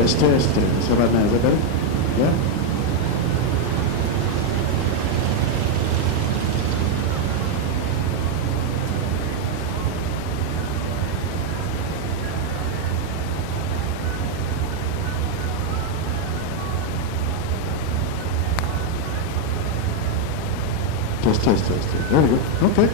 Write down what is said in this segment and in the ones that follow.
Test. Is that right now? Is that better? Yeah? Test. There we go. Okay.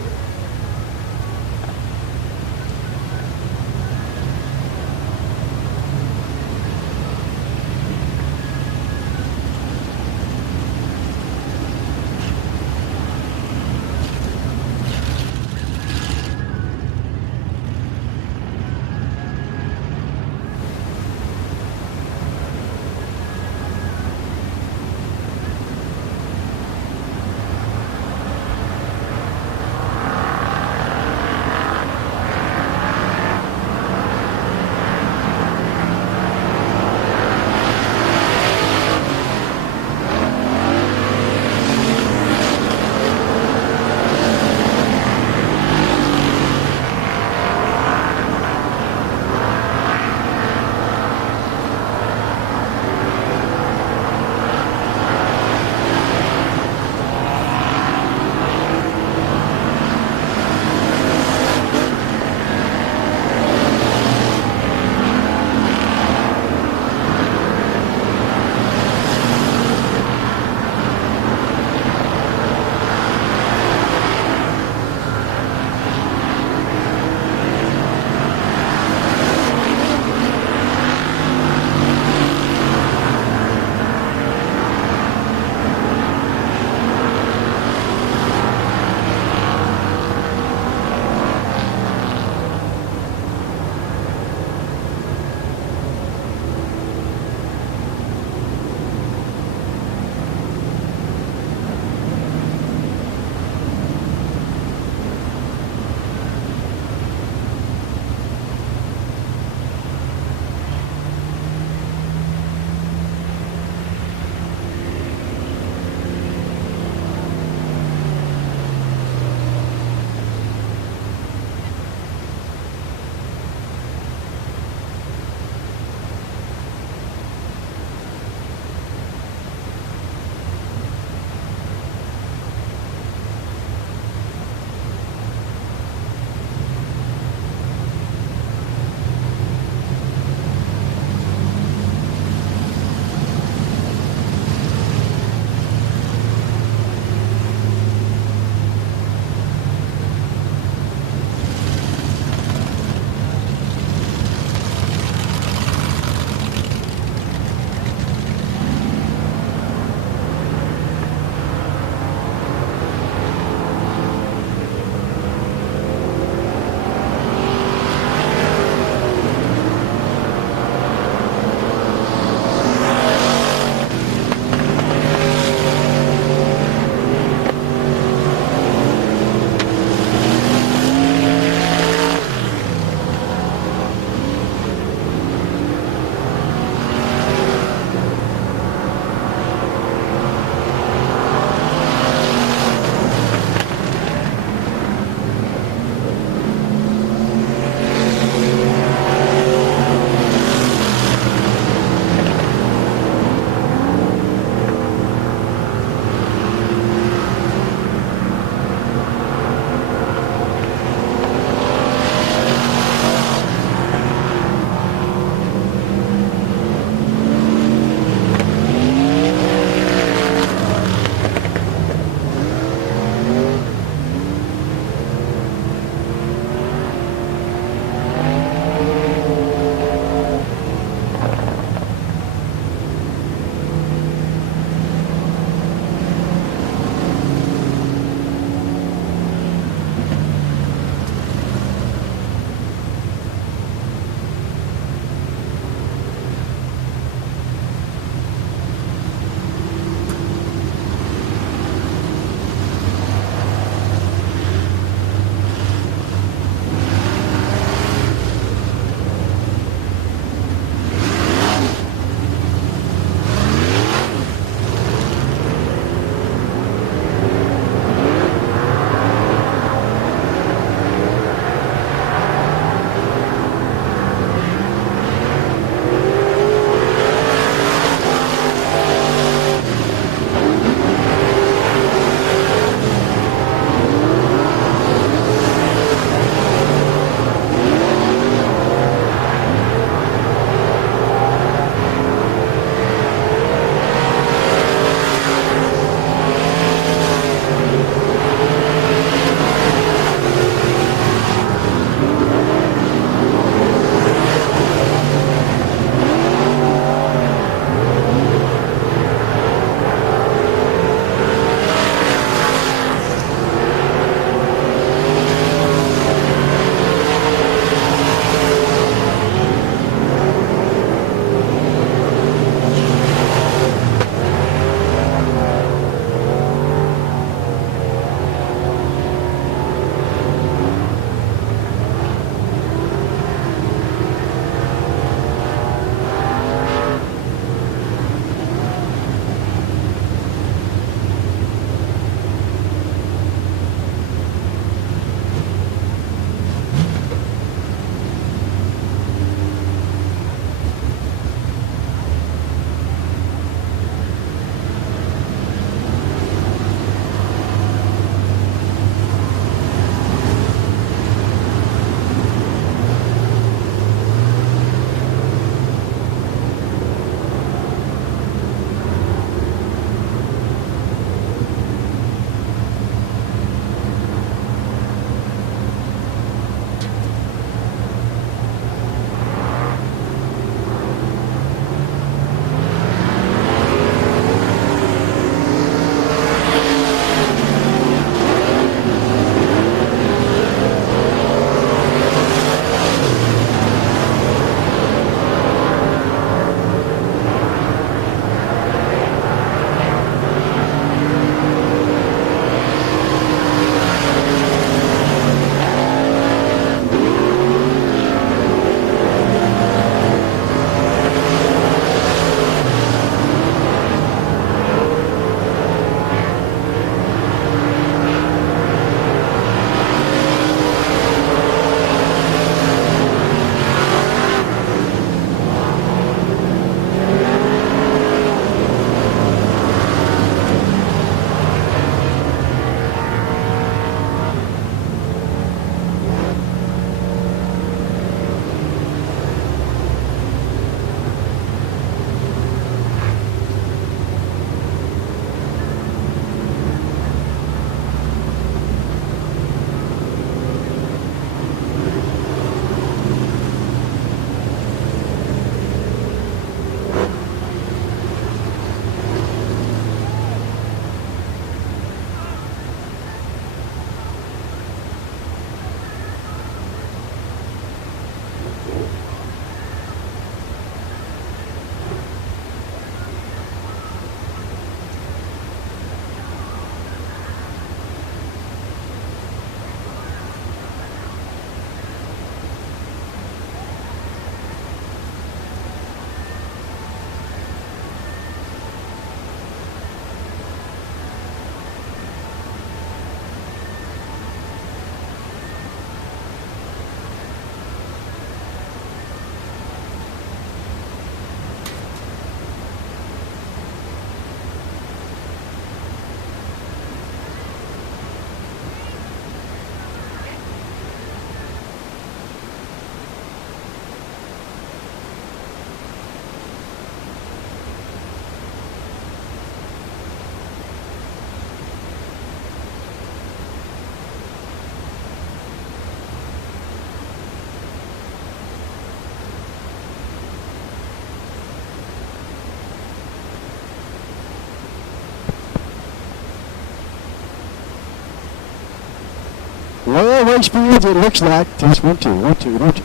Well, race fans, it looks like test 1 2 1 2 1 2.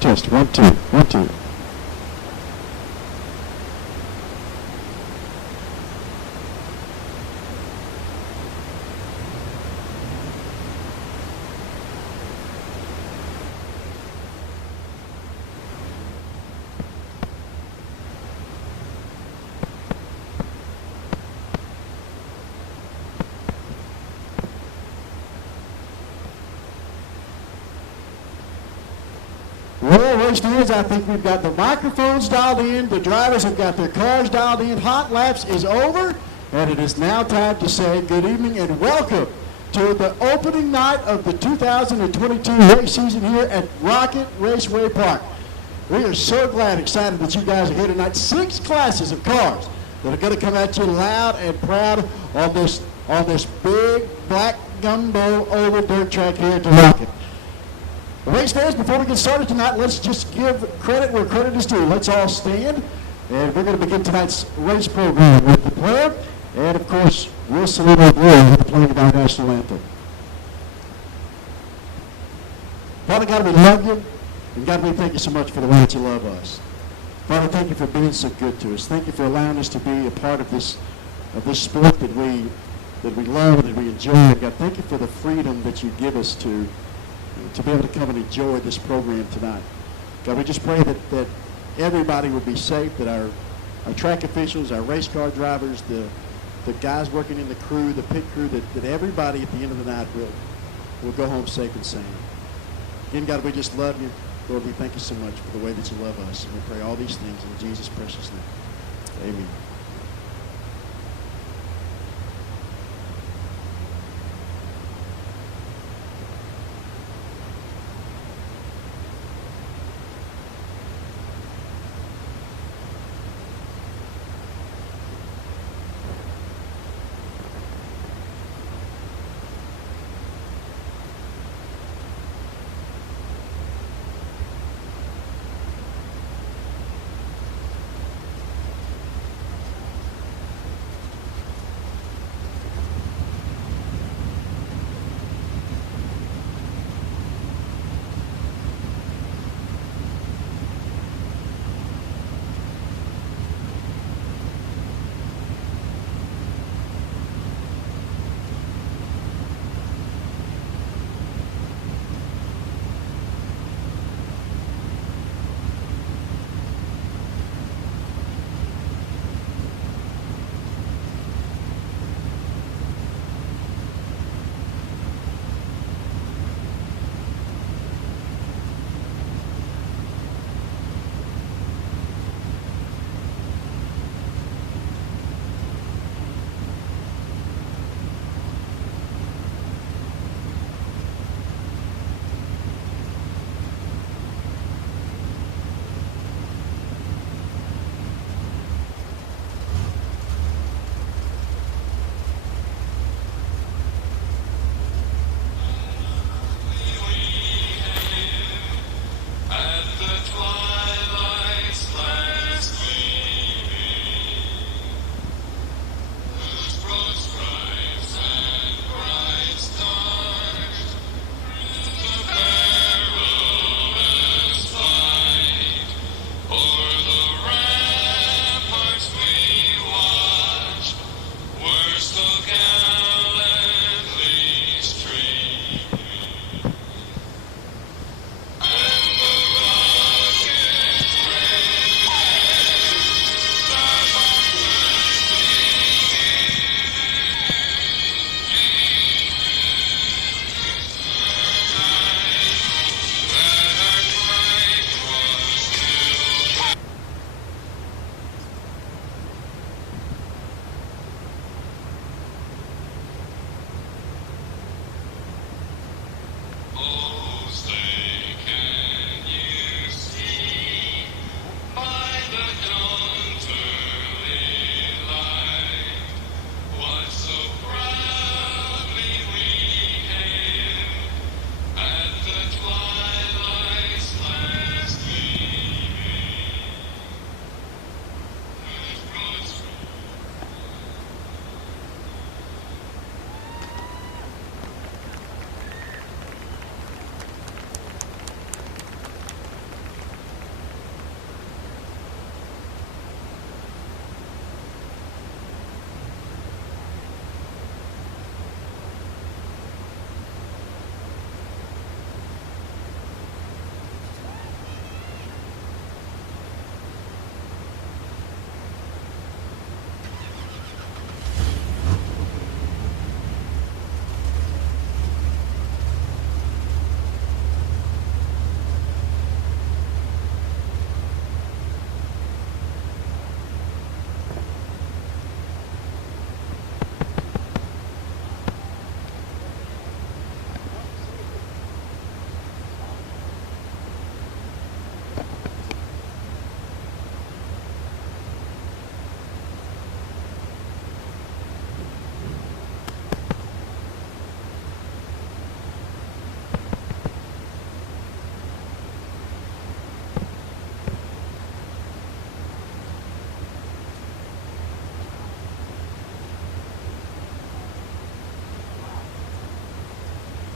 Test 1 2 1 2. Well, race fans, I think we've got the microphones dialed in. The drivers have got their cars dialed in. Hot laps is over, and it is now time to say good evening and welcome to the opening night of the 2022 race season here at Rocket Raceway Park. We are so glad, excited that you guys are here tonight. 6 classes of cars that are going to come at you loud and proud on this big black gumbo oval dirt track here at the Rocket. Race fans, before we get started tonight, let's just give credit where credit is due. Let's all stand, and we're going to begin tonight's race program with the prayer, and of course, we'll salute our glory with the playing of our national anthem. Father God, we love you, and God, we thank you so much for the way that you love us. Father, thank you for being so good to us. Thank you for allowing us to be a part of this sport that we love and that we enjoy. God, thank you for the freedom that you give us to be able to come and enjoy this program tonight. God, we just pray that everybody will be safe, that our track officials, our race car drivers, the guys working in the crew, the pit crew, that everybody at the end of the night will go home safe and sane. Again, God, we just love you. Lord, we thank you so much for the way that you love us. And we pray all these things in Jesus' precious name. Amen.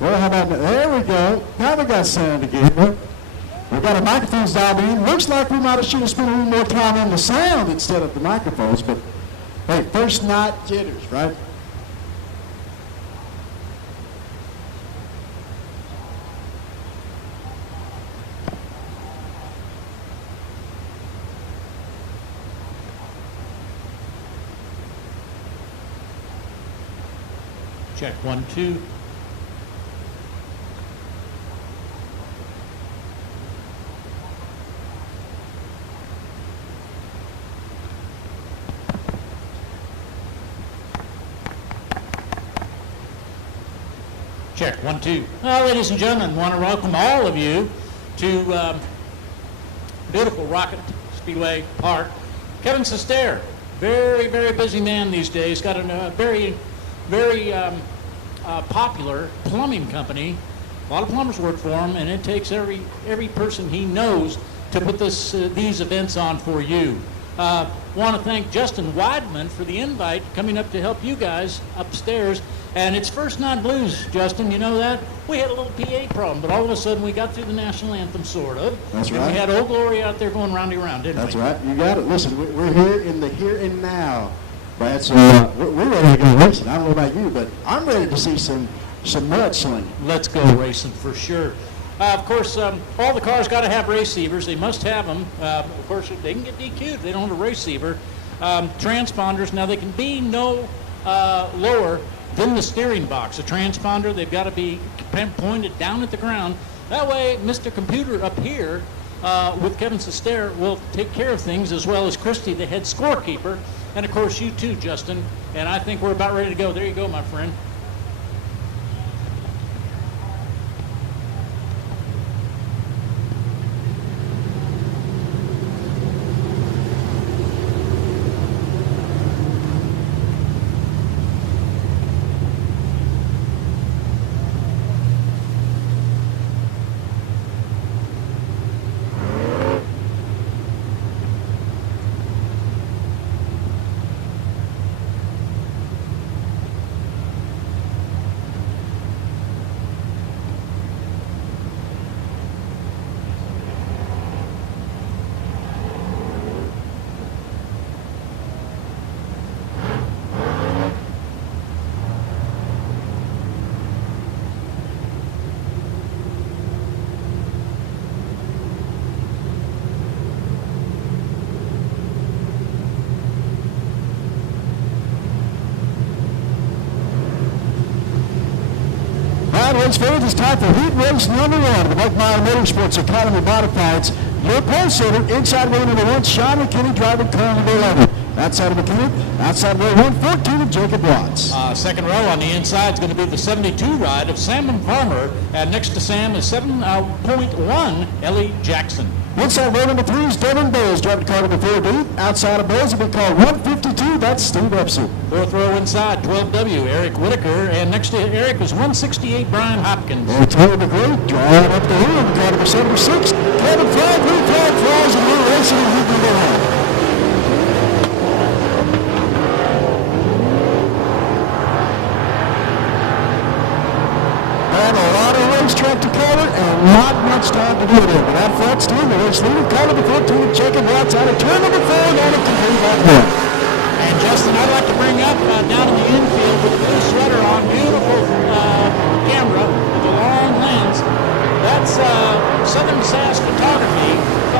Well, how about that? There we go. Now we got sound together. We've got our microphones dialed in. Looks like we might have should have spent a little more time on the sound instead of the microphones, but hey, first night jitters, right? Check 1, 2. Check 1, 2. Well, ladies and gentlemen, want to welcome all of you to beautiful Rocket Speedway Park. Kevin Sestair, very, very busy man these days. Got a very popular plumbing company. A lot of plumbers work for him, and it takes every person he knows to put these events on for you. Want to thank Justin Weidman for the invite, coming up to help you guys upstairs. And it's First Night Blues, Justin, you know that? We had a little PA problem, but all of a sudden we got through the national anthem, sort of. That's right. And we had Old Glory out there going roundy round, didn't we? That's right. You got it. Listen, we're here in the here and now, Brad. So we're ready to go racing. I don't know about you, but I'm ready to see some mudslinging. Let's go racing for sure. Of course, all the cars got to have receivers. They must have them. Of course, they can get DQ'd. They don't have a receiver. Transponders, now they can be no lower than the steering box. A transponder, they've got to be pointed down at the ground. That way, Mr. Computer up here with Kevin Sestair will take care of things, as well as Christy, the head scorekeeper, and of course you too, Justin. And I think we're about ready to go. There you go, my friend. Race fans, it's time for heat race number 1 of the Mike Meyer Motorsports Academy Modifieds. Your pole sitter, inside row number 1, Sean McKinney, driving car number 11. Outside of McKinney, outside row 114 of Jacob Watts. Second row on the inside is going to be the 72 ride of Sam and Farmer, and next to Sam is 7.1 Ellie Jackson. Inside row number 3 is Devin Bowles, driving car number 4D. Outside of Bowles will be called 152, that's Steve Epson. Fourth row inside, 12W, Eric Whitaker, and next to Eric is 168 Brian Hopkins. And Taylor McGree, driving up the hill, car number 76. Kevin Flag, blue flag flies, and we're racing in heat number 1. Track to cover and not much time to do it in. But out front, Steve, the race leader, car number 14, Jacob Watts out of turn number 4, and out of complete back there. And Justin, I'd like to bring up down in the infield with the blue sweater on, beautiful camera with a long lens. That's Southern Sass Photography,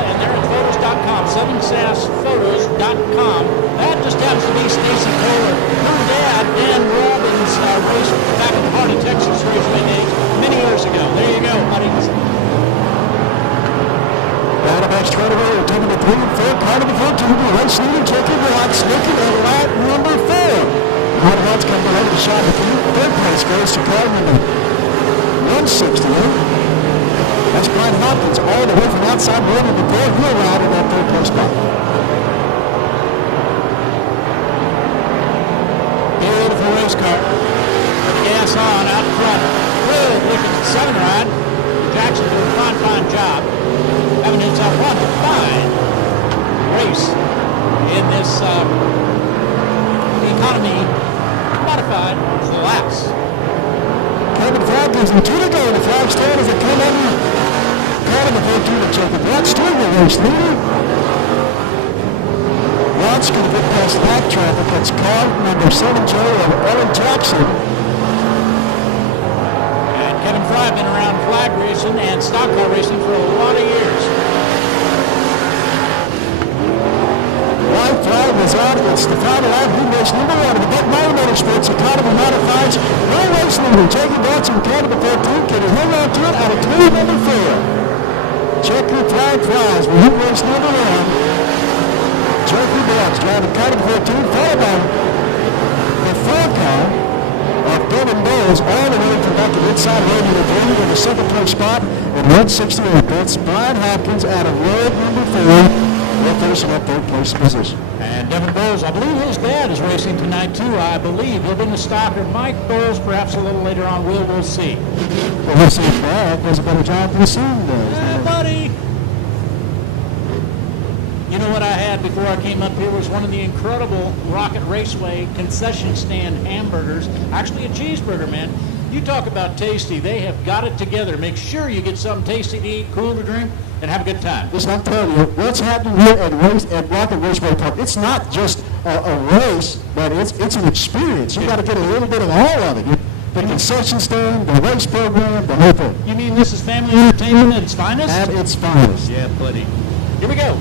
and they're at photos.com, southernsasphotos.com. That just happens to be Stacy Kohler. Her dad, Dan Robbins, raced back in the heart of Texas Raceway days many years ago. There you go, buddies. Battle match 20 row, team number 3 and 4, car number 14, race leader, Jacob Watts, looking at lap number 4. Watts coming around the shot with the third place goes to car number 168. That's Brian Hopkins all the way from outside row number 4. He'll ride in that third place spot. Beautiful race car. Gas on out front. Good looking 7 ride. Jackson doing a fine job. Having himself one fine race in this economy modified class. Kevin Flag seconds and 2 to go. The flag stand as they come in. Car number 14 to check it. Watch still the race leader. Watch going to get past lap traffic. That's car number 7J of Ellen Jackson. And Kevin Fry been around flag racing and stock car racing for a lot of years. White flag is out. It's the final lap. He raced number 1 of the Buck Meyer Motorsports Academy Modifieds. No race leader. Jacob Watson, car number 14. Can he hang on to it out of turn number 4? Checker flag flies. Well, he raced number 1. Jacob Watts driving car number 14, followed by the 4 car of Devin Bowles all the way from back to inside road number 3 in the second place spot at 168. That's Brian Hopkins out of road number 4. They're finishing up third place position. And Devin Bowles, I believe his dad is racing tonight too. I believe he'll be in the stocker. Mike Bowles, perhaps a little later on. We'll see. Well, we'll see if Brad does a better job than Sam does. Yeah, buddy. You know what I had before I came up here was one of the incredible Rocket Raceway concession stand hamburgers. Actually a cheeseburger, man. You talk about tasty. They have got it together. Make sure you get something tasty to eat, cool to drink, and have a good time. Listen, I'm telling you, what's happening here at Rocket Raceway Park, it's not just a race, but it's an experience. You got to get a little bit of all of it. The concession stand, the race program, the whole thing. You mean this is family entertainment at its finest? At its finest. Yeah, buddy. Here we go.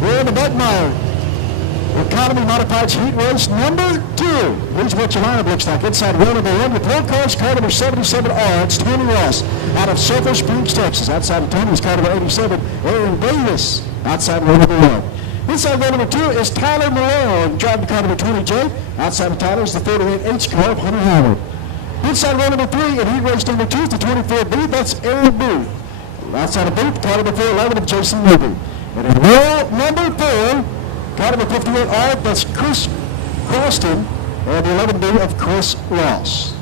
We're in the Buck Meyer Economy Modified Heat Race number 2. Here's what your lineup looks like. Inside row number 1, the pro cars, car number 77R. It's Tony Ross out of Sulphur Springs, Texas. Outside of Tony's car number 87, Aaron Davis. Outside row number 1. Inside row number 2 is Tyler Malone, driving car number 20J. Outside of Tyler is the 48H car of Hunter Howard. Inside row number 3 in heat race number 2 is the 24B. That's Aaron Booth. Outside of Booth, car number 411 of Jason Ruby. And in row number 4, car number 58R, that's Chris Croston, and the 11B of Chris Ross.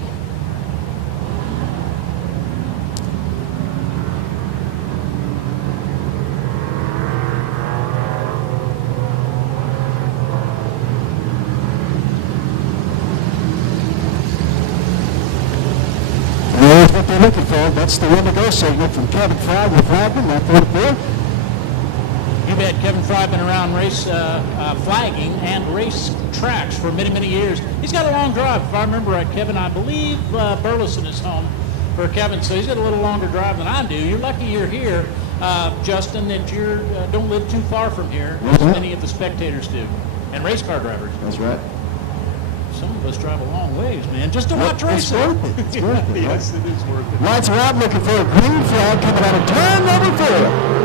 There's what they're looking for. That's the win-to-go signal from Kevin Fry with Flagman, that 44. You bet. Kevin Fry been around race flagging and race tracks for many, many years. He's got a long drive. If I remember right, Kevin, I believe Burleson is home for Kevin, so he's got a little longer drive than I do. You're lucky you're here, Justin, that you don't live too far from here, as many of the spectators do, and race car drivers. That's right. Some of us drive a long ways, man, just to watch It's racing. worth it. It's worth it. Yes, it is worth it. Lights are out, looking for a green flag coming out of turn number 4.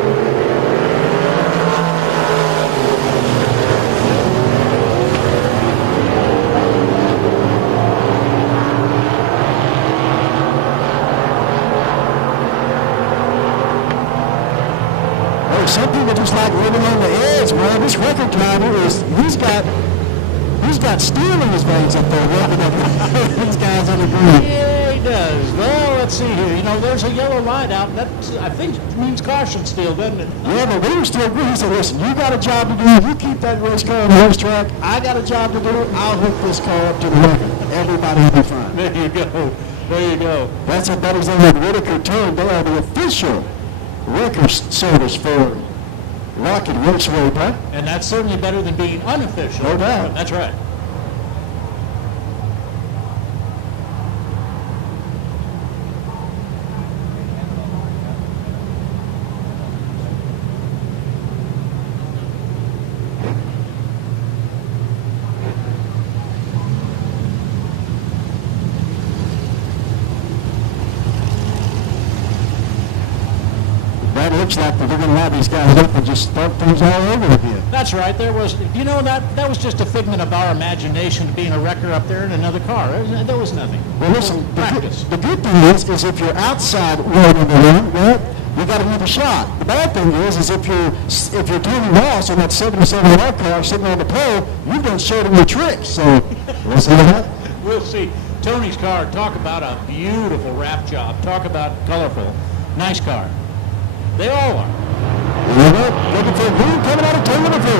Some people just like living on the edge, man. This record driver he's got steel in his veins up there, working up these guys on the green. Yeah, he does. Well, let's see here. You know, there's a yellow light out. That, I think, means caution still, doesn't it? Yeah, but we were still good. He said, listen, you got a job to do. You keep that race car on the racetrack. I got a job to do. I'll hook this car up to the record. Everybody will be fine. There you go. There you go. That's our buddies over at Whitaker Turn. They are the official record service for Rocket Raceway, Pat. And that's certainly better than being unofficial. No doubt. That's right. Looks like they're going to allow these guys up and just start things all over again. That's right. There was, you know, that was just a figment of our imagination, being a wrecker up there in another car. There was nothing. Well, listen, Practice. the good thing is if you're outside road number 1, well, you got another shot. The bad thing is if you're Tony Ross on that 77R car sitting on the pole, you've done showed him your tricks. So we'll see what happens. We'll see. Tony's car, talk about a beautiful wrap job. Talk about colorful. Nice car. They all are. Here we go. Looking for a green coming out of turn number 4.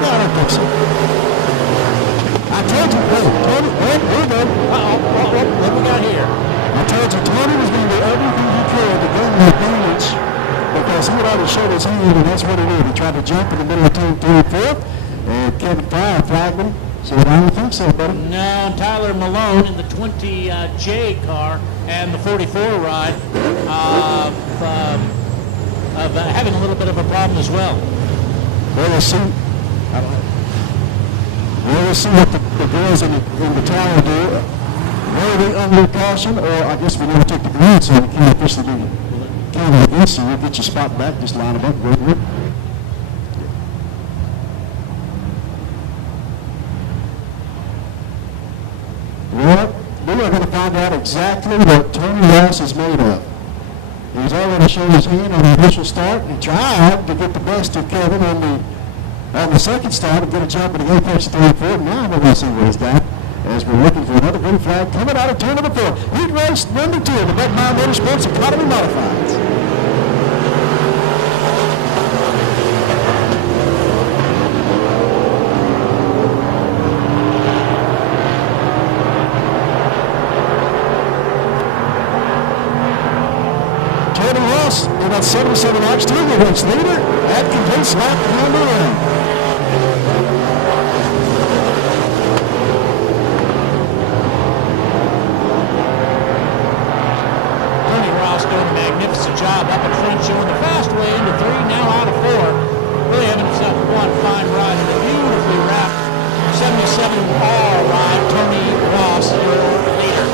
No, I don't think so. I told you, Tony, here we go. in his hand, and that's what he did. He tried to jump in the middle of turn 3 and 4, and Kevin Fry flagged him. So I don't think so, buddy. No, Tyler Malone in the 20J car and the 44 ride of having a little bit of a problem as well. Well, we'll see. We'll see what the girls in the tower do. Will they under caution, or I guess we never took the green, so we can't officially do it. Can't against, so you'll get your spot back, just line them up, go with it. Well, we are going to find out exactly what Tony Ross is made of. He's already shown his hand on the initial start. He tried to get the best of Kevin on the second start and get a jump in the apex of 34. Now we're going to see what he's got as we're looking for another green flag coming out of turn number 4. Heat race number 2 of the Beck Mile Motorsports Academy Modifieds. In that 77 X2, the race leader, that completes lap number 1. Tony Ross doing a magnificent job up in front, showing the fast way into 3, now out of 4. Really having himself one fine ride and a beautifully wrapped 77R ride. Tony Ross, your leader.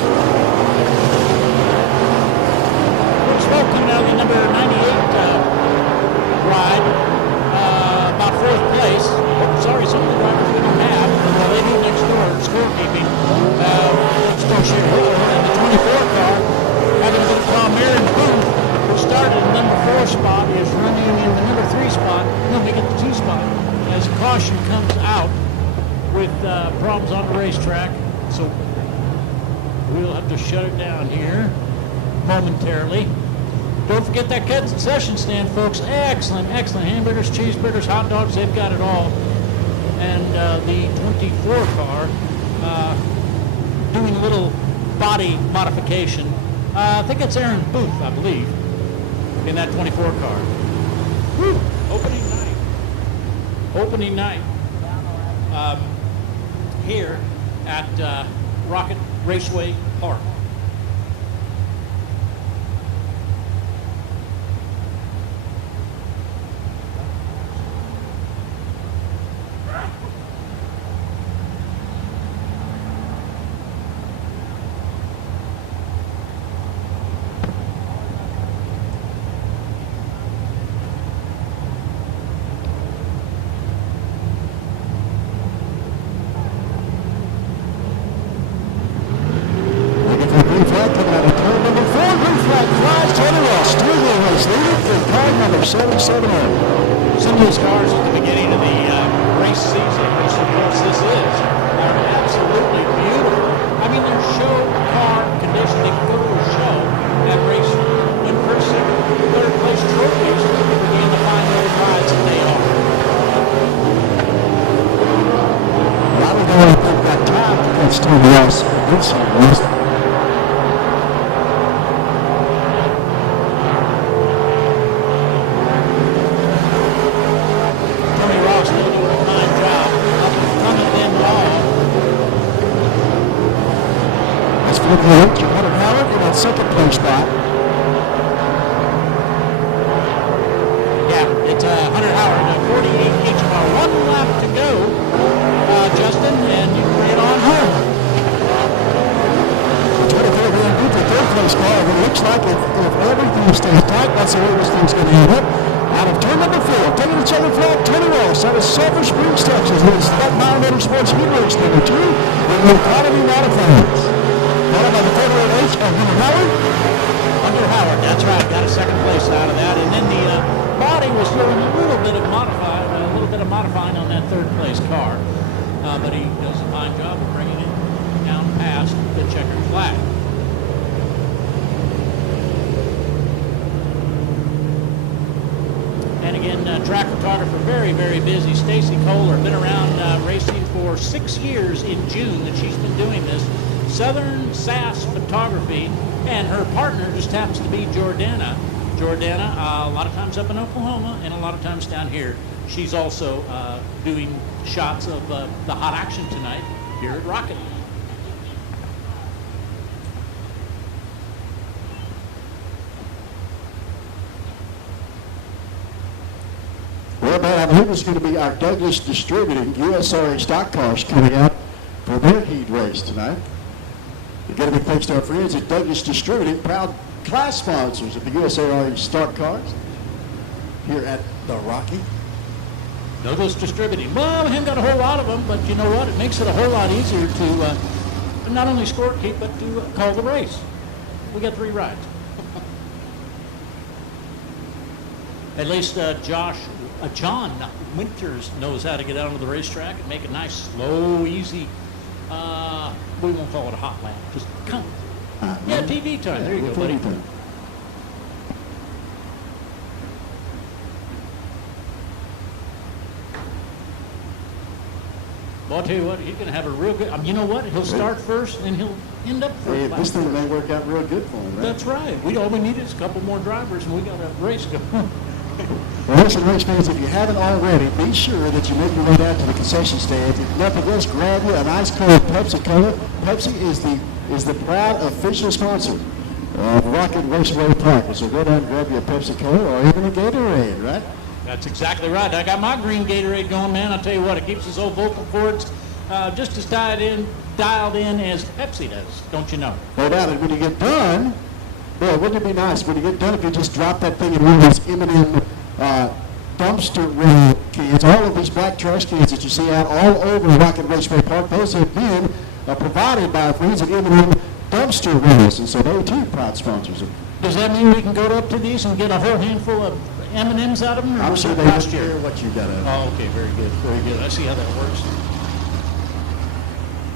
Smoke coming out of the number 98 ride, about 4th place. Oh, sorry, some of the drivers we don't have. The lady next door, scorekeeping, Scotia in the 24 car, having a little problem here in the booth. Who started in the number 4 spot is running in the number 3 spot. Then we get the 2 spot as caution comes out with problems on the racetrack. So we'll have to shut it down here momentarily. Don't forget that concession stand, folks. Excellent, excellent hamburgers, cheeseburgers, hot dogs. They've got it all. And the 24 car doing a little body modification. I think it's Aaron Booth, I believe, in that 24 car. Whew. Opening night here at Rocket Raceway Park. Some of these cars at the beginning of the race season, which of course this is, are absolutely beautiful. I mean, they're show car condition. They can go to a show and race win first, second, third place trophies and the fine little rides that they are. I don't know if they've got time to catch Tony Ross this year. Howard in that second place spot. Yeah, it's Hunter Howard, 48 each bar. 1 lap to go, Justin, and you bring it on home. 24 grand group, the third place car. It looks like if everything stays tight, that's the way this thing's going to end up. Out of turn number 4, taking the second flag, Tony Ross out of Sulphur Springs, Texas. It's Beck Mile Motorsports Heat Race number 2 with the Academy Modifieds. Followed by the 48 H of Hunter Howard. Hunter Howard, that's right. Got a second place out of that. And then the body was doing a little bit of modifying on that third place car. But he does a fine job of bringing it down past the checkered flag. And again, track photographer, very, very busy. Stacy Kohler, been around racing for 6 years in June that she's been doing this. Southern Sass Photography, and her partner just happens to be Jordana Jordana, a lot of times up in Oklahoma and a lot of times down here. She's also doing shots of the hot action tonight here at Rocket. Well, man, I believe it's going to be our Douglas Distributing USRA stock cars coming out for their heat race tonight. They're going to be thanks to our friends at Douglas Distributing, proud class sponsors of the USRA stock cars here at the Rocky. Douglas Distributing. Well, we haven't got a whole lot of them, but you know what? It makes it a whole lot easier to not only scorekeep, but to call the race. We got 3 rides. At least John Winters knows how to get out onto the racetrack and make a nice, slow, easy, we won't call it a hot lap, just come. Yeah, TV time. There you go, buddy. Well, I'll tell you what, he's going to have a real good, you know what, he'll start first and he'll end up first. Hey, this thing may work out real good for him, right? That's right. All we need is a couple more drivers and we got a race going. Well, listen, race fans, if you haven't already, be sure that you make your way down to the concession stand. If nothing else, grab you an ice cold Pepsi Cola. Pepsi is the proud official sponsor of Rocket Raceway Park. So go down and grab you a Pepsi Cola or even a Gatorade, right? That's exactly right. I got my green Gatorade going, man. I'll tell you what, it keeps us old vocal cords just as dialed in as Pepsi does, don't you know? No doubt. And when you get done, boy, wouldn't it be nice when you get done if you just drop that thing in one of those M&M dumpster rental cans, all of these black trash cans that you see out all over Rocket Raceway Park, those have been provided by our friends at M&M Dumpster Rentals, and so they too proud sponsors of. Does that mean we can go up to these and get a whole handful of M&Ms out of them? I'm sure they don't care what you got out of. Oh, okay, very good, very good. I see how that works.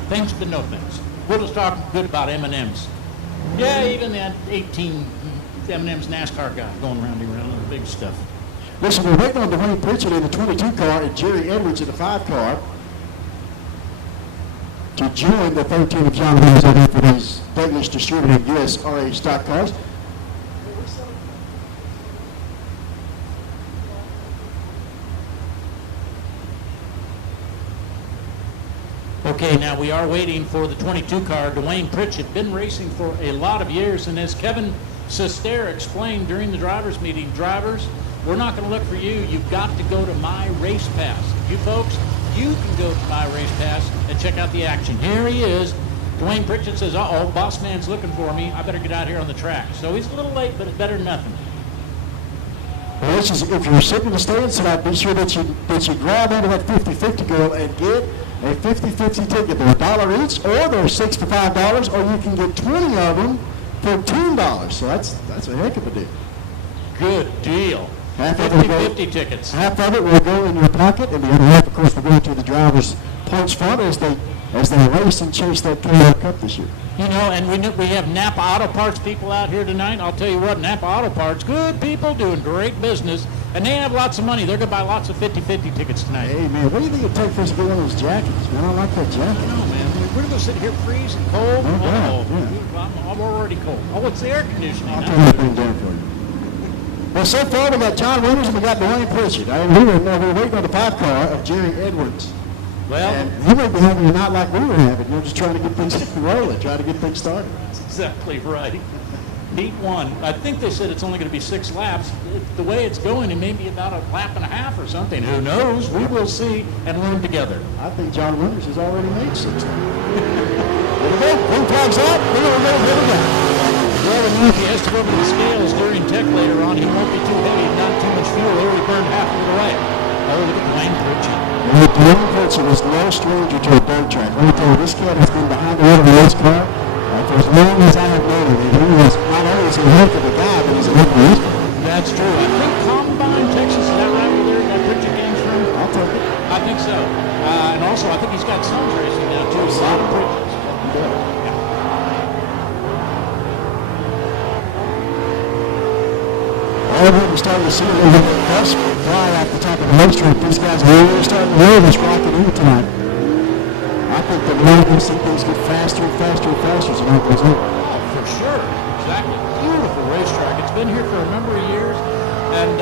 Thanks, but no thanks. We'll just talk good about M&Ms. Yeah, even that 18 M&M's NASCAR guy going round and around on the big stuff. Listen, we're waiting on Dwayne Pritchett in the 22 car and Jerry Edwards in the 5 car to join the 13 of John Williams out here for these Douglas Distributing USRA stock cars. Okay, now we are waiting for the 22 car. Dwayne Pritchett, been racing for a lot of years, and as Kevin Sester explained during the drivers meeting, drivers, we're not going to look for you. You've got to go to My Race Pass. You folks, you can go to My Race Pass and check out the action. Here he is. Dwayne Pritchett says, uh-oh, boss man's looking for me. I better get out here on the track. So he's a little late, but it's better than nothing. Well, this is, if you're sitting in the stands tonight, be sure that you grab onto that 50-50 girl and get a 50-50 ticket. They're $1 each, or they're 6 for $5, or you can get 20 of them for $10. So that's a heck of a deal. Good deal. 50-50 tickets. Half of it will go in your pocket, and the other half, of course, will go to the driver's punch fund as they race and chase that KO Cup this year. You know, and we have Napa Auto Parts people out here tonight. I'll tell you what, Napa Auto Parts, good people doing great business, and they have lots of money. They're going to buy lots of 50-50 tickets tonight. Hey, man, what do you think it'd take for us to get one of those jackets? Man, I like that jacket. No, man, we're going to sit here freezing cold. No doubt, yeah. I'm already cold. Oh, it's the air conditioning. I'll turn that thing down for you. Well, so far we got John Winters and we got Dwayne Pritchett. We're waiting on the 5 car of Jerry Edwards. Well, and he may be having a night like we were having. You're just trying to get things rolling, trying to get things started. That's exactly right. Heat 1. I think they said it's only going to be 6 laps. The way it's going, it may be about a lap and a half or something. Who knows? We will see and learn together. I think John Winters has already made 6 laps. There we go. Green flag's out. Here we go. Well, if he has to go over the scales during tech later on, he won't be too heavy and not too much fuel. He already burned half of it away. Oh, look at Dwayne Pritchett. Dwayne Pritchett is no stranger to a dirt track. Let me tell you, this cat has been behind the wheel of a race car for as long as I have known him. And he is not only is he a heck of a guy, but he's a heck of a race car. That's true. I think Combine, Texas, is that right over there? That Pritchett game's from? I'll take it. I think so. And also, I think he's got sons racing now, too. A lot of Pritchett's. Yeah. We're starting to see a little bit of dust fly off the top of the racetrack. These guys are really starting to roll this rocket in tonight. I think the more we see things get faster and faster and faster as the night goes on. Oh, for sure. Exactly. beautiful racetrack. It's been here for a number of years, and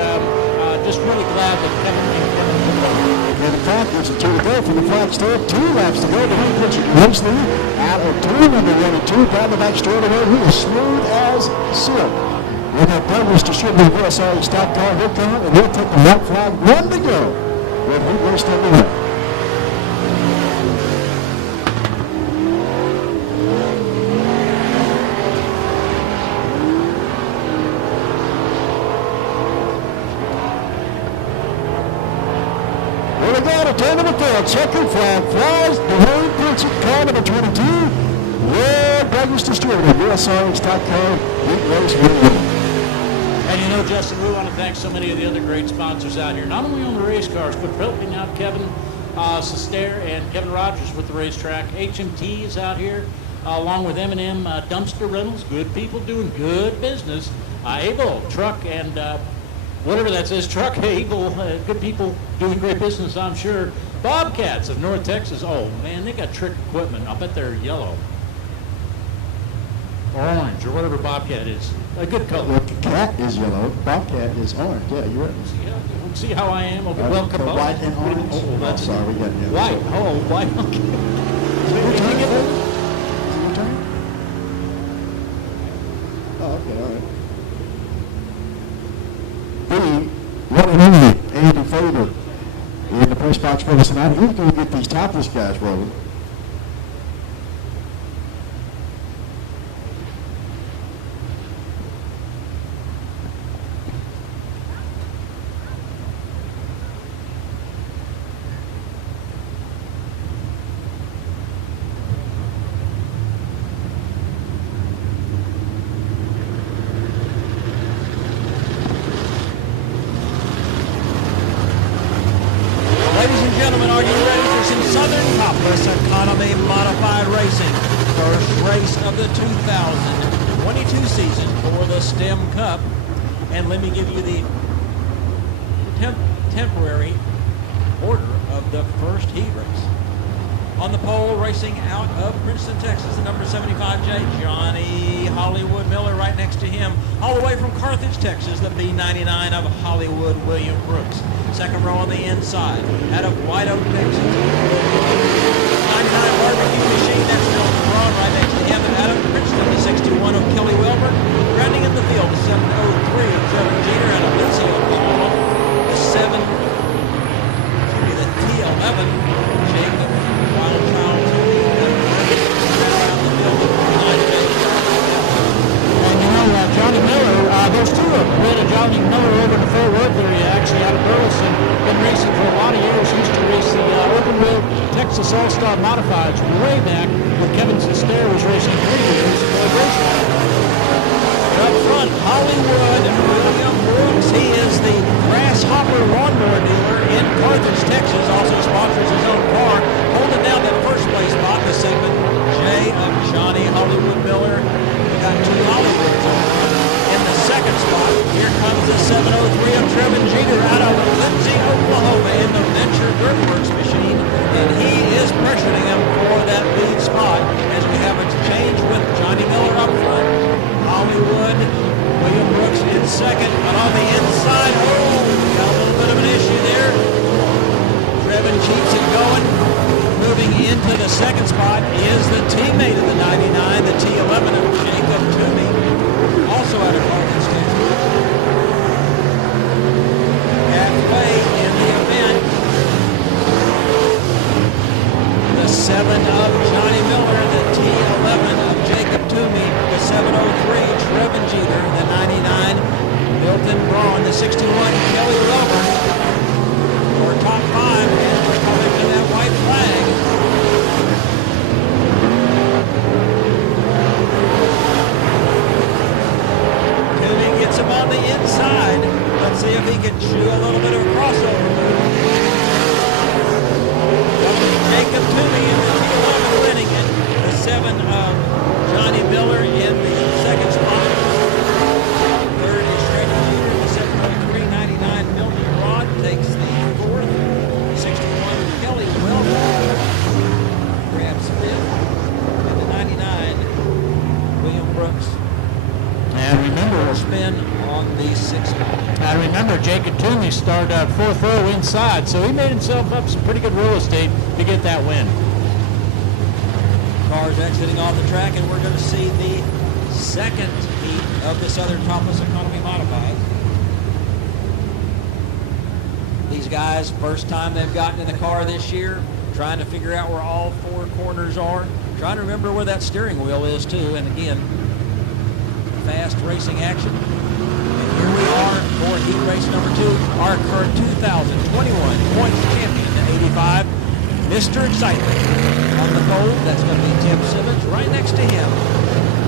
just really glad that Kevin took over. And in fact, there's a 2 to go for the flag start. 2 laps to go. The lead pitcher race lead out of turn number 1 and 2 down the back straightaway. He is smooth as silk. We have Douglas distributing VSR stock car. He'll come and he'll take the white flag. 1 to go. With heat race number 1. Turn number 4, checkered flag flies. The road pitcher, car number 22. Red Douglas distributor, VSR stock car, heat race number 1. And you know, Justin, we want to thank so many of the other great sponsors out here, not only on the race cars, but helping out Kevin Sestair and Kevin Rogers with the racetrack. HMT is out here, along with M&M Dumpster Rentals, good people doing good business. Able Truck and whatever that says, Truck Able, good people doing great business, I'm sure. Bobcats of North Texas, oh man, they got trick equipment. I'll bet they're yellow. Or orange, or whatever Bobcat is. A good color. The cat is yellow, Bobcat is orange. Yeah, you're right. See how I am? Okay, welcome. White and orange. Oh, that's sorry, we got yellow. white. Oh, white. Okay. Is it your turn? Is it your turn? Oh, okay, all right. The one and only Andy Faber in the press box for us tonight. He's going to get these topless guys rolling. Gentlemen, are you ready for some Southern Topless Economy Modified Racing? First race of the 2022 season for the STEM Cup. And let me give you the temporary order of the first heat race. On the pole, racing out of Princeton, Texas, the number 75J, Johnny Hollywood Miller right next to him. All the way from Carthage, Texas, the B99 of Hollywood William Brooks. Second row on the inside, out of White Oak, Texas. 99 barbecue machine, that's Bill Braun right next to him. And out of Princeton, the 61 of Kelly Wilbur. Rounding in the field, the 703 of Trevor Jeter out of Lindsay, Oklahoma. The T11, Jacob Wildchild. And you know, Johnny Miller, those two of them, we had a Johnny Miller over in the Fort Worth area, actually out of Burleson, been racing for a lot of years, used to race the Open Wheel Texas All-Star Modifieds way back when Kevin Sestair was racing 3 years for a racetrack. Up front, Hollywood William Brooks. He is the Grasshopper lawnmower dealer in Carthage, Texas. Also sponsors his own car. Holding down that first place spot, the segment J of Johnny Hollywood Miller. We got 2 Hollywoods on front. In the second spot, here comes the 703 of Trevor Jeter out of Lindsay, Oklahoma in the Venture Dirtworks machine. And he is pressuring him for that lead spot as we have a change with Johnny Miller up front. Hollywood, William Brooks in second, but on the inside, got a little bit of an issue there. Trevin keeps it going. Moving into the second spot is the teammate of the 99, the T11 of Jacob Toomey, also out of Carthage, Texas. Halfway in the event, the 7 of Johnny Miller, the T11 of Jacob Toomey, the 703 Trevin Jeter, the 99 Milton Braun, the 61 Kelly Wilbur. For top 5, and we're coming to that white flag. Toomey gets him on the inside. Let's see if he can chew a little bit of a crossover move. Jacob Toomey in the T11 start fourth row inside. So he made himself up some pretty good real estate to get that win. Cars exiting off the track, and we're going to see the second heat of the Southern Topless Economy Modified. These guys, first time they've gotten in the car this year, trying to figure out where all four corners are, trying to remember where that steering wheel is too, and again, fast racing action. And here we are for heat race number 2, our current 2021 points champion, the 85, Mr. Excitement. On the pole, that's going to be Tim Simmons. Right next to him,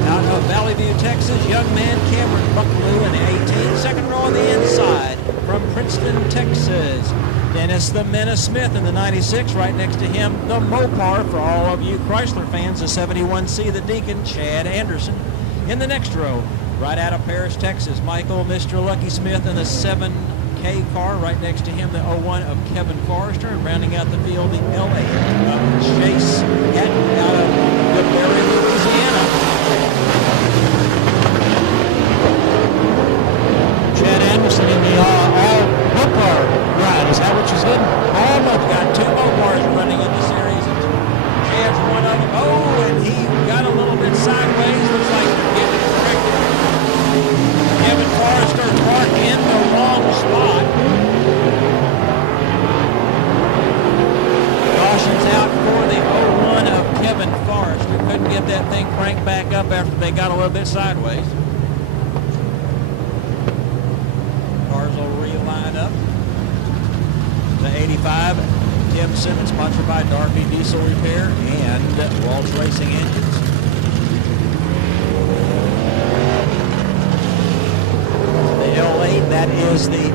out of Valley View, Texas, young man Cameron Buckaloo in the 18. Second row on the inside from Princeton, Texas, Dennis the Menace Smith in the 96. Right next to him, the Mopar, for all of you Chrysler fans, the 71C, the Deacon, Chad Anderson. In the next row, right out of Paris, Texas, Michael Mr. Lucky Smith in the 7K car. Right next to him, the 01 of Kevin Forrester. And rounding out the field, the LA of Chase Hatton out of Woodbury, Louisiana. Chad Anderson in the all Mopar ride. Is that what you said? Almost got 2 Mopars running in the series. And Chad's one of them. Oh, and he got a little bit sideways. Looks like getting it corrected. Kevin Forrester parked in the wrong spot. Cautions out for the 01 of Kevin Forrester. Couldn't get that thing cranked back up after they got a little bit sideways. Cars will reline up. The 85, Tim Simmons, sponsored by Darby Diesel Repair and Waltz Racing Engines. The L8, that is the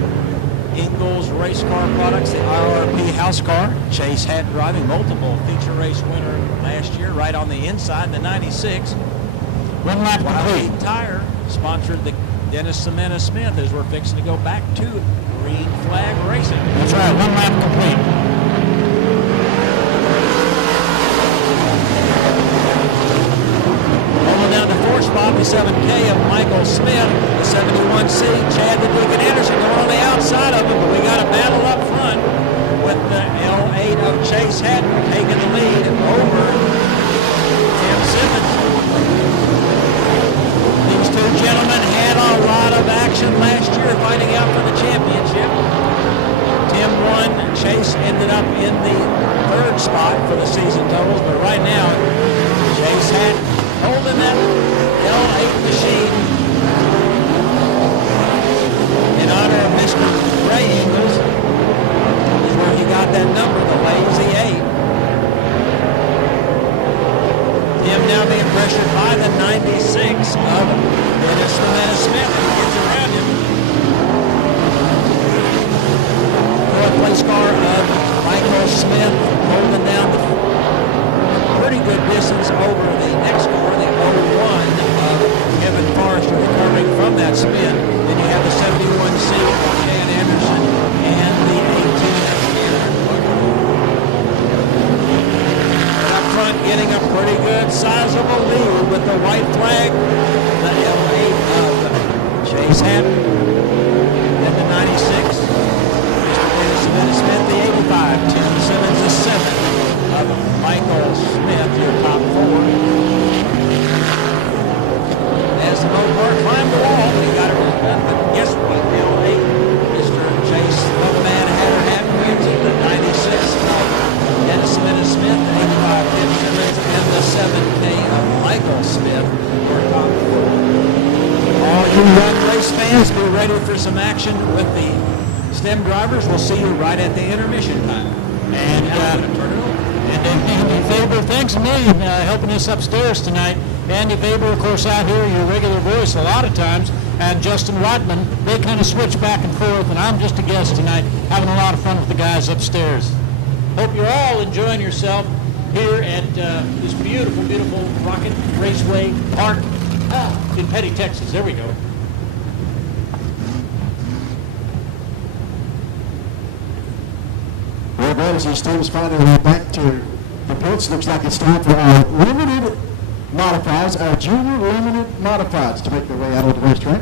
Ingalls Race Car Products, the IRP house car. Chase Hatton driving, multiple feature race winner last year, right on the inside, the 96. One lap complete. Wild Tire sponsored the Dennis Samantha Smith as we're fixing to go back to Green Flag Racing. That's right, one lap complete. Rolling down the 4th spot, the 7K of Michael Smith, the 71C, Chad the Deacon Anderson going on the outside of him, but we got a battle up front with the L8 of Chase Hatton taking the lead over Tim Simmons. These two gentlemen had a lot of action last year fighting out for the championship. Tim won, Chase ended up in the 3rd spot for the season totals, but right now, Chase Hatton holding that L8 machine in honor of Mr. Ray Ingalls. Is where he got that number, the Lazy 8. Tim now being pressured by the 96 of Dennis the Menace Smith, who gets around him. 4th place car of Michael Smith holding down the pretty good distance over the next car, the 01 of Kevin Forrester, recovering from that spin. Then you have the 71C of Chad Anderson and the 18 of Aaron Buckaloo. Up front, getting a pretty good sizable lead with the white flag, the L8 of Chase Hatton, then the 96, Mr. Dennis Smith, the 85, Tim Simmons, the 7 of Michael Smith, your top 4. As the Mopar climbed the wall, he got it all done, but guess what? L8, Mr. Chase the Mad Hatter Hatton wins it, the 96 of Dennis Smith, the 85 Tim Simmons, and the 7K of Michael Smith, your top 4. All you young race fans, be ready for some action with the STEM drivers. We'll see you right at the intermission time. And turn it over. And Andy Faber, thanks a million helping us upstairs tonight. Andy Faber, of course, out here, your regular voice a lot of times, and Justin Rodman, they kind of switch back and forth, and I'm just a guest tonight, having a lot of fun with the guys upstairs. Hope you're all enjoying yourself here at this beautiful, beautiful Rocket Raceway Park in Petty, Texas. There we go. Well, brothers, these teams finding their way back to the pits. Looks like it's time for our limited modifieds, our junior limited modifieds, to make their way out of the racetrack.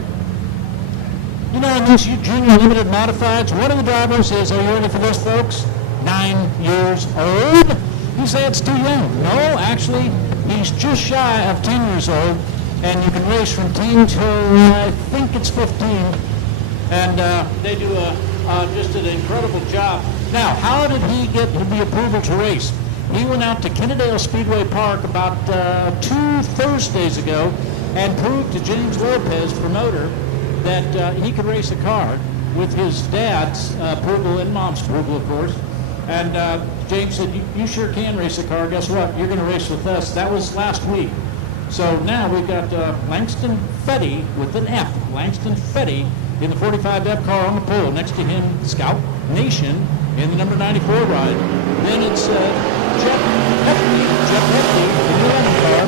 You know, in these junior limited modifieds, one of the drivers is, are you ready for this, folks? 9 years old. You say it's too young. No, actually, he's just shy of 10 years old, and you can race from 10 till I think it's 15. And they do just an incredible job. Now, how did he get the approval to race? He went out to Kennedale Speedway Park about 2 Thursdays ago and proved to James Lopez, promoter, that he could race a car with his dad's approval and mom's approval, of course. And James said, you sure can race a car. Guess what? You're going to race with us. That was last week. So now we've got Langston Fetty with an F. Langston Fetty in the 45F car on the pole. Next to him, Scout Nation in the number 94 ride. Then it's Jeff Hefty, the new car.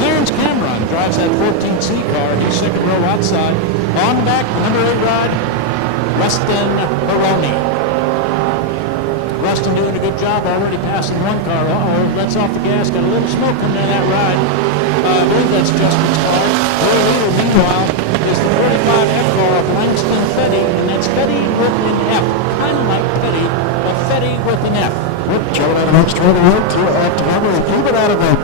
Clarence Cameron drives that 14C car. He's second row outside. On the back, the number 8 ride, Weston Baroni. Weston doing a good job already passing one car. Lets off the gas. Got a little smoke coming out of that ride. I believe that's Justin's car. Their leader, meanwhile, is the 45F car of Langston Fetty, and that's Fetty with an F. Kind of like Petty, but Fetty with an F. Joe out of extra weight to cover and keep it out of the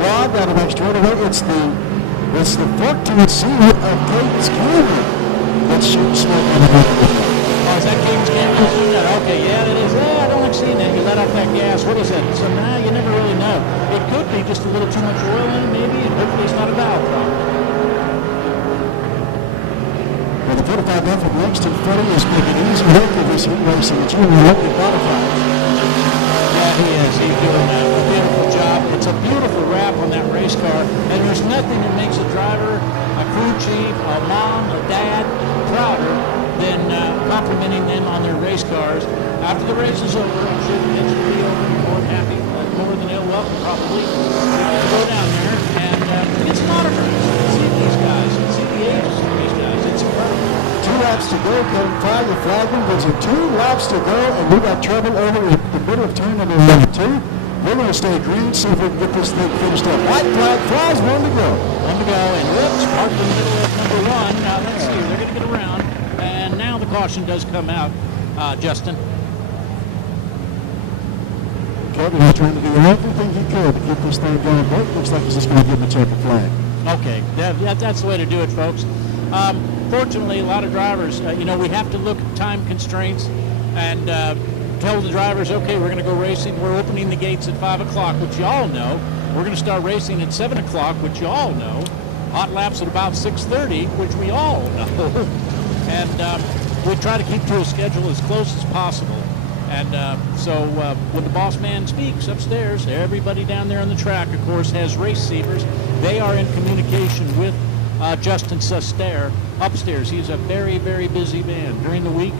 rod out of extra weight. It's the 14C of Caden's Cameron that's shooting smoke on the road. Oh, is that Caden's Cameron doing that? Okay, yeah, that is. I don't like seeing that. You let off that gas. What is that? So now you never really know. It could be just a little too much oil in it, maybe, and hopefully it's not a valve problem. Well, the 45F of Langston Fetty is making easy work of this heat racing junior limited modifieds. Yeah, he is. He's doing a beautiful job. It's a beautiful wrap on that race car, and there's nothing that makes a driver, a crew chief, a mom, a dad prouder than complimenting them on their race cars. After the race is over, I'm sure the kids will be over more than happy, more than they'll welcome probably, to go down there and get some autographs. See these guys, see the ages of these guys. It's incredible. 2 laps to go, Kevin Flagler. Flagler gives it 2 laps to go, and we got trouble over at the middle of turn number 2. We're going to stay green, see if we can get this thing finished up. White flag flies, 1 to go. 1 to go, and whoops, parked in the middle of number 1. Now let's see, they're going to get around, and now the caution does come out, Justin. Kevin is trying to do everything he could to get this thing going, but it looks like he's just going to give him a checkered flag. Okay, that's the way to do it, folks. Fortunately, a lot of drivers, we have to look at time constraints and tell the drivers, okay, we're going to go racing. We're opening the gates at 5 o'clock, which you all know. We're going to start racing at 7 o'clock, which you all know. Hot laps at about 6:30, which we all know. And we try to keep to a schedule as close as possible. And so when the boss man speaks upstairs, everybody down there on the track, of course, has race receivers. They are in communication with Justin Sustair upstairs. He's a very, very busy man. During the week,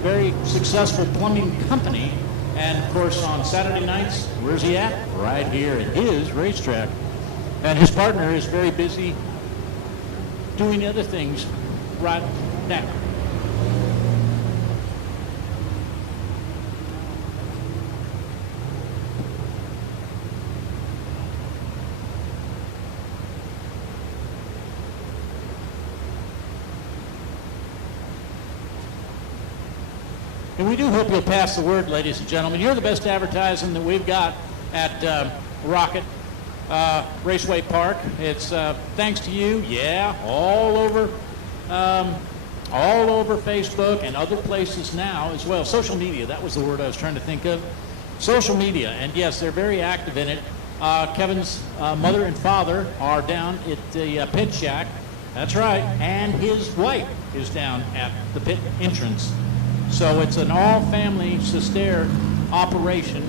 very successful plumbing company. And, of course, on Saturday nights, where's he at? Right here at his racetrack. And his partner is very busy doing other things right now. And we do hope you'll pass the word, ladies and gentlemen. You're the best advertising that we've got at Rocket Raceway Park. It's thanks to you, all over Facebook and other places now as well. Social media, that was the word I was trying to think of. Social media, and yes, they're very active in it. Kevin's mother and father are down at the pit shack. That's right, and his wife is down at the pit entrance. So it's an all-family Sustair operation.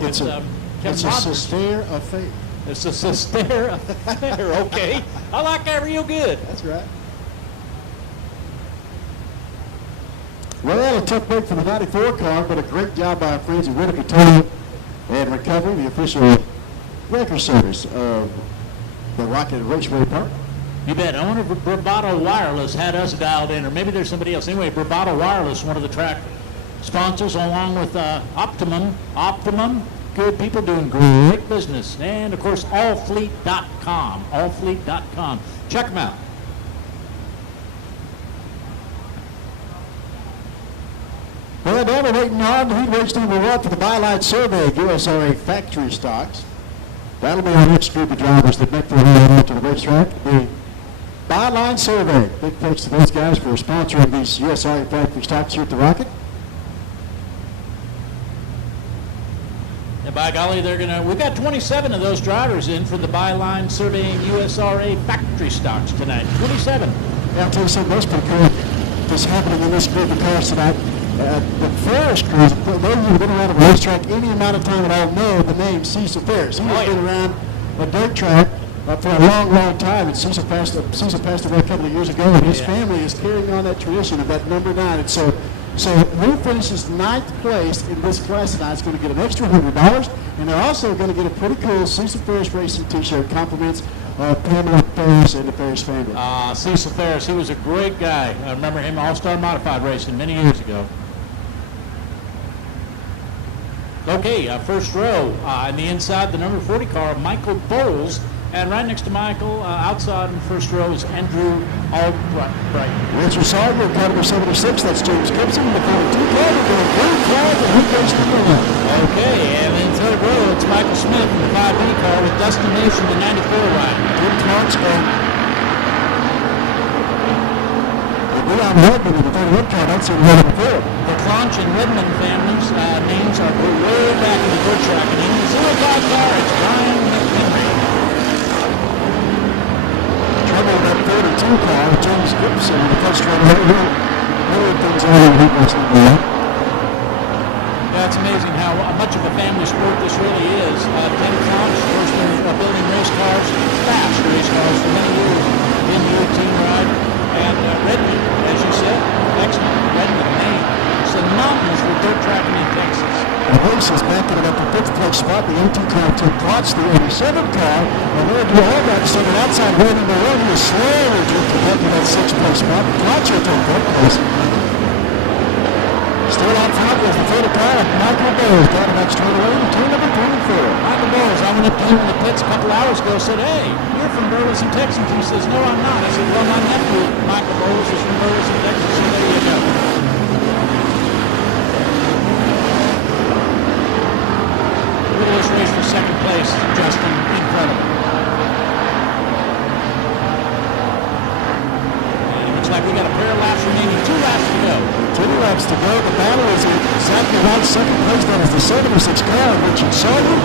It's a Sustair affair. It's a Sustair affair, okay. I like that real good. That's right. Well, a tough break for the 94 car, but a great job by our friends at Whitaker Towing and Recovery, the official wrecker service of the Rocket Raceway Park. You bet. I wonder if Bravado Wireless had us dialed in, or maybe there's somebody else. Anyway, Bravado Wireless, one of the track sponsors, along with Optimum. Optimum, good people doing great business. And, of course, allfleet.com. Allfleet.com. Check them out. waiting on heat race number 1 for the Byline Survey USRA factory stocks. That'll be our next group of drivers that make their way out to the racetrack. The Byline Survey. Big thanks to those guys for sponsoring these USRA factory stocks here at the Rocket. And by golly, we've got 27 of those drivers in for the Byline Surveying USRA factory stocks tonight. 27. Yeah, I'll tell you something else pretty cool that's happening in this group of cars tonight. The Ferris crews, those who have been around a racetrack any amount of time at all know the name Cecil Ferris. He has been around a dirt track for a long, long time, and Cecil passed away a couple of years ago, and his family is carrying on that tradition of that number 9. And so who finishes 9th place in this class tonight is going to get an extra $100, and they're also going to get a pretty cool Cecil Ferris Racing t-shirt, compliments Pamela Ferris and the Ferris family. Cecil Ferris, he was a great guy. I remember him All-Star Modified Racing many years ago. Okay, first row on the inside, the number 40 car, Michael Bowles. And right next to Michael, outside in the first row, is Andrew Albright. Richard Sarger, car number 76. That's James Gibson. The 42 car, the blue flag, and he goes number 1. Okay, and in third row, it's Michael Smith in the 5B car with Dustin Nation, the 94 ride. Tim Clark's and Leon Redmond in the 31 car. That's in the before. The Clonch and Redmond families' names are way back in the dirt track. And in the 05 car, it's Ryan McHenry. Trouble with that 32 car, James Gibson in the first row. Really things on in heat race number 1. Yeah, it's amazing how much of a family sport this really is. Tim Clonch, first in building race cars, fast race cars for many years in the 18 ride. And Redmond, as you said, excellent. Redmond, Maine, synonymous with dirt tracking in Texas. The race is backing it up to 5th place spot. The 18 car Tim Klotz, the 87 car, and they'll do all that. So the outside way number 1, he is slowly drifting back to that 6th place spot. Klotz will take 3rd place. Still out front is the 30 car of Michael Bowles down the next straightaway to turn number 24. Michael Bowles, I went up to him in the pits a couple hours ago, said, "Hey, you're from Burleson, Texas." He says, "No, I'm not." I said, "Well, my nephew, Michael Bowles, is from Burleson, Texas, so there you go." Look at this race for second place, Justin. Incredible. And it looks like we got a pair of laps remaining. 2 laps to go. 2 laps to go. The battle is exactly right. Second place, that is the 76 car of Richard Sargent.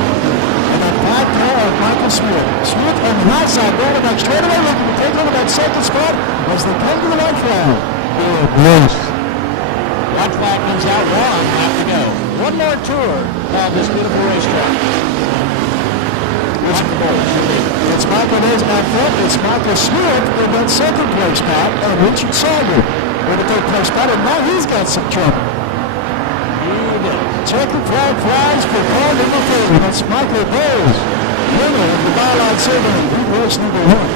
And that 5 car of Michael Smith. Smith on the high side, down the back straightaway, looking to take over that 2nd spot as they come to the white flag. Good race. White flag comes out, 1 lap to go. One more tour of this beautiful racetrack. It's Michael Hayes back front. It's Michael Smith in that 2nd place spot, and Richard Sargent in the 3rd place spot, and now he's got some trouble. Checkered flag flies for car number 30. That's Michael Bowles, winner of the Byline Survey, heat race number 1.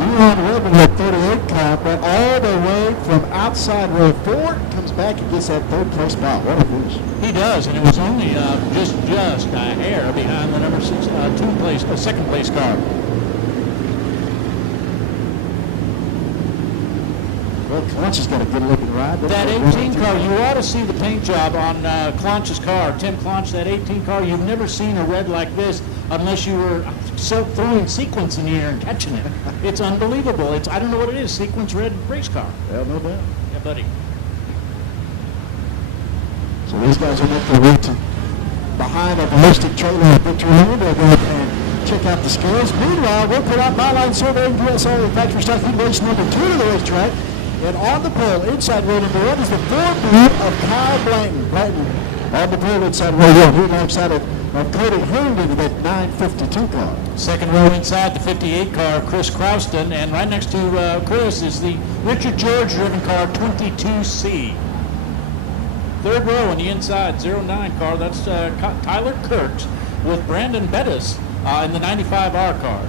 Leon Redmond with 38 car, but all the way from outside row 4, comes back and gets that 3rd place spot. What a finish. He does, and it was only just a hair behind the number 6, 2nd place car. Well, Clonch has got a good looking ride. That 18 car, you ought to see the paint job on Clonch's car. Tim Clonch, that 18 car, you've never seen a red like this unless you were throwing sequence in the air and catching it. It's unbelievable. I don't know what it is, sequence red race car. Well, no doubt. Yeah, buddy. So these guys will make their way to behind a ballistic trailer of Victory Lane. They'll go and check out the scales. Meanwhile, we'll put out Byline Survey USA factory stock heat race number 2 to the racetrack. And on the pole, inside row number 1 is the 4B of Kyle Blanton. Blanton on the pole inside row 1. He alongside of Cody Herndon in that 952 car. Second row inside, the 58 car of Chris Crouston. And right next to Chris is the Richard George driven car 22C. Third row on the inside, 09 car, that's Tyler Kurtz with Brandon Bettis in the 95R car.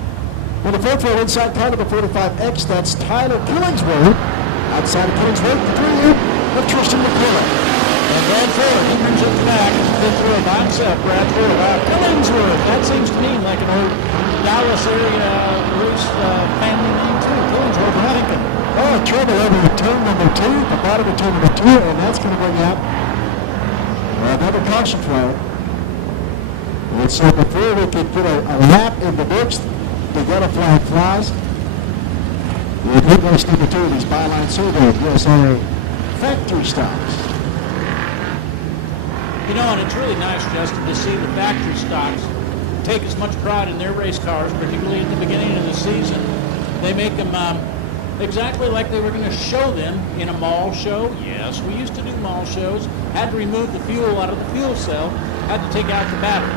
On the fourth row inside car number 45X, that's Tyler Killingsworth. Outside of Killingsworth, the 3 of Tristan McCullough. And Brad Ford, he brings up the back. Fifth row by himself, Brad Ford. Killingsworth, that seems to me like an old Dallas area race family name too. Killingsworth, I'm thinking. Oh, trouble over turn number 2, the bottom of turn number 2, and that's going to bring out another caution flag. And so before we can put a lap in the books, the yellow flag flies. The pit race number 2 of these byline surveys, USA factory stops. You know, and it's really nice, Justin, to see the factory stocks take as much pride in their race cars, particularly at the beginning of the season. They make them exactly like they were going to show them in a mall show. Yes, we used to do mall shows. Had to remove the fuel out of the fuel cell. Had to take out the battery.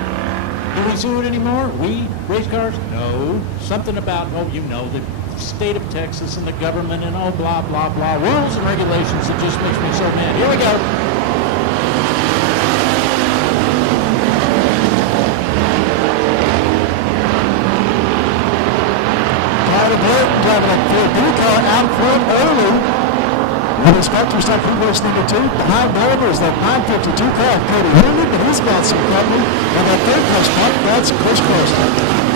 Do we do it anymore? We? Race cars? No. Something about, oh, you know, the state of Texas and the government and oh, blah, blah, blah. Rules and regulations that just makes me so mad. Here we go. Driving a Ford blue car out front early. With his factory stop pit race number 2. Behind Oliver is that 952 car of Cody Herndon, but he's got some company. And that third place spot, that's Chris Carson.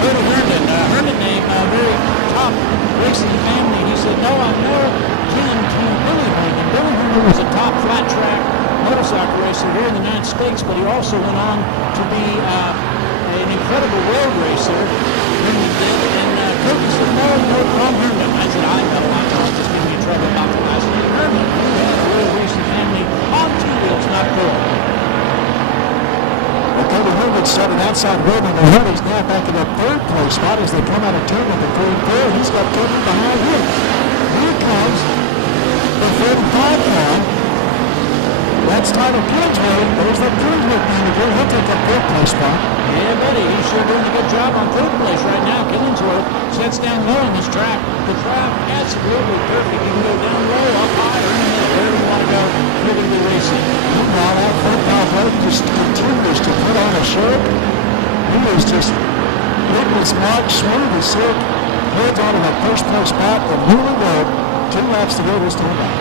Cody Herndon, Herndon name, very top racing family. He said, no, I'm no kin to Billy Herndon. Billy Herndon was a top flat track motorcycle racer here in the United States, but he also went on to be an incredible road racer. Herndon did, and Cody said, no, Tom Herndon. I said, I know, just giving me trouble about the last name. Herndon, a real racing family on 2 wheels, not 4. Well, Cody Herndon started outside road number 1. He's now back in that third place spot as they come out of turn number 3 and 4. He's got Cody behind him. Here comes the 35 car. That's Tyler Killingsworth. There's that Killingsworth man again. He'll take that third place spot. Yeah, buddy, he's sure doing a good job on third place right now. Killingsworth sets down low on this track. The track, absolutely perfect. You can go down low, up high, or in the middle, wherever you want to go. You're going to be racing. Meanwhile, that front half just continues to put on a show. He is just making his mark smooth as silk. Heads on in that first place spot and moving road. 2 laps to go this time out.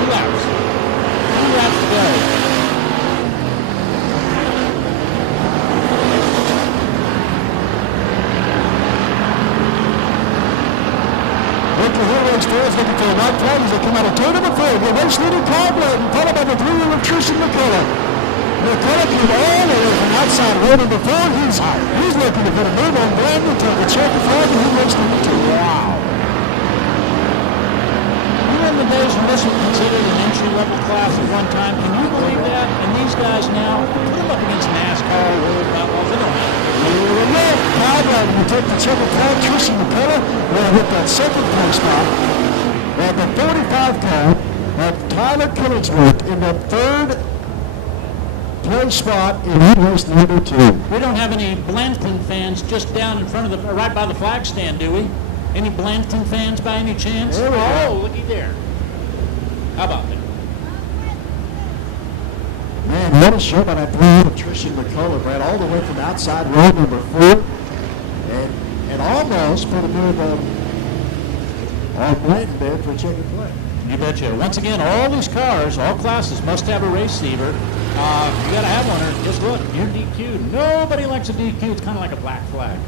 2 laps. 2 laps to go. Stores looking for a white flag as they come out of turn number 4. The race leading car blade, followed by the 3-wheel of Tristan McCullough. McCullough came all the way from outside row number 4. He's looking to put a move on Brandon to the checker flag, and he race number 2. Wow. Remember the days when this was considered an entry-level class at one time? Can you believe that? And these guys now, put them up against NASCAR, World Outlaws, they don't have. You take the checker flag, Tristan McCullough will hit that second place spot. And the 45 car of Tyler Killingsworth in the third place spot in race number 2. We don't have any Blanton fans just down in front of the, right by the flag stand, do we? Any Blanton fans by any chance? Oh, looky there. How about that? Man, what a show by that 3-wheel of Tristan McCullough, Brad, all the way from outside row number 4. And almost put a move on Blanton there for a checkered flag. You betcha. Once again, all these cars, all classes must have a receiver. You got to have one, or guess what? You're DQ'd. Nobody likes a DQ. It's kind of like a black flag.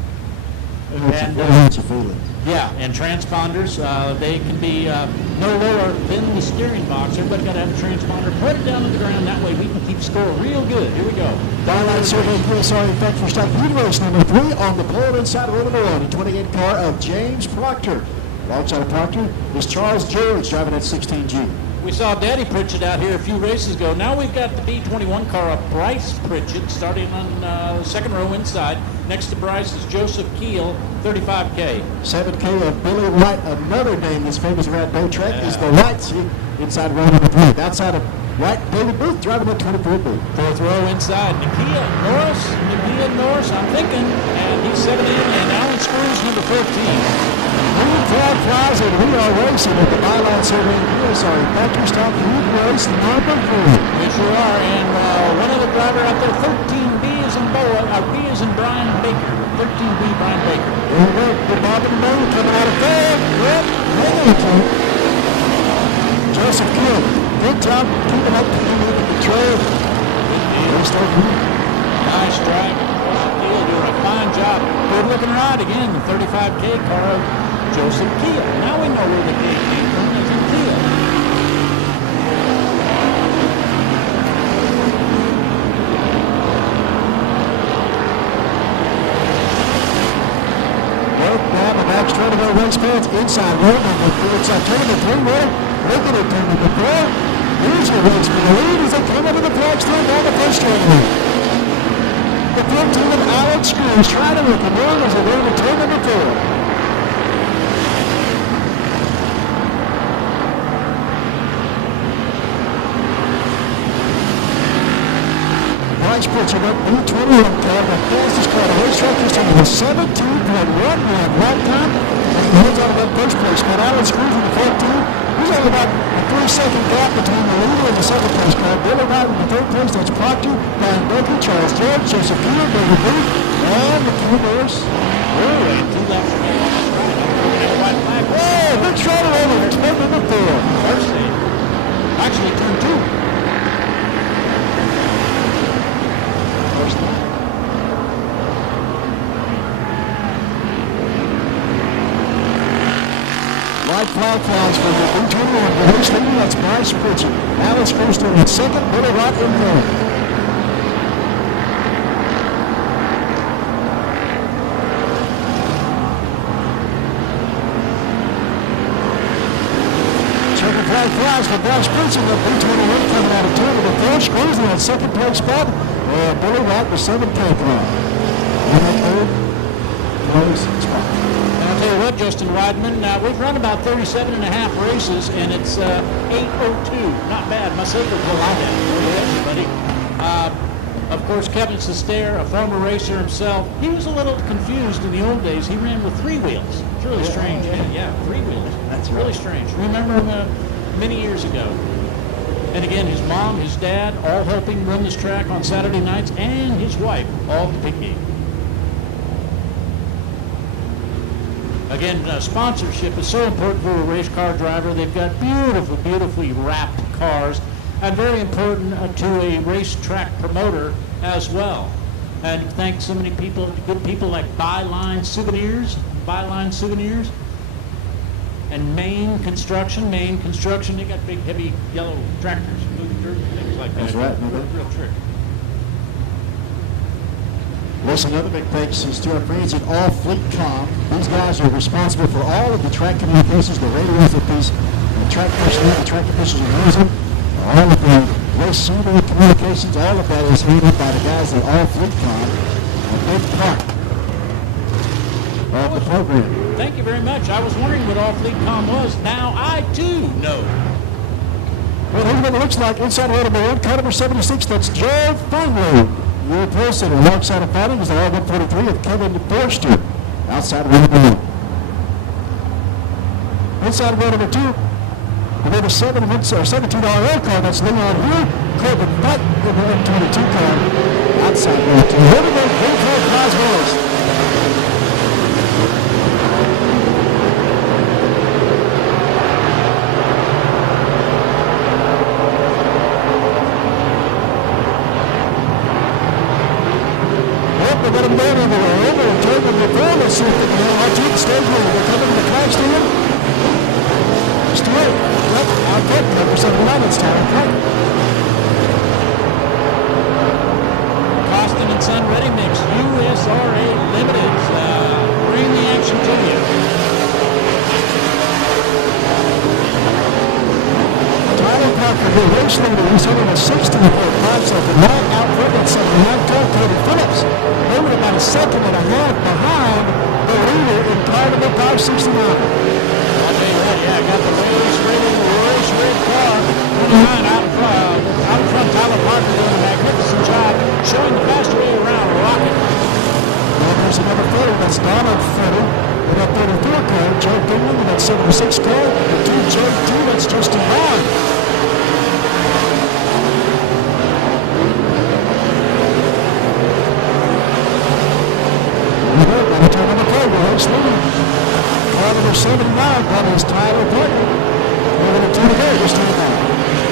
And hurts your feelings. Yeah, and transponders, they can be no lower than the steering box. Everybody got to have a transponder. Put it down on the ground. That way we can keep score real good. Here we go. Byline survey PSR factory stop heat race number 3 on the pole inside row number 1. The 28 car of James Proctor. Alongside Proctor is Charles George driving that 16G. We saw Daddy Pritchett out here a few races ago. Now we've got the B21 car of Bryce Pritchett starting on the second row inside. Next to Bryce is Joseph Keel, 35K. 7K of Billy White, another name that's famous around Bay Track, is the White seat inside row number 3. Outside of White, David Booth driving that 24 Booth. Fourth row inside, Nakia Norris, I'm thinking, and he's 7 in, and Alan Screws, number 14. Green flag flies and we are racing at the byline survey PSR factory stop heat race number 3. We sure are, and one other driver out there, 13B is in B is in Brian Baker. 13B Brian Baker. There we go, the Bob and Bow coming out of third. Yep, hang on to it. Joseph Keel, good job keeping up to Trey. Nice drive. Keel doing a fine job. Good looking ride again. The 35K car of Joseph Keel. Now we know where the K came from. It's in Keel. Now the back's trying to go race pads inside road number 4. Inside turn number 3 there. Look at it, turn number 4. Here's your race for the lead as they come into the flag stand down the first straightaway. The front team of Alex Screws trying to make a move as they go to turn number 4. Bryce Pritchard up B21 car, the fastest car to racetrack this time with 17.11 lap time. And he heads out of that first place. Got Alex Screws in the 14. He's only about a 3-second gap between the leader and the second place car. Billy Knight in the third place. That's Proctor, Brian Baker, Charles George, Joseph Peter, David Booth, and the Q Bears. Oh, and 2 laps remaining on this ride. White flag. Whoa, big shot over. It's number 4. First save. Actually, turn 2. White flag flies from the B21 for race leader. That's Bryce Pritchard. Alex Screws in second, Billy Knight in third. Checkered flag flies for Bryce Pritchard. The B21 coming out of turn number 4. Screws in that second place spot. Billy Knight with 7K car. In that third place spot. I'll tell you what, Justin Weidman, we've run about 37 and a half races, and it's 8:02. Not bad. My safer pull I had. Buddy. Of course, Kevin Sestaire, a former racer himself, he was a little confused in the old days. He ran with 3 wheels. It's really strange. Yeah, 3 wheels. That's really strange. Remember him many years ago. And again, his mom, his dad, all helping run this track on Saturday nights, and his wife, all at the pit gate. Again, sponsorship is so important for a race car driver. They've got beautiful, beautifully wrapped cars, and very important to a racetrack promoter as well. And thanks so many people, good people like Byline Souvenirs, and Main Construction. They got big, heavy yellow tractors, moving dirt, things like that. That's right. Real trick. Yes, another big thanks is to our friends at All Fleet Com. These guys are responsible for all of the track communications, the radios that these track personnel, the track officials are using, all of the race scenery communications, all of that is handled by the guys at All Fleet Com. A big part of the program. Thank you very much. I was wondering what All Fleet Com was. Now I too know. Well, here's what it looks like inside row number 1, car number 76. That's Joe Funglo. Your person alongside of Patton is the R143 of Kevin Forster. Outside of row number 1. Inside of row number 2, the number 7 $17 air car. That's Leon Hill. Corbin Butt in the M22 car. Outside row 2. Here we go. Green Flag Prize Wars. They got him down over there. Over and turn them to four. Let's see if they can watch it. Stage one. They're coming to the crash stand. Straight. Yep. Out front. Number 79. It's Tyler Clark. Costin and Son Ready Mix, USRA Limited. Bring the action to you. Tyler Parker, the race leader, he's hitting a 16.5 second line out front at 79. Cody Phillips, moving about a second and a half behind the leader in car number 569. I'll tell you what, yeah, I got the race red car, 29 out in front. Tyler Parker doing a magnificent job, showing the fast way around, rocking. And there's another 30, that's Donald Fetty. And that 34 car, Joe Bingham, and that 76 car, the 2J2, that's Justin Bond. Turn number 4, race leader. Car number 79, that is Tyler Parker. We're going to turn it over, just turn it on.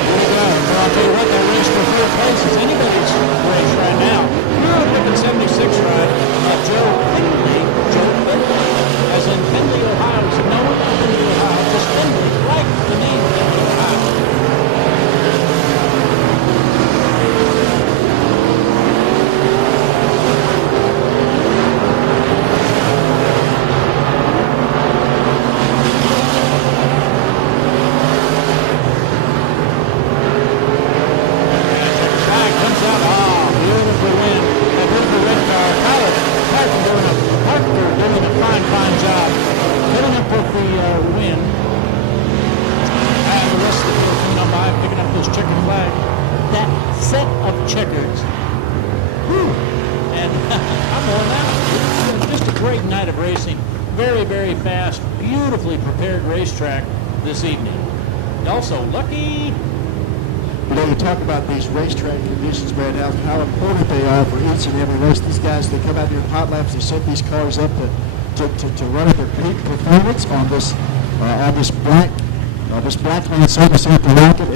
Here we go. I'll tell you what, that race for third place is anybody's race right now. We're looking 76 ride. Joe Findlay, as in Findlay, Ohio. So no one in Findlay, Ohio, just Findlay, like the name Findlay, Ohio. Checkers. Whew. And I'm worn out. Just a great night of racing. Very, very fast, beautifully prepared racetrack this evening. Also, lucky. You know, you talk about these racetrack conditions, Brad, how important they are for each and every race. These guys, they come out here in hot laps, they set these cars up to run at their peak performance on this blackland surface at the rocket.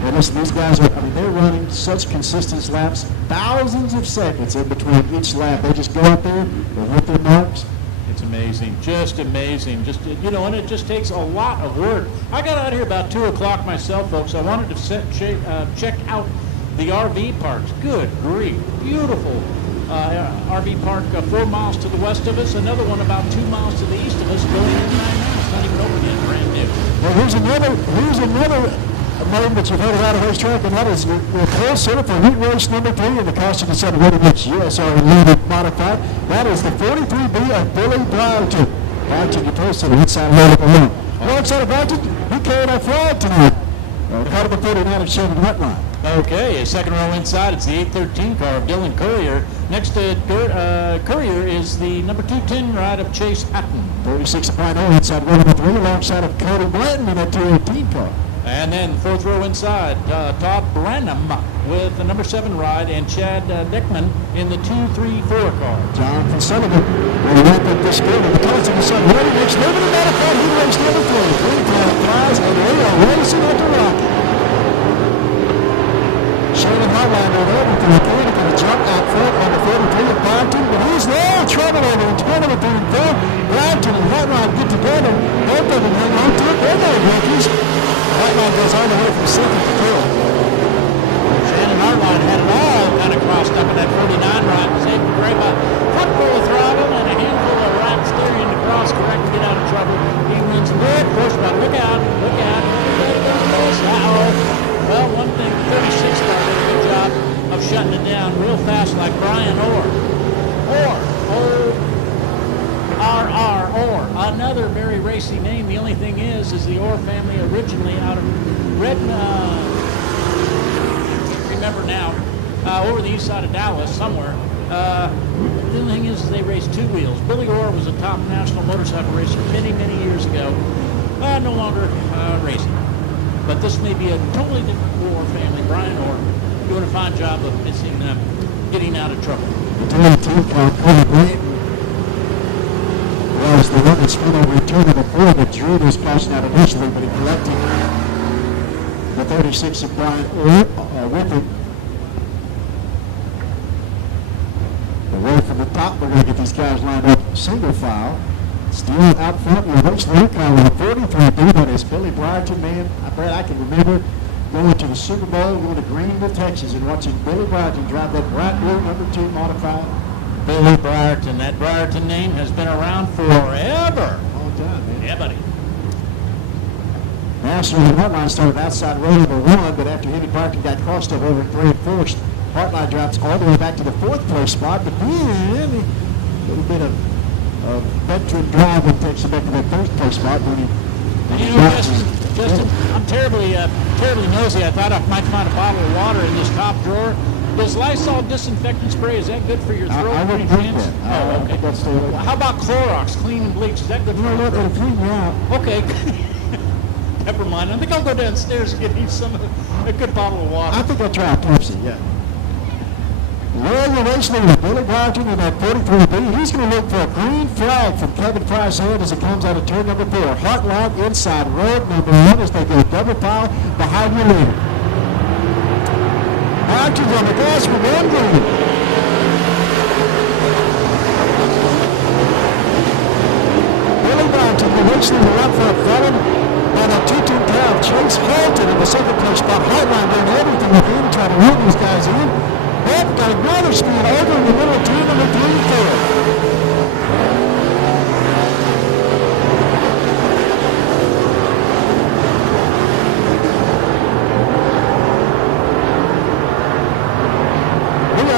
And listen, these guys are, they're running such consistent laps, thousands of seconds in between each lap. They just go out there, they hit their marks. It's amazing, just amazing. Just, and it just takes a lot of work. I got out here about 2 o'clock myself, folks. I wanted to check out the RV parks. Good grief, beautiful RV park 4 miles to the west of us, another one about 2 miles to the east of us, going in 9 minutes, not even open yet, brand new. Well, here's another name that you've heard about a racetrack, and that is the Pro Center for Heat Race number 3 in the Caution Center Ready Mix USR Limited Modified. That is the 43B of Billy Bryerton. Bryerton, the Pro Center, inside of the room. Alongside of Bryerton, he carried our flag tonight. Part of the 49 of Shannon Wetline. Okay, a second row inside, it's the 813 car of Dylan Courier. Next to Courier is the number 210 ride of Chase Hatton. 36 of Brian O inside row number 3, alongside of Cody Blanton in that 218 car. And then fourth row inside, Todd Branham with the number 7 ride, and Chad Dickman in the 234 car. Jonathan Sullivan will wrap up this field of the Caution Center Ready Mix Limited Modified Heat Race number 3. Green flag flies, and they are racing at the rocket. Shannon Highlander there with the mechanic and a jump out front on the 43 of Bryton, but he's there, trouble over in tournament being full. Bryton and Hotline get together, both of them hang on to it, they're no rookies. Hotline goes all the way from second to third. Shannon Hotline had it all kind of crossed up in that 49 ride, was able to grab a front roll throttle and a handful of right steering to cross correct to get out of trouble. He wins good, first ride, look out, uh-oh. Well, one thing, 36 car did a good job of shutting it down real fast like Brian Orr. Orr. Another very racy name. The only thing is the Orr family originally out of remember now, over the east side of Dallas somewhere. The only thing is they race 2 wheels. Billy Orr was a top national motorcycle racer many, many years ago. No longer racing. But this may be a totally different Orr family. Brian Orr doing a fine job of getting out of trouble. The 2 car, Cody Blanton, was the one that spun over in turn number 4 that drew this caution out initially, but he collected the 36 of Brian Orr with it. Away from the top, we're going to get these guys lined up single file. Still out front, we'll race the car with a 43B, but it's Billy Bryerton, man. I can remember going to the Super Bowl, going to Greenville, Texas, and watching Billy Bryerton drive that bright blue number 2 modified. Billy Bryerton. That Bryerton name has been around forever. Long time, man. Yeah, buddy. National Heartline started outside row number 1, but after Henry Bryerton got crossed up over in 3 and 4, Heartline drops all the way back to the 4th place spot, but then a little bit of veteran driving takes him back to that 1st place spot when he Justin, I'm terribly nosy. I thought I might find a bottle of water in this top drawer. Does Lysol disinfectant spray, is that good for your throat? I wouldn't drink that. Oh, okay. Well, how about Clorox, clean and bleach? Is that good for your throat? It'll clean you out. Okay. Never mind. I think I'll go downstairs and get you a good bottle of water. I think I'll try a Pepsi, yeah. Royal race leader Billy Bryerton in that 43B. He's going to look for a green flag from Kevin Fry's hand as it comes out of turn number 4. Heartline inside road number 1 as they go double pile behind your leader. Barton's on the gas for one green. Billy Barton, the race leader up front, followed by the 2-2 car of Chase Halton in the second place spot. Highline doing everything within, trying to run these guys in. Both got another speed over in the middle of turn number 3 and 4.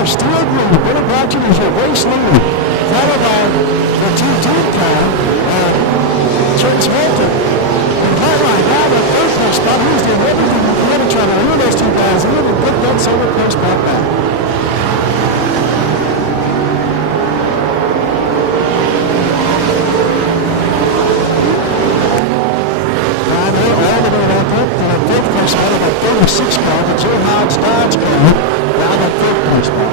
Still green. Billy Barton is your race leader, followed by the 2-2 car, Chase Halton. And Highline now the third place spot. He's doing everything he can to try to run those two guys in and get that second place spot back. All the way back up to the fifth place out of that 36 car, the Joe Hodge Dodge car. Now that third place spot.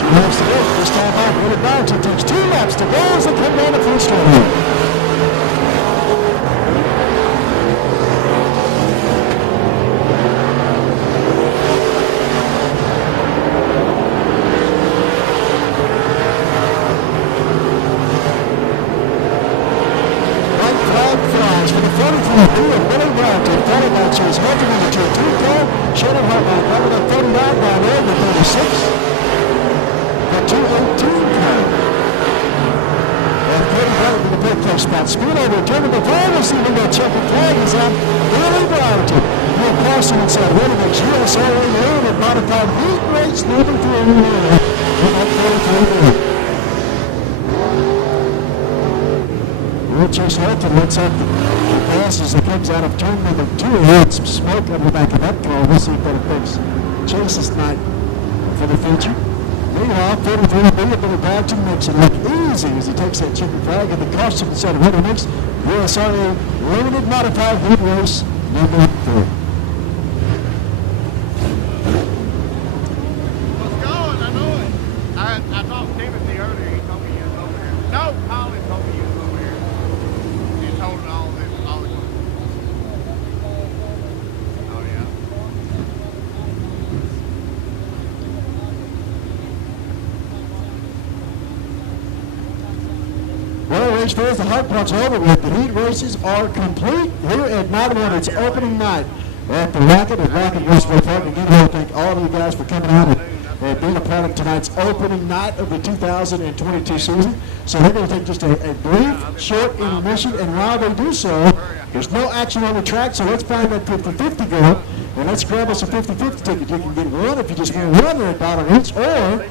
2 laps to go. This time out, Billy Barton takes 2 laps to go as they come down the front straight. Spot. Speed over, turn to the flag, and see when that checkered flag is out. Billy Barton. Will Carson inside. Ready makes USA in and modified heat race number 3 with that 43. Will Chase Halton lets up the pass as it comes out of turn number 2. He had some smoke on the back of that car. We'll see if that affects Chase's night for the future. Meanwhile, 43 Billy Barton makes it look easy as he takes that chicken flag and the caution inside of ready mix. USA limited modified heat race number 3. What's going? I know it. I talked to Timothy earlier. He told me you was over here. No, Colin told me you was over here. He's holding all this. Oh, yeah. Well, race fans, the hard part's over with. The heat races are complete here at Matterhorn. It's opening night at the Racket at Racket Raceway Park. Again, I want to thank all of you guys for coming out and being a part of tonight's opening night of the 2022 season. So we're going to take just a brief, short intermission, and while they do so, there's no action on the track, so let's find that 50-50 girl, and let's grab us a 50-50 ticket. You can get one if you just want one, they're $1 each, or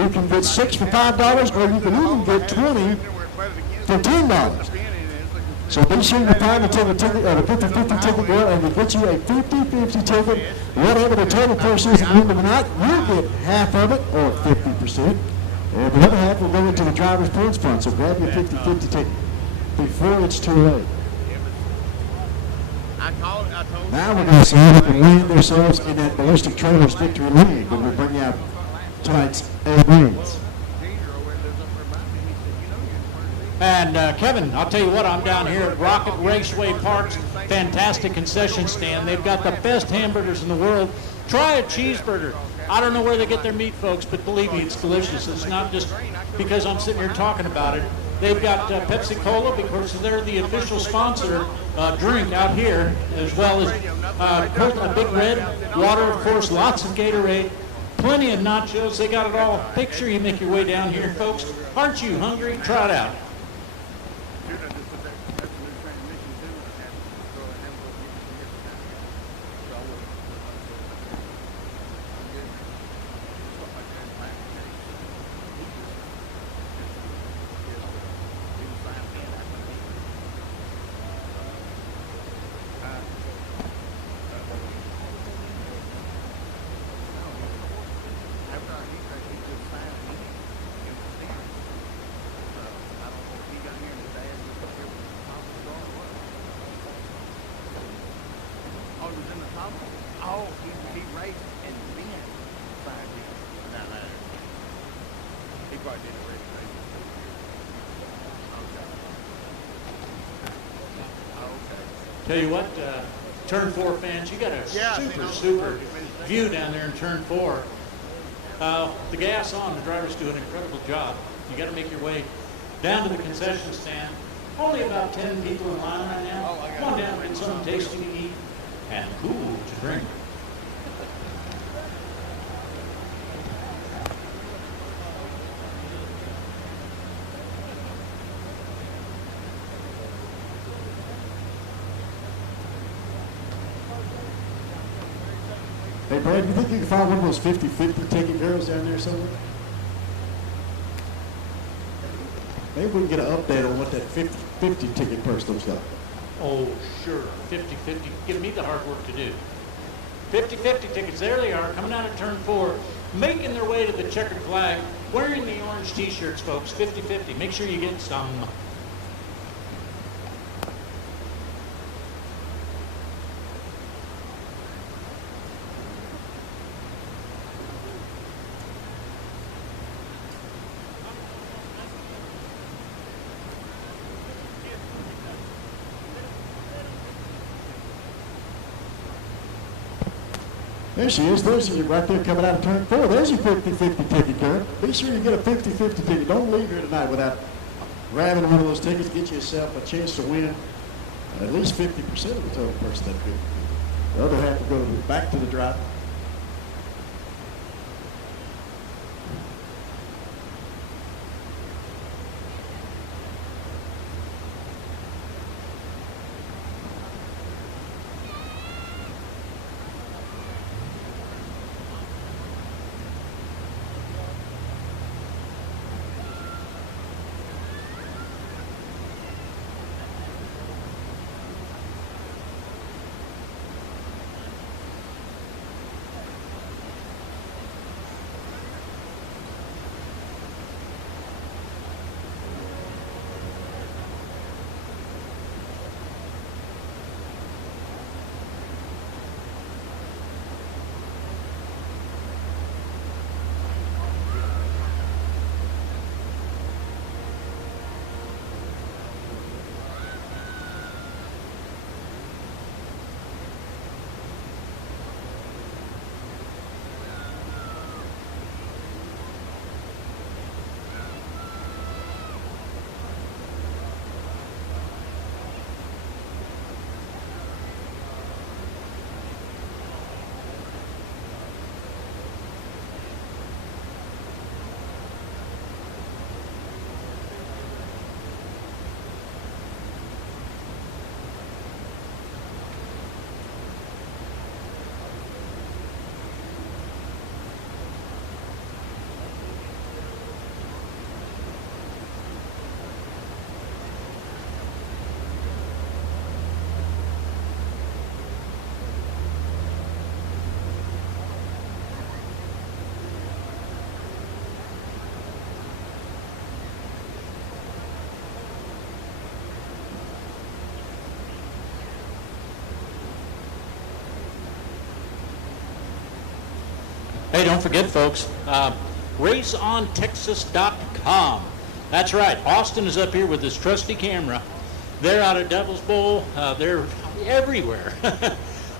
you can get 6 for $5, or you can even get 20 for $10. So be sure you find the 50-50 ticket girl, and we'll get you a 50-50 ticket. Whatever the total purse is at the end of the night, you'll get half of it, or 50%. And the other half will go into the driver's points fund. So grab your 50-50 ticket before it's too late. Now we're going to see who can land themselves in that Ballistic Trailers Victory League when we bring out tonight's A wins. And Kevin, I'll tell you what, I'm down here at Rocket Raceway Park's fantastic concession stand. They've got the best hamburgers in the world. Try a cheeseburger. I don't know where they get their meat, folks, but believe me, it's delicious. It's not just because I'm sitting here talking about it. They've got Pepsi Cola because they're the official sponsor drink out here, as well as a Big Red, water, of course, lots of Gatorade, plenty of nachos. They got it all. Make sure you make your way down here, folks. Aren't you hungry? Try it out. Tell you what, Turn 4 fans, you got a Yeah, I super, mean, super view down there in Turn 4. The gas on, the drivers do an incredible job. You got to make your way down to the concession stand. Only about 10 people in line right now. Come on down, get something tasty to eat and cool to drink. Hey, Brad, you think you can find one of those 50-50 ticket girls down there somewhere? Maybe we can get an update on what that 50-50 ticket person looks like. Oh, sure. 50-50. Give me the hard work to do. 50-50 tickets. There they are, coming out of Turn 4, making their way to the checkered flag, wearing the orange T-shirts, folks. 50-50. Make sure you get some. There she is. There's you right there coming out of Turn 4. There's your 50-50 ticket, girl. Be sure you get a 50-50 ticket. Don't leave here tonight without grabbing one of those tickets. Get yourself a chance to win at least 50% of the total purse that good. The other half will go back to the driver. Hey, don't forget, folks, raceontexas.com. That's right. Austin is up here with his trusty camera. They're out at Devil's Bowl. They're everywhere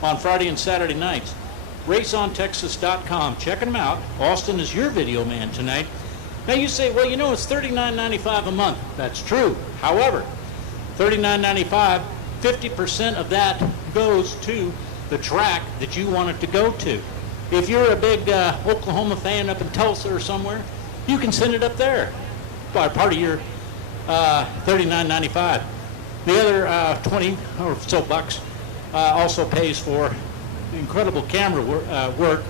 on Friday and Saturday nights. Raceontexas.com. Check them out. Austin is your video man tonight. Now you say, well, you know, it's $39.95 a month. That's true. However, $39.95, 50% of that goes to the track that you want it to go to. If you're a big Oklahoma fan up in Tulsa or somewhere, you can send it up there by part of your $39.95. The other 20 or so bucks also pays for the incredible camera work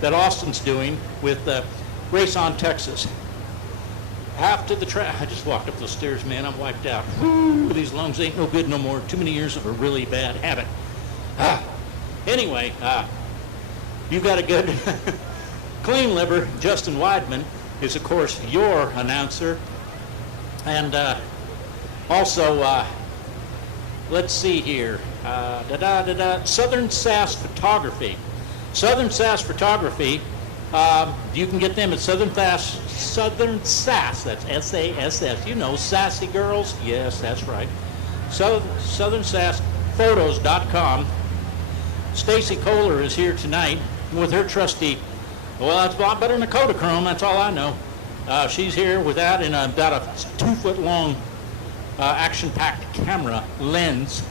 that Austin's doing with Race on Texas. After the track, I just walked up those stairs, man. I'm wiped out. Whew, these lungs ain't no good no more. Too many years of a really bad habit. Anyway, you've got a good clean liver. Justin Weidman is, of course, your announcer. And also, let's see here. Southern Sass Photography. Southern Sass Photography, you can get them at Southern Sass, that's S-A-S-S. You know, sassy girls. Yes, that's right. SouthernSassPhotos.com. Stacy Kohler is here tonight with her trusty. Well, that's a lot better than a Kodachrome, that's all I know. She's here with that in about a 2-foot-long action-packed camera lens.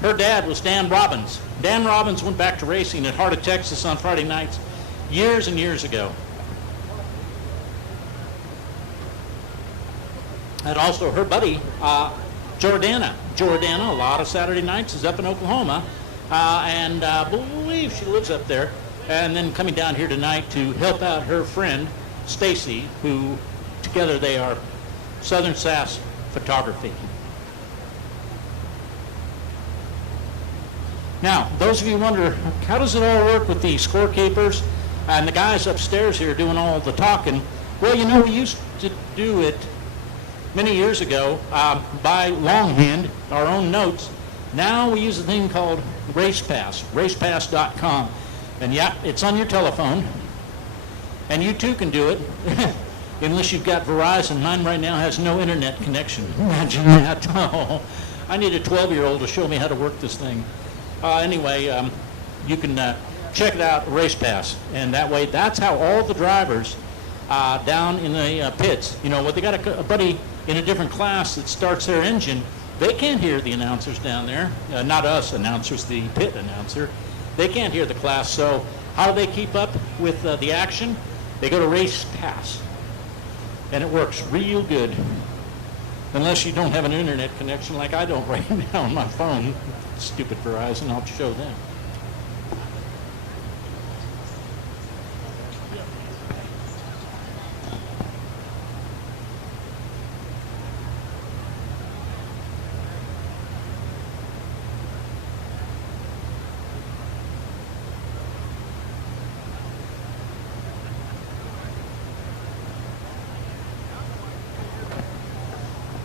Her dad was Dan Robbins. Dan Robbins went back to racing at Heart of Texas on Friday nights years and years ago. And also her buddy, Jordana. Jordana, a lot of Saturday nights, is up in Oklahoma. And I believe she lives up there. And then coming down here tonight to help out her friend, Stacy, who together they are Southern Sass Photography. Now, those of you wonder, how does it all work with the scorekeepers and the guys upstairs here doing all the talking? Well, you know, we used to do it many years ago by longhand, our own notes. Now we use a thing called RacePass, racepass.com. And yeah, it's on your telephone. And you too can do it, unless you've got Verizon. Mine right now has no internet connection. Imagine that. Oh, I need a 12-year-old to show me how to work this thing. Anyway, you can check it out, RacePass. And that way, that's how all the drivers down in the pits, you know, they got a buddy in a different class that starts their engine. They can't hear the announcers down there. Not us announcers, the pit announcer. They can't hear the class. So how do they keep up with the action? They go to RacePass. And it works real good. Unless you don't have an internet connection like I don't right now on my phone. Stupid Verizon, I'll show them.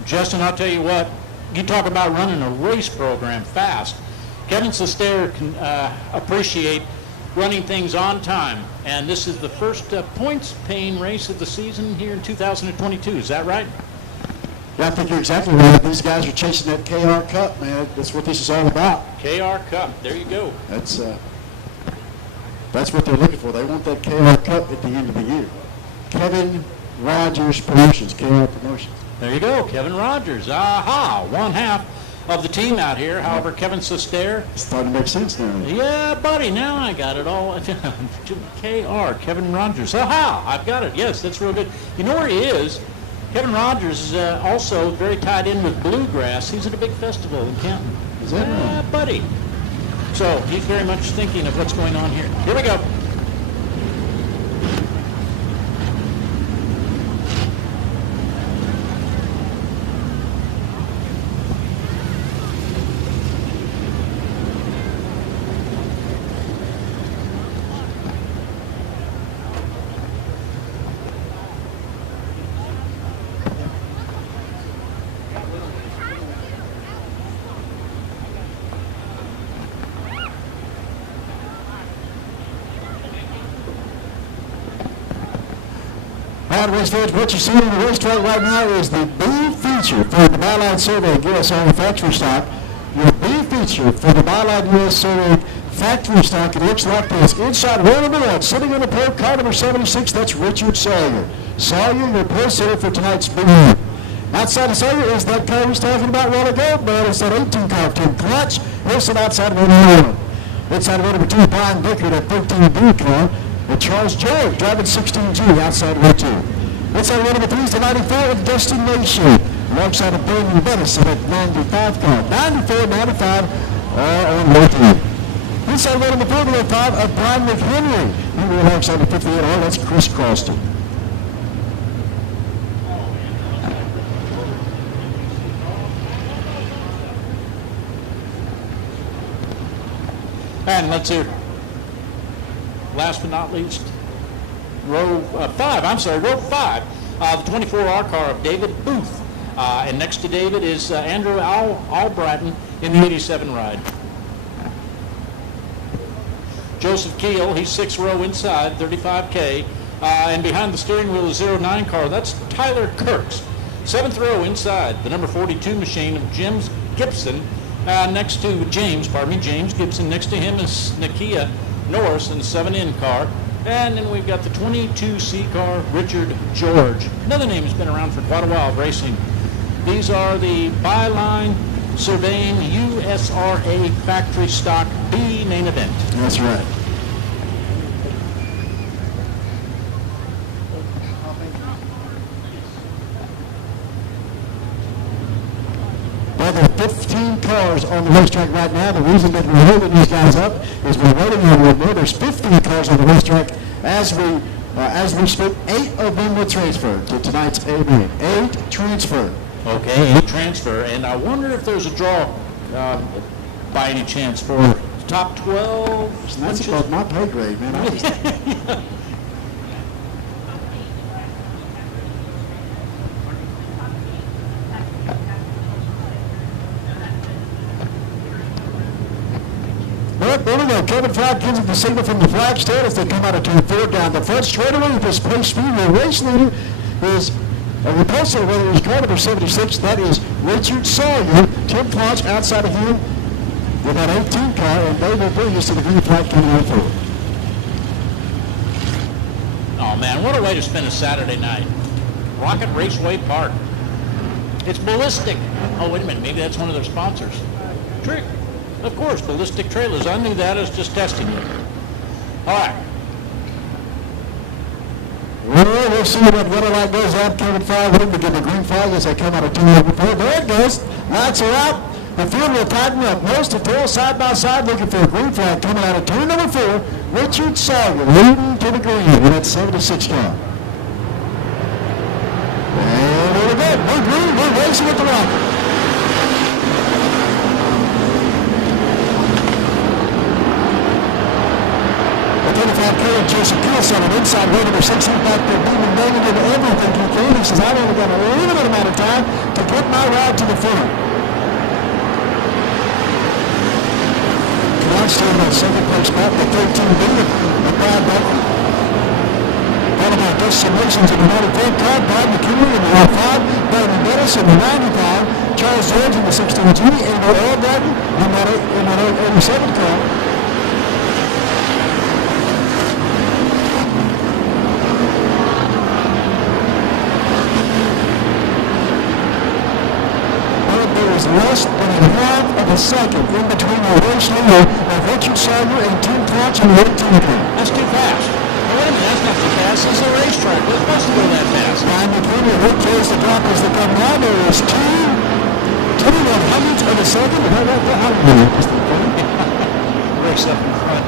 Justin, I'll tell you what, you talk about running a race program fast. Kevin Sestair can appreciate running things on time. And this is the first points-paying race of the season here in 2022. Is that right? Yeah, I think you're exactly right. These guys are chasing that KR Cup, man. That's what this is all about. KR Cup, there you go. That's what they're looking for. They want that KR Cup at the end of the year. Kevin Rogers Promotions, KR Promotions. There you go, Kevin Rogers. Aha, one half of the team out here. However, Kevin Sestair. It's starting to make sense now. Yeah, buddy, now I got it all. KR, Kevin Rogers. Aha, I've got it. Yes, that's real good. You know where he is? Kevin Rogers is also very tied in with Bluegrass. He's at a big festival in Canton. Is that right? Buddy. So he's very much thinking of what's going on here. Here we go. Race fans, what you see on the racetrack right now is the B feature for the Byline Survey US on the factory stock. Your B feature for the Byline US Survey factory stock, it looks like this. Inside row number 1, sitting in the pro car number 76, that's Richard Sawyer. Sawyer, your pro sitter for tonight's B. Outside of Sawyer is that car we was talking about a while ago, but it's that 18 car, Tim Clutch. He'll sit outside row number 1. Inside row number 2, Brian Baker, that 13B car. And Charles George driving 16G outside row 2. Inside row number 3 is the 94 of Destination. Alongside of Brandon Bettis in that 95 car. 94, 95 on row 3. Inside row number 4, the 05 of Brian McHenry. He will alongside the 58 R, that's Chris Croston. And let's hear, last but not least, row 5, the 24R car of David Booth. And next to David is Andrew Albrighton in the 87 ride. Joseph Keel, he's 6th row inside, 35K. And behind the steering wheel is 09 car, that's Tyler Kirks. 7th row inside, the number 42 machine of Jim Gibson Next to James Gibson. Next to him is Nakia Norris in the 7N car. And then we've got the 22C car, Richard George. Another name has been around for quite a while, racing. These are the Byline Surveying USRA Factory Stock B main event. That's right. Well, there are 15 cars on the racetrack right now. The reason that we're holding these guys up is we're waiting on one more. There's 15 cars on the racetrack as we speak. 8 of them will transfer to tonight's A main. 8 transfer. Okay, 8 transfer. And I wonder if there's a draw by any chance for top 12. That's about my pay grade, man. I just, Well, there we go. Kevin Flag gives it the signal from the flag stand as they come out of turn 4 down the front straightaway with this pace speedway race leader is a repulsor, whether he's car number 76. That is Richard Sawyer. Tim Claunch outside of him with that 18 car, and they will bring us to the green flag coming on forward. Oh, man, what a way to spend a Saturday night. Rocket Raceway Park. It's Ballistic. Oh, wait a minute. Maybe that's one of their sponsors. Trick. Of course, Ballistic Trailers. I knew that. I was just testing you. All right. Well, we'll see what weather light goes up. Kevin Flag will begin the green flag as they come out of turn number 4. There it goes. Lights are out. The field will tighten up. Nose to tail, side by side, looking for a green flag coming out of turn number 4. Richard Sawyer leading to the green in that 76 car. And there we go. We're green. We're racing with the rocket. Joseph Kilson on inside row number 16 back there, beaming banging into everything he can. He says, I've only got a limited amount of time to get my ride to the front. Claunch still in that second place spot, the 13B, the Brad Button. Followed by Gus Submissions in the 93 car, Brad McKinley in the 05, Brandon Dennis in the 95, Charles George in the 16G, and Earl Bratton in that 87 car. Less than a half of a second in between the race leader of Richard Sawyer and Tim Claunch in the 18 car. That's too fast. Oh, wait a minute, that's not too fast. This is a racetrack. We're supposed to go that fast. Ryan McKinney, Rick carries the drop as they come down. There is 2 hundredths of a second. How about that? Race up in front.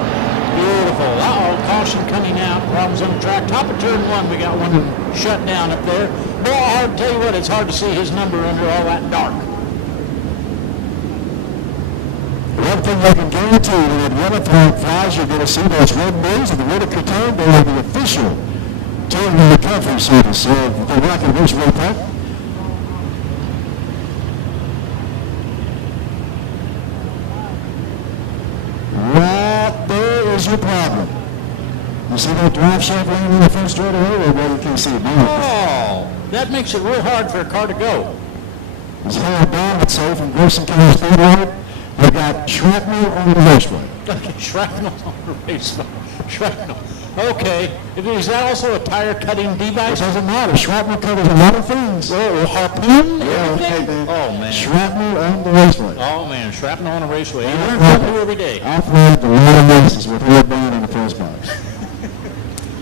Beautiful. Uh-oh, caution coming out. Problems on the track. Top of turn 1, we got one shut down up there. Boy, I'll tell you what, it's hard to see his number under all that dark. One thing I can guarantee when that yellow flag flies, you're going to see those red wings and the Whitaker turn. They are the official turn in the recovery service of the Rocket Raceway Park. Right there is your problem. You see that drive shaft laying in the front straightaway, or where you can see it now? Oh, that makes it real hard for a car to go. It's Harold Bond, let's say, from Grayson County Speedway. We've got shrapnel on the raceway. Okay, shrapnel on the raceway. Shrapnel. Okay. Is that also a tire cutting device? It doesn't matter. Shrapnel covers a lot of things. Oh, harpoon? Yeah, okay, man. Oh, man. Shrapnel on the raceway. Oh, man. Shrapnel on a raceway. You learn something new every day. I've rode a lot of races with Harold Bond in the first box.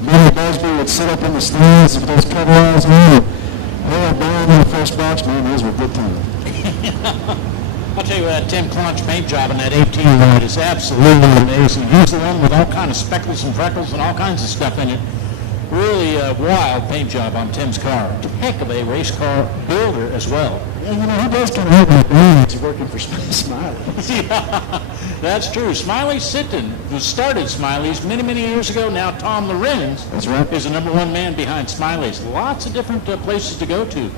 Billy Busby would sit up in the stands with those coveralls on. Harold Bond in the first box, man, those were good times. I'll tell you what, that Tim Claunch paint job in that 18 ride is absolutely amazing. He's the one with all kinds of speckles and freckles and all kinds of stuff in it. Really a wild paint job on Tim's car. Heck of a race car builder as well. Yeah, you know, he does kind of have my brains. He's working for Smiley. Yeah, that's true. Smiley Sitton, who started Smiley's many, many years ago, now Tom Lorenz is the number 1 man behind Smiley's. Lots of different places to go to.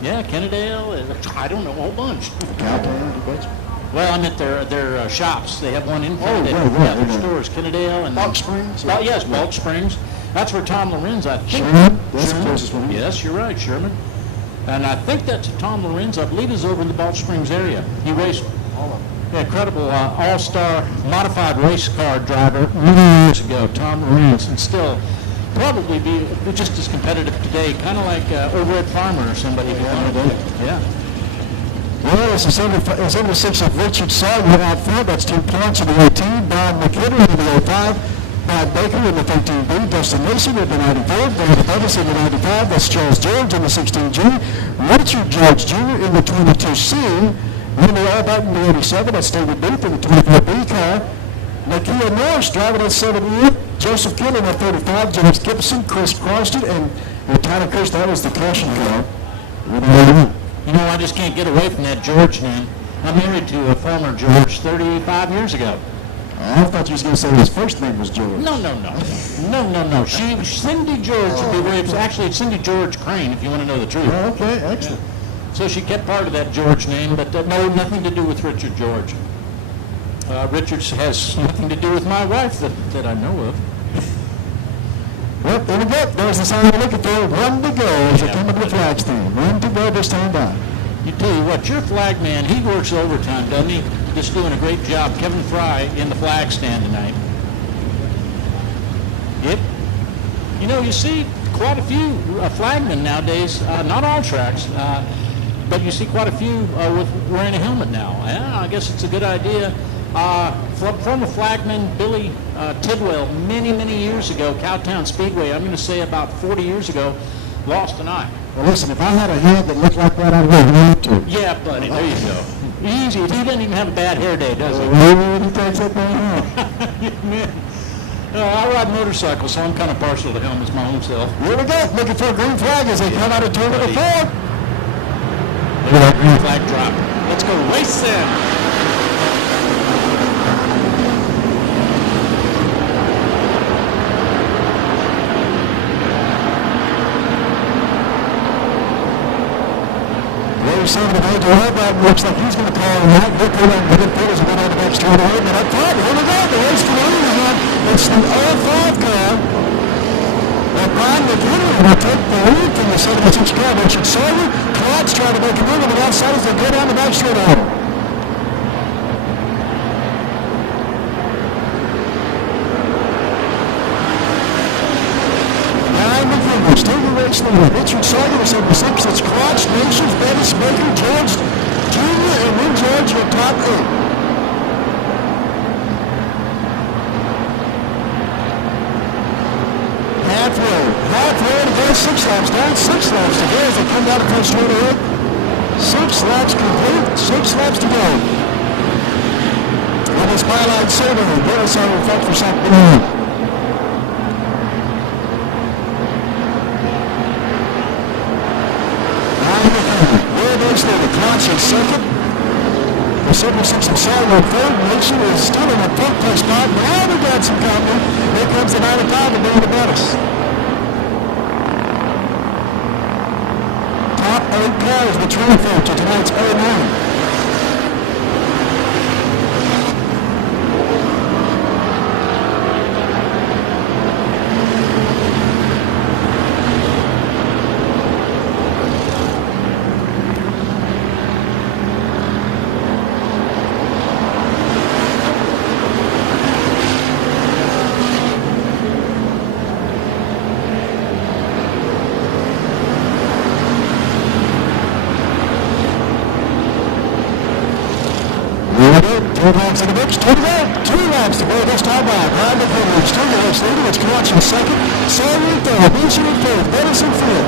Yeah, Kennedale, I don't know, a whole bunch. Well, I'm at their shops. They have one in Kennedale. Their stores, Kennedale and Balch Springs. Yes, Balch Springs. That's where Tom Lorenz, I think. Sherman? That's the closest one. Yes, you're right, Sherman. And I think that's Tom Lorenz, I believe, is over in the Balch Springs area. He raced Yeah, incredible all-star modified race car driver many years ago, Tom Marines, and still probably be just as competitive today, kind of like over at Farmer or somebody. Yeah. Well, it's a 76 of Richard Sawyer out front. That's 2 points in the 18. Bob McKinnon in the 05. Bob Baker in the 13B. Dustin Mason in the 94. David Davis in the 95. That's Charles George in the 16G. Richard George Jr. in the 22C. In the all-back in the 87. That's David Booth in the 24B car. Nakia Norris driving at 78. Joseph Killen at 35. James Gibson, Chris Croston, and Tyler Kirsch. That was the caution car. You know, I just can't get away from that George name. I'm married to a former George 35 years ago. I thought you was going to say his first name was George. No. Cindy George would be very upset. Actually, it's Cindy George Crane, if you want to know the truth. Oh, okay, excellent. So she kept part of that George name, but no, nothing to do with Richard George. Richard has nothing to do with my wife that I know of. Well, there we go. There's the sign we're looking for. 1 to go as they come into the flag stand. 1 to go this time down. You tell you what, your flag man, he works overtime, doesn't he? Just doing a great job. Kevin Fry in the flag stand tonight. Yep. You know, you see quite a few flagmen nowadays, not all tracks, but you see quite a few with wearing a helmet now. Yeah, I guess it's a good idea. Former flagman Billy Tidwell, many years ago, Cowtown Speedway, I'm going to say about 40 years ago, lost an eye. Well, listen, if I had a head that looked like that, I'd wear one too. Yeah, buddy, there you go. Easy. He doesn't even have a bad hair day, does he? He takes that thing off. Man. I ride motorcycles, so I'm kind of partial to helmets my own self. Here we go. Looking for a green flag as they come out of turn number 4. Look at that green flag drop. Let's go racing. Seven of 8 to Hobart looks like he's going to call him out. Look over and good pullers will go down the back straight away. But up front, here we go. The race for the lead. It's the 05 car. And Brian McKinnon will take the lead from the 76 car. Richard Sawyer. Claude's trying to make a move on the outside as they go down the back straight away. Still the race leader. Richard Sawyer was 76. It's Crotch, Nations, Bettis, Baker, George Jr., and then George in top 8. Halfway to go. 6 laps down. 6 laps to go as they come down the front straight ahead. 6 laps complete. 6 laps to go. And it's byline silver. Bettis on the front for South. The Crotch is second. The 76 and Sawyer in third. Nation is still in the front place spot. Now they've got some company. Here comes the 95 to bring the Bettis. Top 8 cars the transfer to tonight's 09. Two laps in the mix, 2 to go. 2 laps to go this time by. Brian McKinnon, still the race leader. It's Crotch in second. Sawyer in third. Nation in fourth. Bettis in fifth.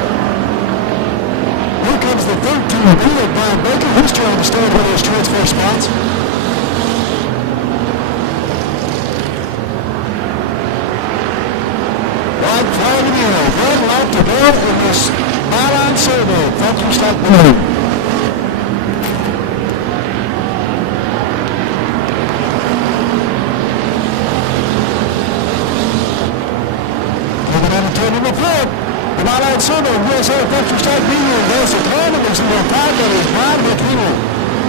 Here comes the 13 Buick Brian Baker. He's trying to stay one of those transfer spots. Wide flag in the air. 1 lap to go in this byline survey. Factory stock blue. Number 4, the byline survey, USA Factory Stock Media, there's the time, and there's number 5, that is Brian McKinnon.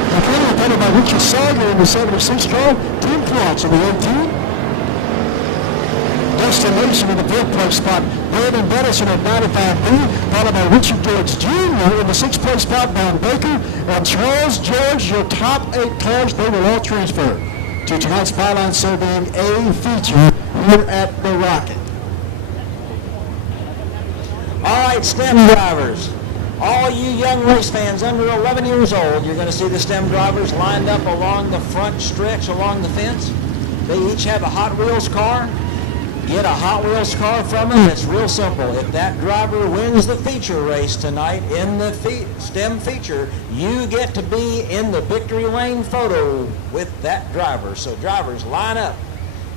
McKinnon, followed by Richard Sawyer in the 76 car, Tim Crotch in the 18. Destination in the 5th place spot. Brandon Bettison at 95B, followed by Richard George Jr. in the 6th place spot. Don Baker and Charles George, your top 8 cars, they will all transfer to tonight's Byline Surveying A feature here at the Rocket. All right, STEM drivers. All you young race fans under 11 years old, you're going to see the STEM drivers lined up along the front stretch along the fence. They each have a Hot Wheels car. Get a Hot Wheels car from them. It's real simple. If that driver wins the feature race tonight in the STEM feature, you get to be in the victory lane photo with that driver. So drivers, line up.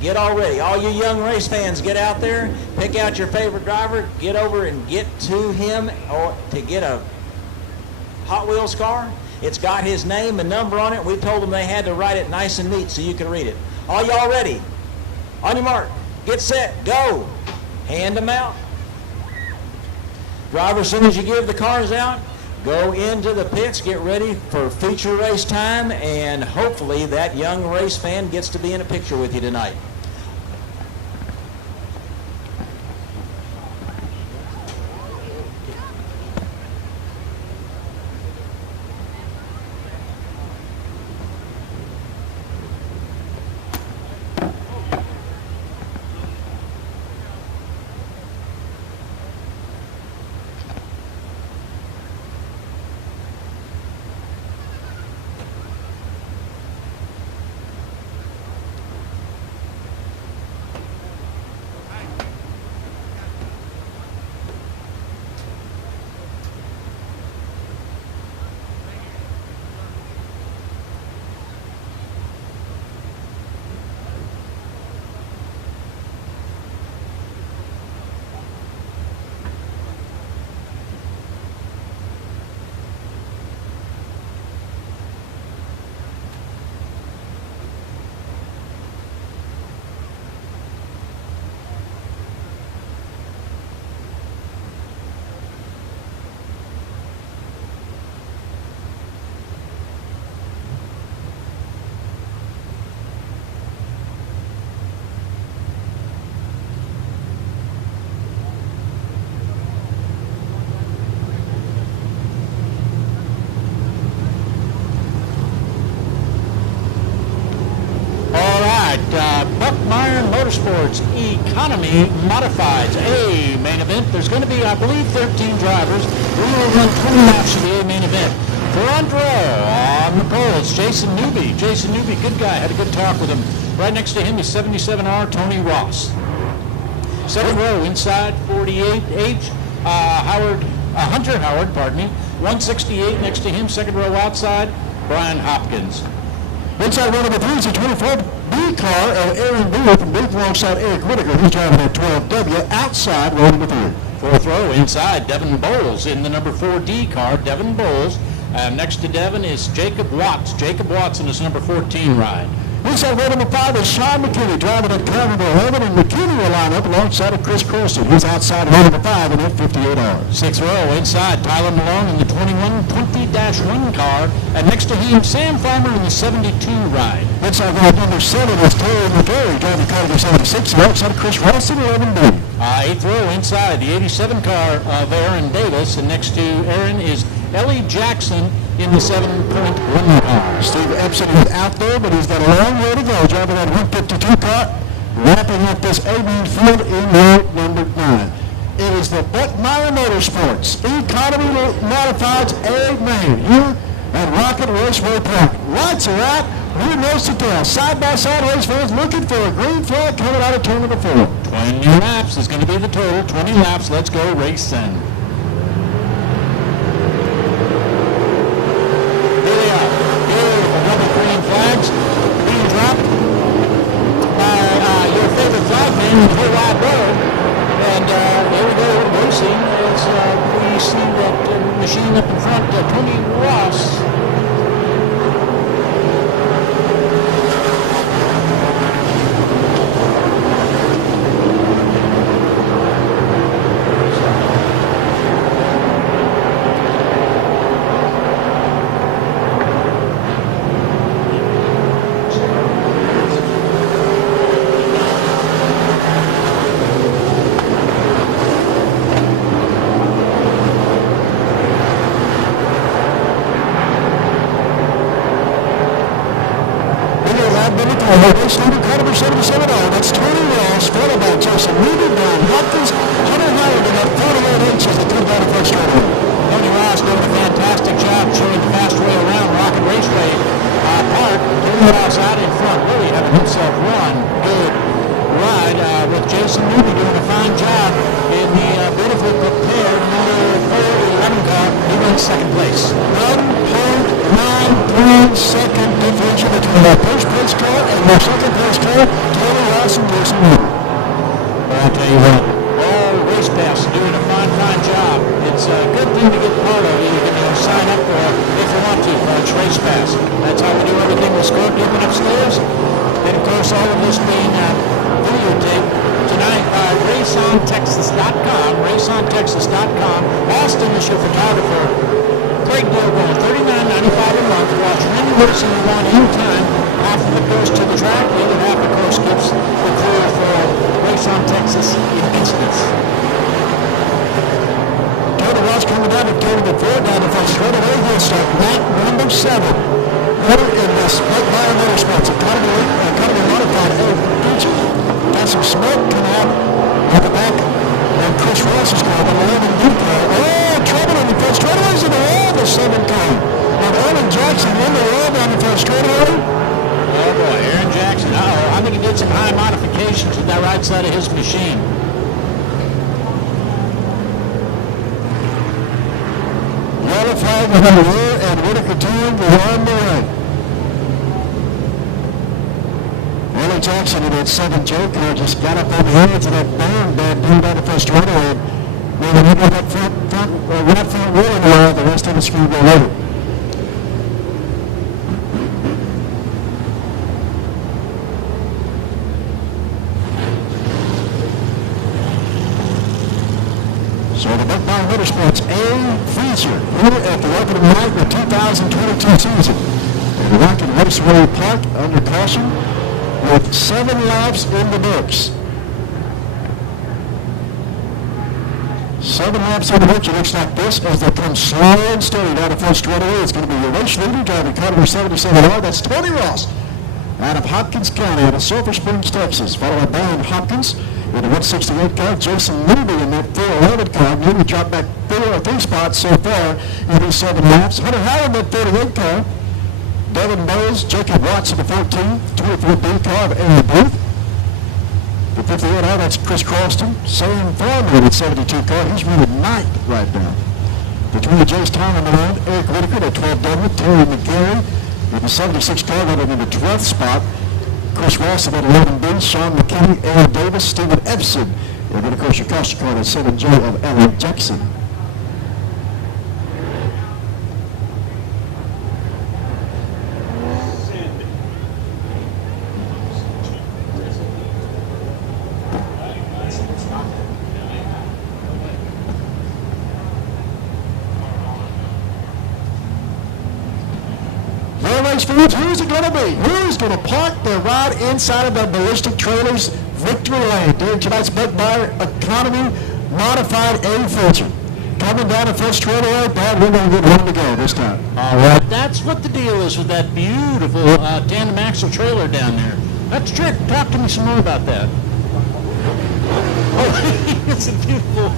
Get all ready. All you young race fans, get out there, pick out your favorite driver, get over and get to him or to get a Hot Wheels car. It's got his name and number on it. We told them they had to write it nice and neat so you can read it. All y'all ready? On your mark, get set, go. Hand them out. Driver, as soon as you give the cars out, go into the pits, get ready for feature race time, and hopefully that young race fan gets to be in a picture with you tonight. Motorsports Economy Modifieds, A main event. There's going to be, I believe, 13 drivers. We will run 20 laps of the A main event. Front row on the poles, Jason Newby. Jason Newby, good guy. Had a good talk with him. Right next to him is 77R Tony Ross. Second row inside 48H Hunter Howard, pardon me. 168 next to him. Second row outside Brian Hopkins. Inside row number 3 is a 24B car of Aaron Boone from Booth alongside Eric Whitaker. He's driving that 12W outside row number 3. Fourth row inside Devin Bowles in the number 4D car. Devin Bowles. Next to Devin is Jacob Watts. Jacob Watts in his number 14 ride. Inside row number 5 is Sean McKinney driving at car number 11, and McKinney will line up alongside of Chris Corson. He's outside row number 5 in that 58R. Sixth row inside Tyler Malone in the 2120-1 car, and next to him Sam Farmer in the 72 ride. Inside row number 7 is Terry McGarry driving car number 76, alongside of Chris Ralston, 11B. Eighth row inside the 87 car of Aaron Davis, and next to Aaron is Ellie Jackson in the 7.1 car. Steve Epson is out there, but he's got a long way to go driving that 152 car, wrapping up this A-main field in row number 9. It is the Buckmeyer Motorsports Economy Modifieds A-main here at Rocket Raceway Park. Lights are out, we're nose to tail. Side-by-side race fans looking for a green flag coming out of turn number 4. 20 laps is going to be the total. 20 laps. Let's go racing. Here they are. Beautiful double green flags being dropped by your favorite flagman in the whole wide road. And here we go racing as we see that machine up in front, Tony Ross. And the race leader, car number 77, that's Tony Ross, followed by Jason Weaver, Brian Hopkins, Hunter Howard, and that 48H as they come down the front straight. Tony Ross doing a fantastic job showing the fast way around Rocket Raceway Park. Tony Ross out in front, really having himself one good ride with Jason Newby doing a fine job in the beautifully prepared number 411 car. He wins second place. 1.93 second differential between the first place car and the second place car, Tony Ross and Jason Newby. Well, I'll tell you what, all Race Pass doing a fine job. It's a good thing to get part of. You can sign up for it if you want to, folks. Race Pass. That's how we do everything with Scorpion upstairs. And of course, all of this being videotaped tonight by RaceOnTexas.com. RaceOnTexas.com. Austin is your photographer. Great deal going. $39.95 a month. Watch any racing you want anytime. Half of the course to the track. The other half of the course gets the crew for Race on Texas incidents. Tony Ross coming down to Tony the Ford down the front straight away. He'll start lap number 7. Winner in this Big Fire Motorsports Economy Modified A feature. Got some smoke coming out at the back. And Chris Ross is going to 11 deep car. Oh, trouble in the front straightaways in the wall, the 7 car. And Aaron Jackson in the wall down the front straightaway. Oh boy, Aaron Jackson. I think he did some high modifications with that right side of his machine. Yellow flag on the rear and Whitaker turn to on the right. Aaron Jackson in that 7J car just got up on the edge of that barn bed down by the first straightaway. When he got that right front wheel in the air, the rest of the screen go over. So the Buckball Motorsports A feature here at the opening night of the 2022 season. And Rocket Raceway Park under caution with 7 laps in the books. 7 laps in the books. It looks like this as they come slow and steady down the front straightaway. It's going to be your race leader driving car number 77R. That's Tony Ross out of Hopkins County out of Sulphur Springs, Texas. Followed by Brian Hopkins in the 168 car, Jason Newby in that 411 car. Newby dropped back 3 spots so far in these 7 laps. Hunter Howard in that 38 car. Devin Bowes, Jacob Watts in the 14, 24B car of Aaron Booth. The 58 car, that's Chris Croston. Sam Thornton in the 72 car. He's running 9th right now. Between the Jace Tom and Eric Whitaker, the 12 Denver, Terry McGarry in the 76 car running in the 12th spot. Chris Ross at 11B, Sean McKinney, Aaron Davis, Stephen Epson, and then of course your caution car at 7J of Alan Jackson. Who's it going to be? Who's going to park their ride inside of the ballistic trailers victory lane during tonight's Buck Buyer Economy Modified A feature? Coming down the first straightaway, Brad, we're going to get one to go this time. All right, that's what the deal is with that beautiful tandem axle trailer down there. That's a trick. Talk to me some more about that. Oh, it's a beautiful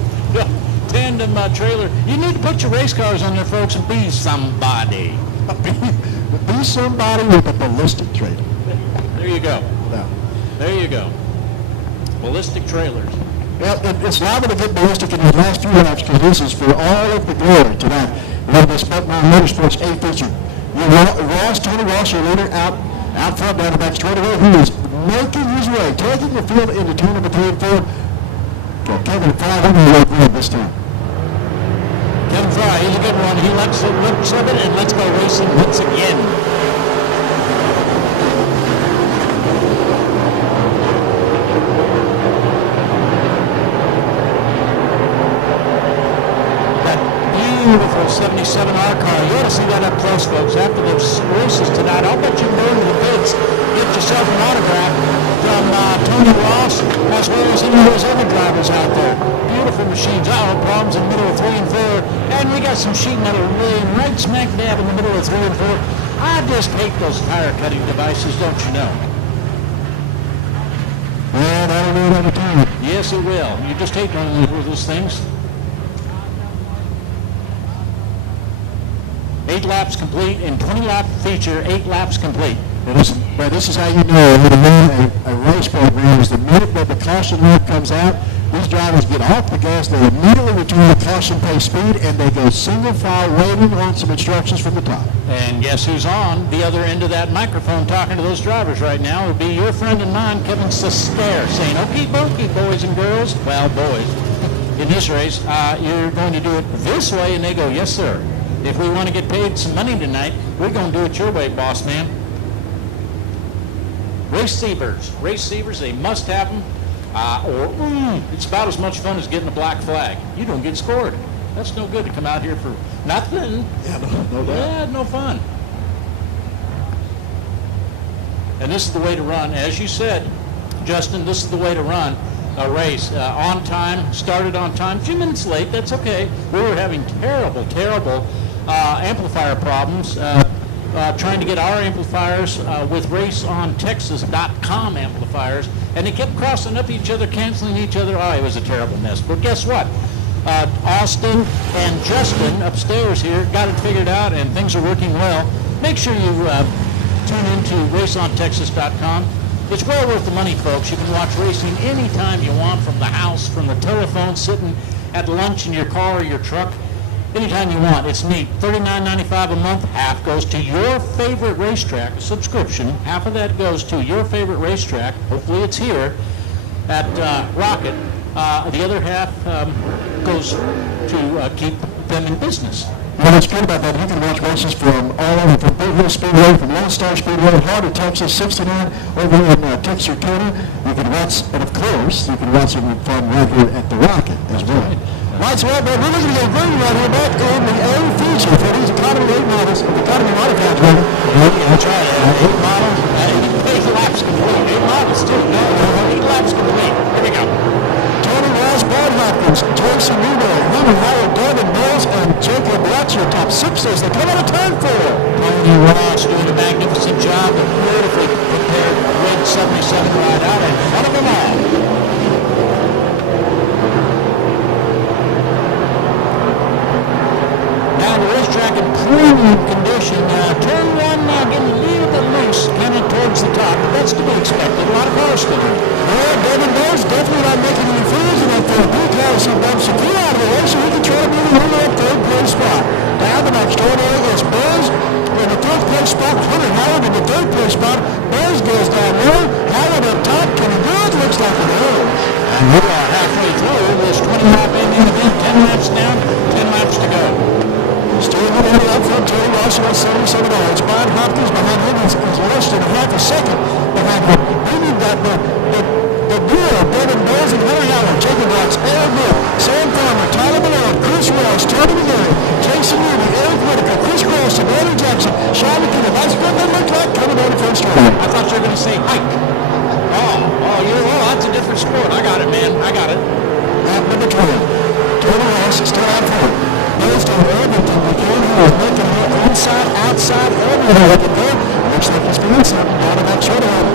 tandem trailer. You need to put your race cars on there, folks, and be somebody. Be somebody with a ballistic trailer. There you go. No. There you go. Ballistic trailers. Well, it's liable to get ballistic in these last few laps because this is for all of the glory tonight. We have this Buckmire Motorsports A feature. Tony Ross, your leader, out front down the back straightaway. He is making his way, taking the field into turn number 3 and 4. Got Kevin Fry on the road win this time. Kevin Fry, he's a good one. He looks of it, and let's go racing once again. That beautiful 77R car. You ought to see that up close, folks. After those races tonight, I'll bet you can go into the pits, get yourself an autograph from Tony Ross, as well as any of those other drivers out there. Beautiful machines. Problems in the middle of 3 and 4. And we got some sheet metal laying right smack dab in the middle of 3 and 4. I just hate those tire cutting devices, don't you know? that'll do it every time. Yes, it will. You just hate running with those things. 8 laps complete and 20-lap feature, 8 laps complete. But this is how you know how to run a race program is the minute that the caution light comes out, these drivers get off the gas, they immediately return to caution pace speed, and they go single file waiting on some instructions from the top. And guess who's on the other end of that microphone talking to those drivers right now? It would be your friend and mine, Kevin Sestair, saying, "Okie dokie, boys and girls." Well, boys, in this race, you're going to do it this way, and they go, "Yes, sir. If we want to get paid some money tonight, we're going to do it your way, boss man." Receivers, they must have them, it's about as much fun as getting a black flag. You don't get scored. That's no good to come out here for nothing. Yeah, no doubt. Yeah, no fun. And this is the way to run. As you said, Justin, this is the way to run a race. On time, started on time, a few minutes late, that's okay. We were having terrible amplifier problems. Trying to get our amplifiers with raceontexas.com amplifiers, and they kept crossing up each other, canceling each other. Oh, it was a terrible mess. But guess what? Austin and Justin upstairs here got it figured out, and things are working well. Make sure you tune into raceontexas.com. It's well worth the money, folks. You can watch racing anytime you want, from the house, from the telephone, sitting at lunch in your car or your truck. Anytime you want. It's neat. $39.95 a month. Half goes to your favorite racetrack, a subscription. Half of that goes to your favorite racetrack. Hopefully it's here at Rocket. The other half goes to keep them in business. You know what's good about that? You can watch races from all over, from Big Hill Speedway, from Lone Star Speedway, Heart of Texas, 69, over in Texarkana. You can watch, and of course, you can watch it from right here at the Rocket as well. Right, so we're looking at a green right here back in the A feature for these Economy 8 models, Economy modifieds, rather. That's right, 8 models, 8 laps complete. 8 models too, no, 8 laps complete. Here we go. Tony Ross, Brad Hopkins, Tracy Newberry, Henry Howard, Devin Mills, and Jacob Watch, your top 6 as they come out of turn 4. Tony Ross doing a magnificent job, a beautifully prepared red 77 ride out in front of them all. Down the racetrack in premium condition. Turn 1 getting a little bit loose, kind of towards the top, but that's to be expected. A lot of cars still here. Well, Devin Mills definitely not making any fools in that third blue car. So Bob Shapiro out of the way, so he can try to move over that third place spot. Down the next door there is Buzz in the fourth place spot. Hunter Howard in the third place spot. Buzz goes down there. Howard up top. Kenny Good looks like an arrow. And we are halfway through this 20-lap ending event. 10 laps down, 10 laps to go. Still in the middle up front, Terry Russell at $77. Brian Hopkins behind him is less than half a second behind him. Then you've got the duo, Devin Mills and Hunter Howard, Jacob Watts, Aaron Wood, Sam Farmer, Tyler Malone, Chris Ross, Tony McGarry, Jason Ruby, Eric Whitaker, Chris Cross, and Eddie Jackson, Sean McKinnon. That's what they look like coming on the first round. I thought you were going to say hike. That's a different sport. I got it, man. I got it. At number 12, Tony Ross is still out front. Mills to Edmonton again, who is making her inside, outside, everywhere with the goal. Looks like he's doing something out of that showdown.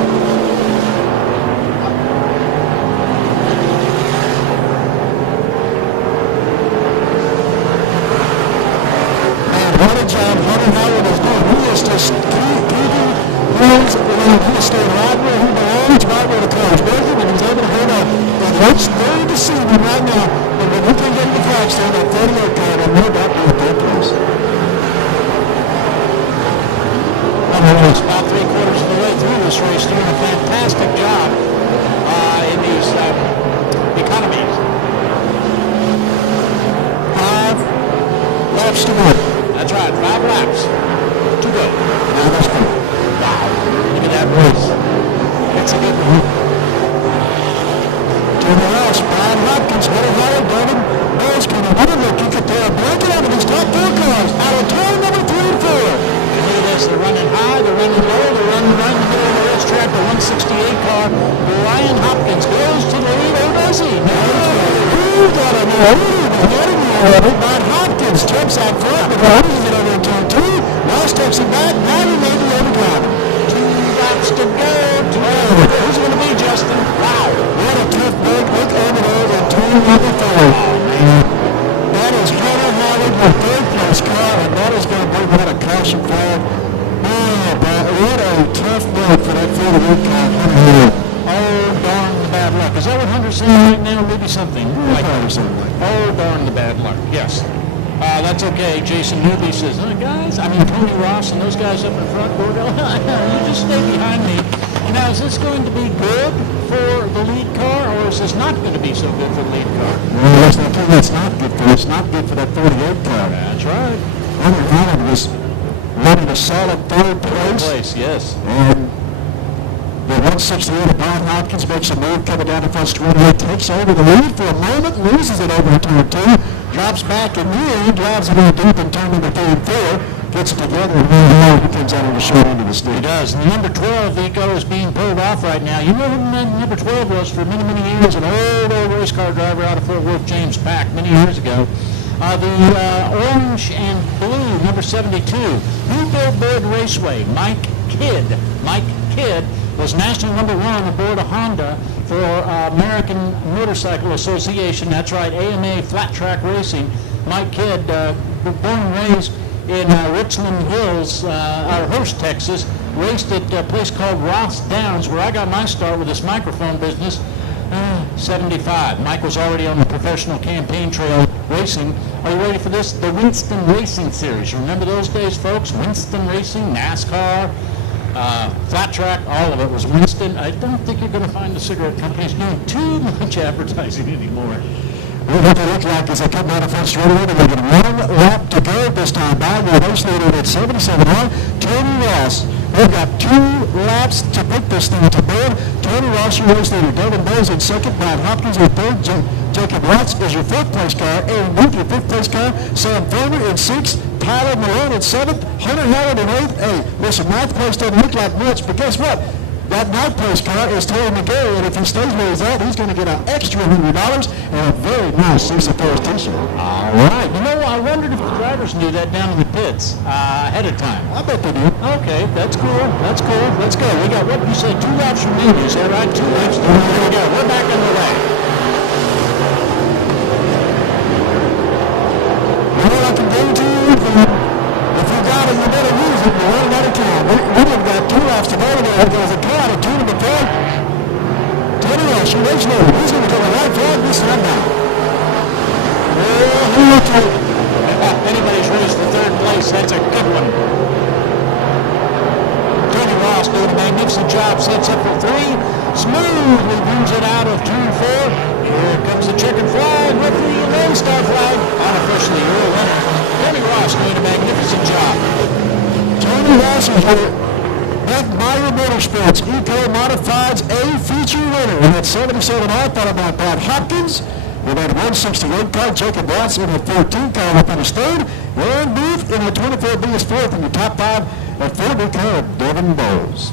And what a job Hunter Howard is doing. He is just keeping Mills around. He is staying right where he belongs, right where the car's working, and he's able to hold up. It looks very deceiving right now, but when he can get the flags down that 38 car, and no doubt in the third place. It's about 3/4 of the way through this race, doing a fantastic job in these economies. 5 laps to go. That's right, 5 laps to go. Now that's good. Wow, look at that race. It's a good one. To the house, Brian Hopkins, Hunter Howard, Devin Mills, can you look? You could throw a blanket out of these top 4 cars out of turn number 3 and 4. And look at this, they're running high, they're running low, they're running right in the middle of the racetrack. The 168 car, Brian Hopkins goes to the lead. Oh, does he? No. Who got a already? Brian Hopkins jumps out front, but loses it over in turn 2. Ross takes it back, now he may be overdrawn. 2 laps to go. Who's it going to be, Justin? Wow. What good for that 48 car, Hunter Hill. Oh, darn the bad luck. Is that what Hunter's saying right now? Maybe something like that. Oh, darn the bad luck. Yes. That's okay. Jason Newby says, guys, I mean, Tony Ross and those guys up in front, Bordeaux, you just stay behind me. Now, is this going to be good for the lead car, or is this not going to be so good for the lead car? Well, that's not true. It's not good for. It's not good for that 48 car. That's right. Hunter Holland was running a solid third place. Yes. And the 168 of Bob Hopkins makes a move coming down the front straight. Takes over the lead for a moment, loses it over to turn 2, drops back in near, drives it in deep in turn number 3 and 4, gets it together, and he comes out on the short end of the stage. He does. And number 12, Vico, is being pulled off right now. You know who number 12 was for many, many years? An old race car driver out of Fort Worth, James Pack, many years ago. The orange and blue, number 72, New Billboard Raceway, Mike Kidd. Mike Kidd was national number 1 aboard a Honda for American Motorcycle Association. That's right, AMA Flat Track Racing. Mike Kidd, born and raised in Richland Hills, Hurst, Texas, raced at a place called Ross Downs, where I got my start with this microphone business. 75. Mike was already on the professional campaign trail racing. Are you ready for this? The Winston Racing Series. Remember those days, folks? Winston Racing, NASCAR, flat track, all of it was Winston. I don't think you're going to find the cigarette companies doing too much advertising anymore. Well, what they look like is they come down the front straightaway, and they've got 1 lap to go this time by the race leader at 77 on, Tony Ross. They've got 2 laps to put this thing to bed. Tony Ross, your race leader. Devin Bowes in second, Brad Hopkins in third, Jacob Watts is your 4th place car, Aaron Booth your 5th place car, Sam Farmer in 6th, Tyler Malone in 7th, Hunter Howard in 8th. Hey, listen, 9th place doesn't look like much, but guess what? That 9th place car is Terry McGarry, and if he stays where he's at, he's going to get an extra $100 and a very nice Cecil Forrest t-shirt. All right. You know, I wondered if the drivers knew that down in the pits ahead of time. I bet they do. Okay, that's cool. That's cool. Let's go. We got, what you say, 2 laps remaining. Is that right? 2 laps. Here we go. We're back on the way. You know what I can guarantee you? If you got it, you better use it. You're running out of time. We've got 2 laps to go today. There's a car at 2 number 4. Tony Ross, your race leader. He's going to go the right flag this time now. Who will take it? Anybody's race for 3rd place. That's a good one. Tony Ross doing a magnificent job. Sets up for 3. Smoothly brings it out of turn 4. Here comes the checkered flag with the Lone Star flag. Unofficially, you're a winner. Tony Ross doing a magnificent job. Tony Ross is your Beck Meyer Motorsports Eco Modifieds A feature winner. And at 77 I thought about Brad Hopkins. In that 168 car, Jacob Watts in the 14 car will finish 3rd. Aaron Booth in the 24B is 4th in the top 5 at 4th car of Devin Bowes.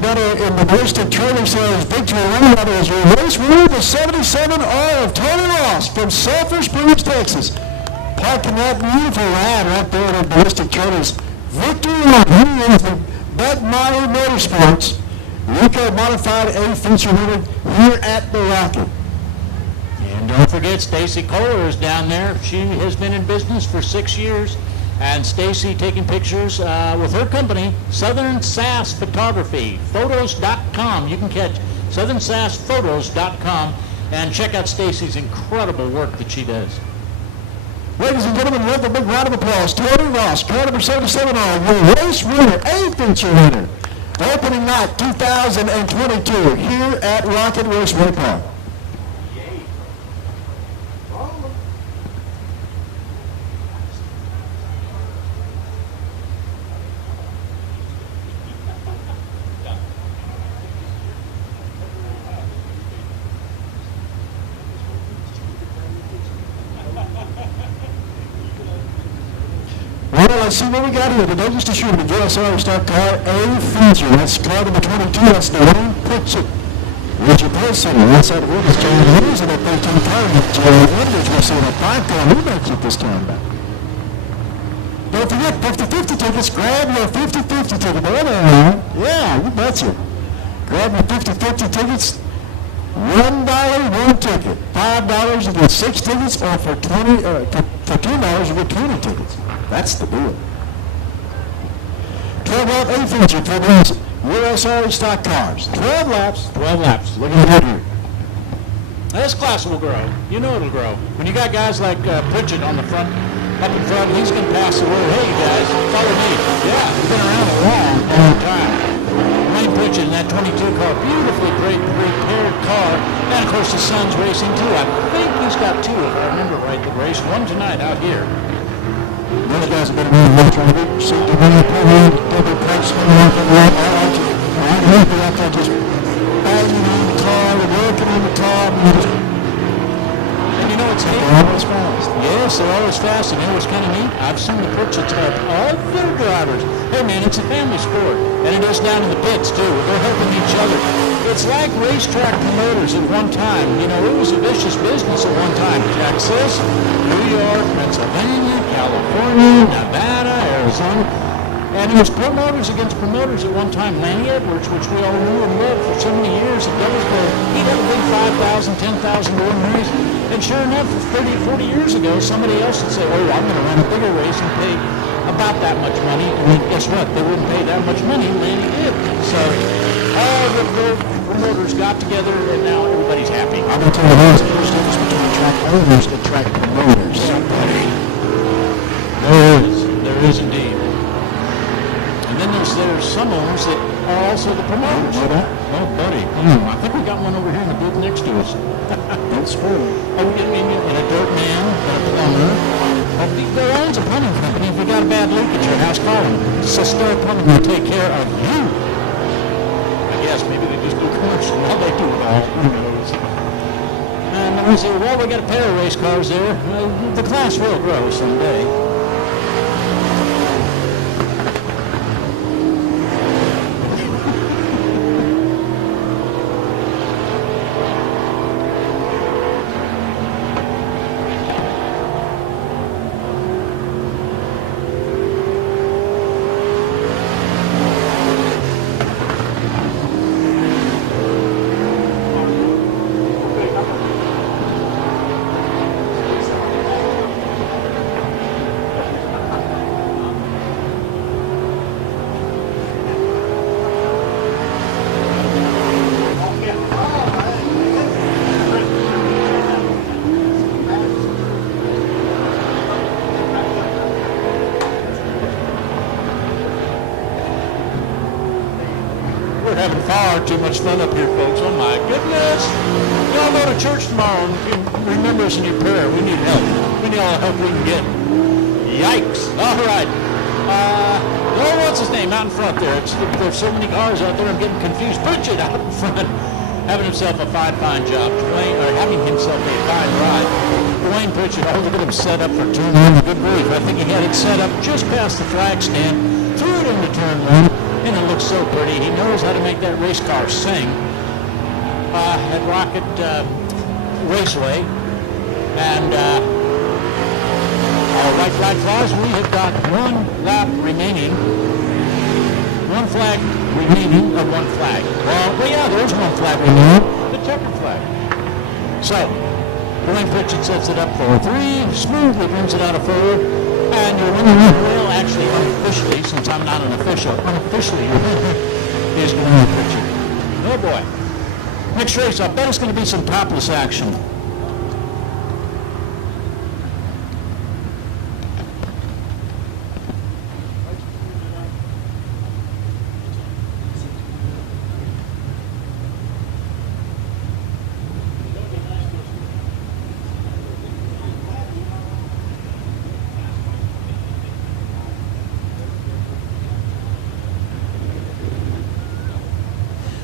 Better in the Ballistic Training Series victory winner is your race winner, the 77R of Tony Ross from Sulphur Springs, Texas. Parking that beautiful ride right there in the Ballistic Training's victory winner. He is the Bud Meyer Motorsports Eco Modified A feature winner here at the Rocket. And don't forget, Stacy Kohler is down there. She has been in business for 6 years. And Stacy taking pictures with her company, Southern Sass Photography, photos.com. You can catch southernsasphotos.com and check out Stacy's incredible work that she does. Ladies and gentlemen, with a big round of applause, Tony Ross, car number 77 on your race winner, A-feature winner, opening night 2022 here at Rocket Raceway Park. Well, let's see what we got here. The Douglas Distributed USR Stock Car A-feature. That's car number 22. That's Dwayne Pritchett. Richard Paulson, outside of Willis, John Hughes, and that 13 car. Jerry Woodridge will see that 5-car rematch at this time back. Don't forget, 50-50 tickets. Grab your 50-50 ticket. Yeah, you betcha. Grab your 50-50 tickets. $1, 1 ticket. $5, you get 6 tickets, or for $2, you get 20 tickets. That's the deal. 12-lap A-feature for these USR stock cars. 12 laps. 12 laps. Look at that here. This class will grow. You know it'll grow. When you got guys like Pritchett on the front, up in front, he's going to pass the word. Hey, you guys, follow me. Yeah, we've been around a long time. Wayne Pritchett in that 22 car, beautifully prepared car. And, of course, his son's racing, too. I think he's got 2, if I remember right, the race. One tonight out here. Those guys have been really trying to get seat to win the program, double price, off and right. I like it. I hate it out there just banging on the car, working on the car. And you know what's neat? They're always fast. Yes, they're always fast. And you know what's kind of neat? I've seen the Pritchetts help other drivers. Hey, man, it's a family sport. And it is down in the pits, too. They're helping each other. It's like racetrack promoters at one time. You know, it was a vicious business at one time. Texas, New York, Pennsylvania, California, Nevada, Arizona. And it was promoters against promoters at one time. Lanny Edwards, which we all knew and loved for so many years at Douglasville, he'd have a big 5,000, 10,000 to 1 race. And sure enough, 30, 40 years ago, somebody else would say, oh, I'm going to run a bigger race and pay about that much money. And then guess what? They wouldn't pay that much money. Lanny did. So all the promoters got together, and now everybody's happy. I'm going to tell you there's a difference between track owners and track promoters. Somebody. There is indeed. And then there's some owners that are also the promoters. Know that? Oh, buddy. I think we got one over here in the booth next to us. Don't spoil it. Oh, you mean and a dirt man, and a plumber. Oh, they owns a plumbing company. If you got a bad leak at your house, call them. Sister Plumbing will take care of you. I guess maybe they just do commercial. Well, they do it all. Who knows? And we say, well, we got a pair of race cars there. The class will grow someday. We're having far too much fun up here, folks. Oh, my goodness. Y'all go to church tomorrow and remember us in your prayer. We need help. We need all the help we can get. Yikes. All right. Oh, what's his name out in front there? There's so many cars out there, I'm getting confused. Pritchett out in front, having himself a fine job. Having himself a fine ride. Dwayne Pritchett, oh, look at him set up for turn one. Good grief. I think he had it set up just past the flag stand, threw it into turn one. And it looks so pretty. He knows how to make that race car sing at Rocket Raceway. And all right, flag flies. We have got 1 lap remaining. 1 flag remaining of 1 flag. Well, yeah, there's 1 flag remaining. The checkered flag. So, Dwayne Pritchett sets it up for 3. Smoothly brings it out of 4. And your winner, well, actually, unofficially, since I'm not an official, unofficially, your winner is Dwayne Pritchett. Oh, boy. Next race, I bet it's going to be some topless action.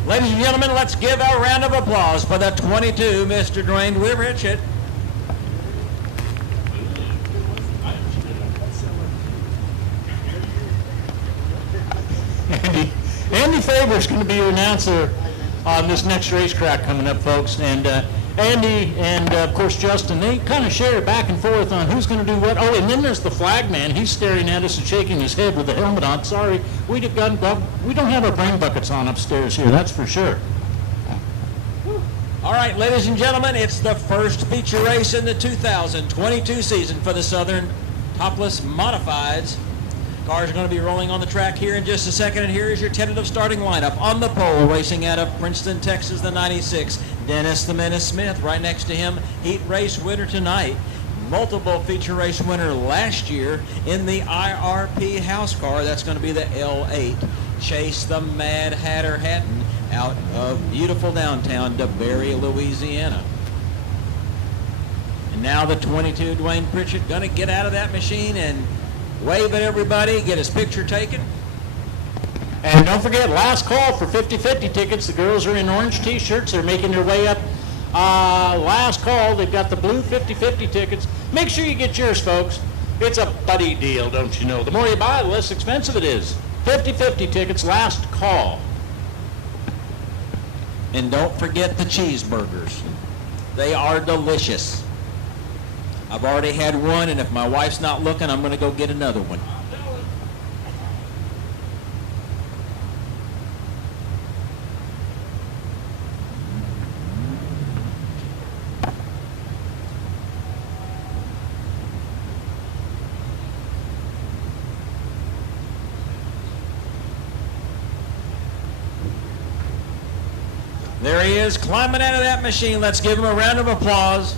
Ladies and gentlemen, let's give a round of applause for the 22, Mr. Dwayne Pritchett. Andy Faber's going to be your announcer on this next racetrack coming up, folks. And Andy and, of course, Justin, they kind of share back and forth on who's going to do what. Oh, and then there's the flag man. He's staring at us and shaking his head with the helmet on. Sorry, we don't have our brain buckets on upstairs here, that's for sure. All right, ladies and gentlemen, it's the first feature race in the 2022 season for the Southern Topless Modifieds. Cars are going to be rolling on the track here in just a second, and here is your tentative starting lineup. On the pole, racing out of Princeton, Texas, the 96, Dennis the Menace Smith. Right next to him, heat race winner tonight, multiple feature race winner last year in the IRP house car. That's going to be the L8, Chase the Mad Hatter Hatton, out of beautiful downtown DeBerry, Louisiana. And now the 22, Dwayne Pritchett, going to get out of that machine and wave at everybody, get his picture taken. And don't forget, last call for 50-50 tickets. The girls are in orange T-shirts. They're making their way up. Last call. They've got the blue 50-50 tickets. Make sure you get yours, folks. It's a buddy deal, don't you know? The more you buy, the less expensive it is. 50-50 tickets, last call. And don't forget the cheeseburgers. They are delicious. I've already had one, and if my wife's not looking, I'm going to go get another one. There he is, climbing out of that machine. Let's give him a round of applause.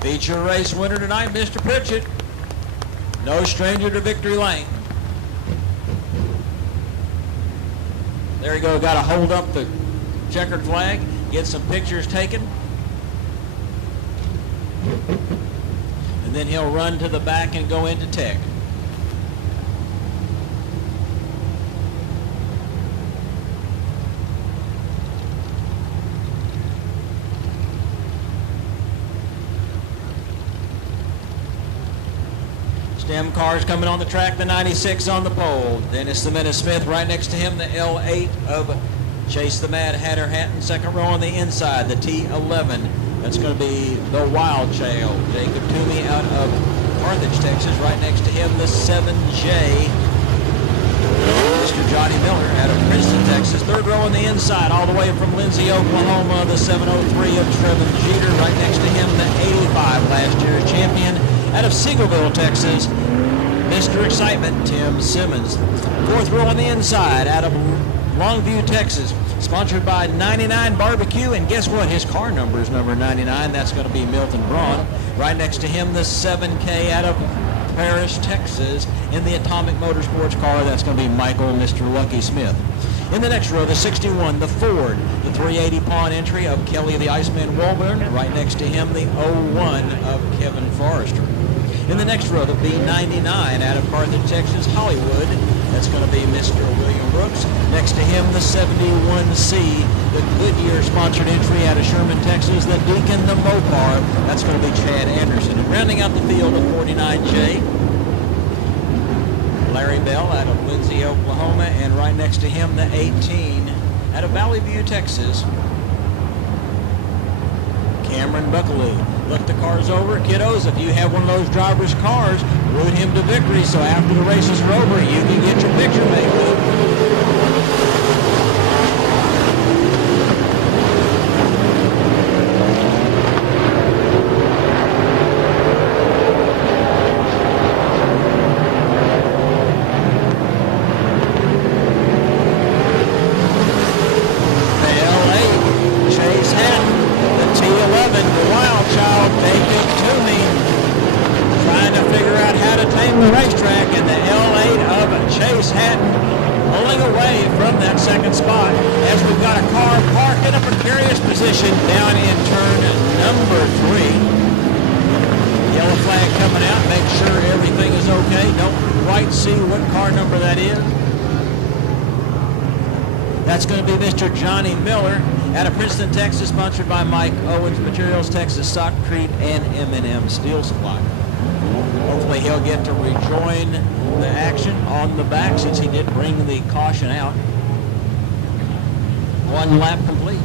Feature race winner tonight, Mr. Pritchett. No stranger to victory lane. There you go, got to hold up the checkered flag, get some pictures taken. And then he'll run to the back and go into tech. Stem cars coming on the track, the 96 on the pole. Dennis the Menace Smith right next to him, the L8 of Chase the Mad Hatter Hatton. Second row on the inside, the T11. That's going to be the Wild Child. Jacob Toomey out of Carthage, Texas. Right next to him, the 7J. Mr. Johnny Miller out of Princeton, Texas. Third row on the inside, all the way from Lindsay, Oklahoma, the 703 of Trevin Jeter. Right next to him, the 85, last year's champion out of Seagoville, Texas, Mr. Excitement, Tim Simmons. Fourth row on the inside, out of Longview, Texas, sponsored by 99 Barbecue, and guess what? His car number is number 99. That's going to be Milton Braun. Right next to him, the 7K out of Paris, Texas, in the Atomic Motorsports car. That's going to be Michael, Mr. Lucky Smith. In the next row, the 61, the Ford, the 380 pawn entry of Kelly the Iceman Walburn. Right next to him, the 01 of Kevin Forrester. In the next row, the B99 out of Carthage, Texas, Hollywood. That's going to be Mr. William Brooks. Next to him, the 71C, the Goodyear sponsored entry out of Sherman, Texas, the Deacon, the Mopar. That's going to be Chad Anderson. And rounding out the field, the 49J, Larry Bell out of Lindsay, Oklahoma, and right next to him, the 18 out of Valley View, Texas, Cameron Buckaloo. Look the cars over. Kiddos, if you have one of those driver's cars, root him to victory so after the races are over, you can get your picture made with him. That's going to be Mr. Johnny Miller out of Princeton, Texas, sponsored by Mike Owens Materials, Texas Stockcrete, and M&M Steel Supply. Hopefully he'll get to rejoin the action on the back since he did bring the caution out. One lap complete.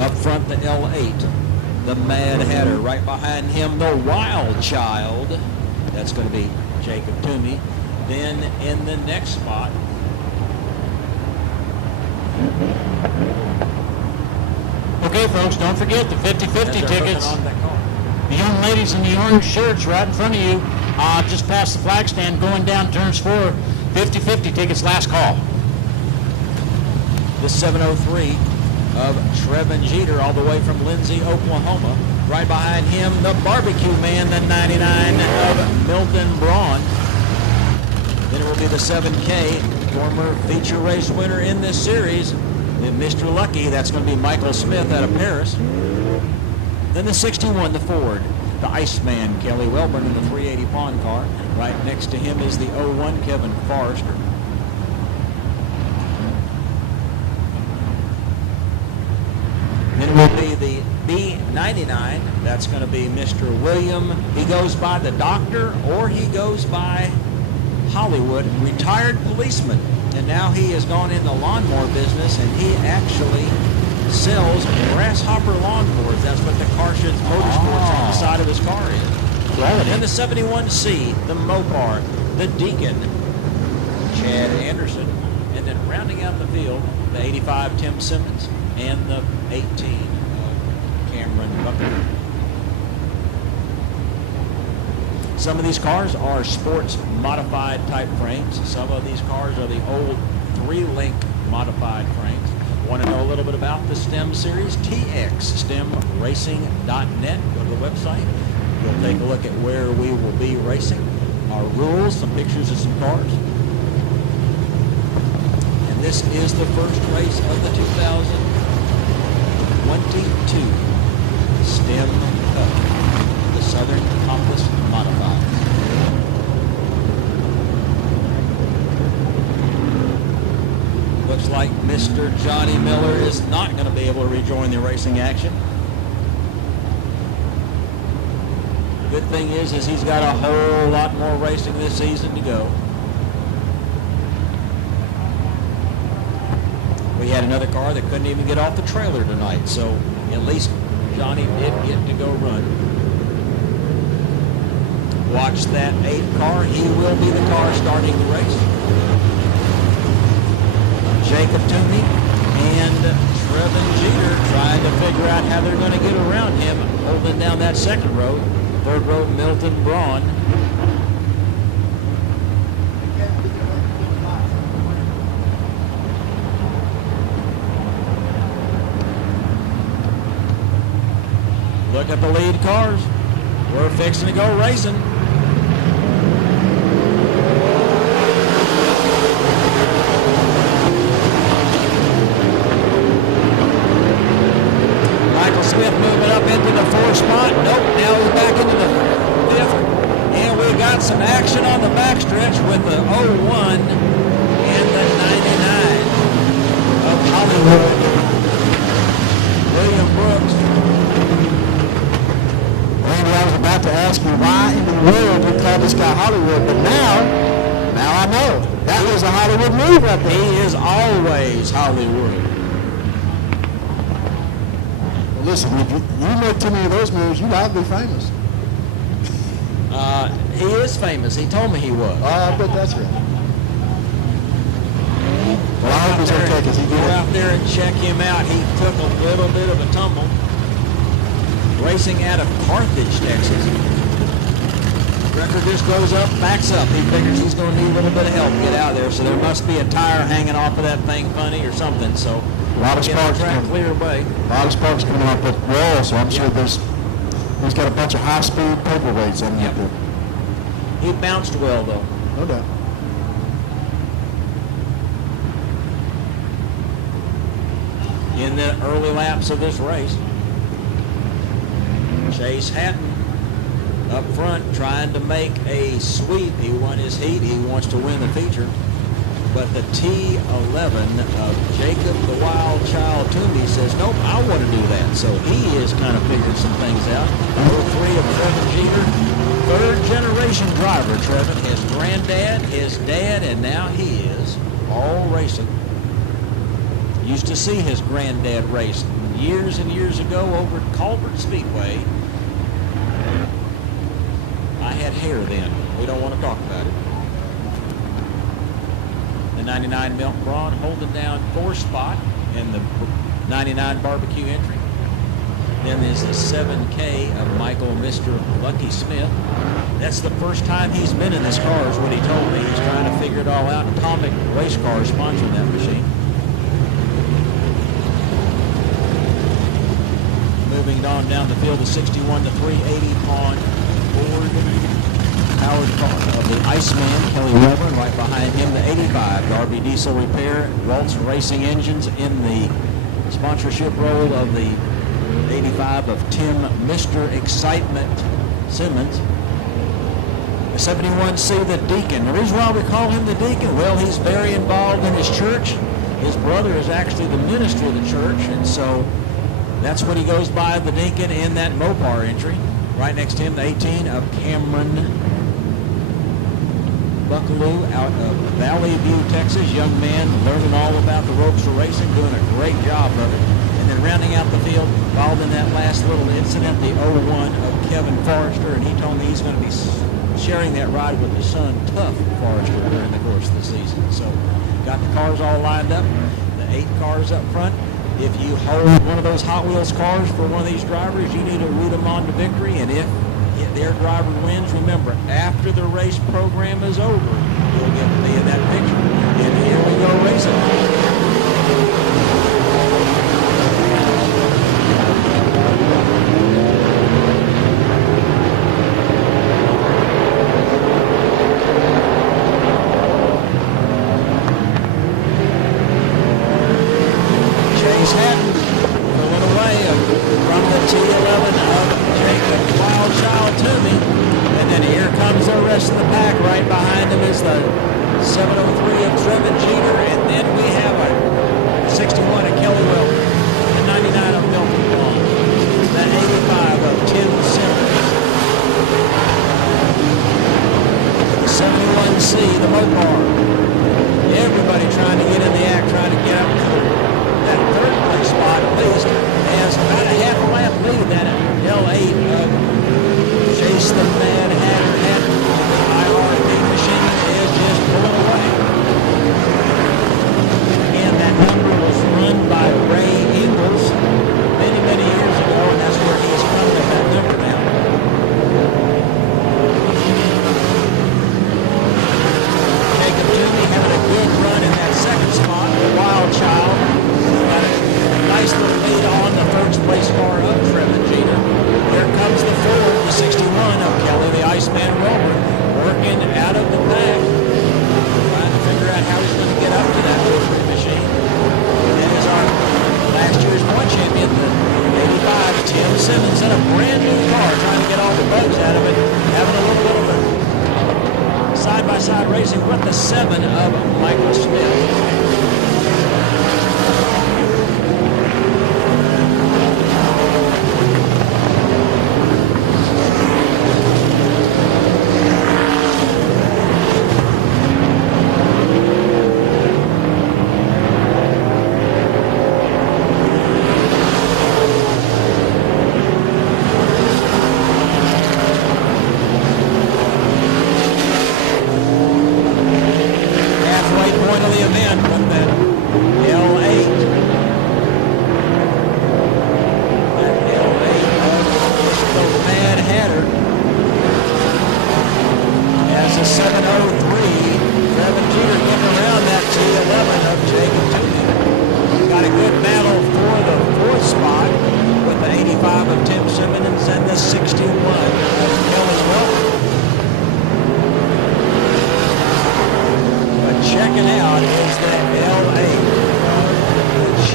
Up front, the L8, the Mad Hatter. Right behind him, the Wild Child. That's going to be Jacob Toomey. Then in the next spot, Okay, folks, don't forget the 50-50 tickets. on that car. The young ladies in the orange shirts right in front of you, just past the flag stand, going down turns 4. 50-50 tickets, last call. The 703 of Trevin Jeter, all the way from Lindsay, Oklahoma. Right behind him, the barbecue man, the 99 of Milton Braun. Then it will be the 7K, former feature race winner in this series, the Mr. Lucky. That's going to be Michael Smith out of Paris. Then the 61, the Ford, the Iceman, Kelly Welburn in the 380 pawn car. Right next to him is the 01, Kevin Forrester. Then it will be the B99. That's going to be Mr. William. He goes by the Doctor, or he goes by Hollywood, retired policeman. And now he has gone in the lawnmower business, and he actually sells grasshopper lawnmowers. That's what the Carsheds Motorsports on the side of his car is. And the 71C, the Mopar, the Deacon, Chad Anderson. And then rounding out the field, the 85 Tim Simmons and the 18 Cameron Buckner. Some of these cars are sports modified type frames. Some of these cars are the old 3-link modified frames. Want to know a little bit about the STEM series? TXSTEMRacing.net. Go to the website. You'll take a look at where we will be racing, our rules, some pictures of some cars. And this is the first race of the 2022 STEM Cup, the Southern Compass Modified. Looks like Mr. Johnny Miller is not going to be able to rejoin the racing action. The good thing is he's got a whole lot more racing this season to go. We had another car that couldn't even get off the trailer tonight, so at least Johnny did get to go run. Watch that 8 car. He will be the car starting the race. Jacob Toomey and Trevin Jeter trying to figure out how they're going to get around him, holding down that second row. Third row, Milton Braun. Look at the lead cars. We're fixing to go racing. Michael Smith moving up into the 4th spot. Nope, now he's back into the 5th. And we got some action on the backstretch with the 01 and the 99 of Hollywood. William Brooks. Randy, I was about to ask you why in the world we call this guy Hollywood, but now I know. That was a Hollywood move right there. He is always Hollywood. Well, listen, if you make too many of those moves, you'd be famous. He is famous. He told me he was. I bet that's right. Well, I hope he's okay because he Go out there and check him out. He took a little bit of a tumble. Racing out of Carthage, Texas. Record just goes up, backs up. He figures he's going to need a little bit of help to get out of there. So there must be a tire hanging off of that thing funny or something. So a lot of sparks clear away. A lot of sparks coming off the wall, so I'm sure he's got a bunch of high-speed paperweights on him. Yep. He bounced well, though. No doubt. in the early laps of this race. Chase Hatton up front trying to make a sweep. He won his heat. He wants to win the feature. But the T11 of Jacob the Wild Child Toomey says, nope, I want to do that. So he is kind of figuring some things out. Number 3 of Trevin Jeter. Third generation driver, Trevin. His granddad, his dad, and now he is all racing. Used to see his granddad race years and years ago over at Culver Speedway. I had hair then. We don't want to talk about it. The 99 Milk Braun holding down 4th spot in the 99 barbecue entry. Then there's the 7K of Michael Mr. Lucky Smith. That's the first time he's been in this car, is what he told me. He's trying to figure it all out. Atomic Race Car sponsoring that machine. Moving on down the field, the 61 to 380 on Ford powered car of the Iceman, Kelly Weber, and right behind him the 85 Darby Diesel Repair, Waltz Racing Engines in the sponsorship role of the 85 of Tim Mr. Excitement Simmons. The 71C, the Deacon. The reason why we call him the Deacon, well, he's very involved in his church. His brother is actually the minister of the church, and so that's what he goes by, the Deacon, in that Mopar entry. Right next to him, the 18 of Cameron Buckaloo out of Valley View, Texas. Young man learning all about the ropes for racing, doing a great job of it. And then rounding out the field, involved in that last little incident, the 01 of Kevin Forrester, and he told me he's going to be sharing that ride with his son, Tough Forrester, during the course of the season. So got the cars all lined up, the 8 cars up front. If you hold one of those Hot Wheels cars for one of these drivers, you need to root them on to victory. And if their driver wins, remember, after the race program is over, you'll get to be in that picture. And here we go racing.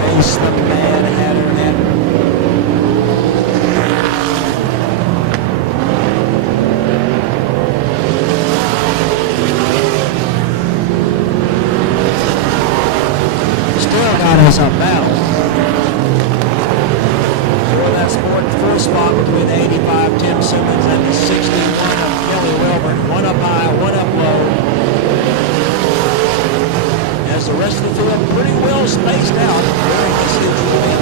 Chase the Mad Hatter Hatter. Still got us a battle for that sport four spot between the 85 Tim Simmons and the 61 of Kelly Wilburn. One up high, one up low. As the rest of the field pretty well spaced out during this huge event.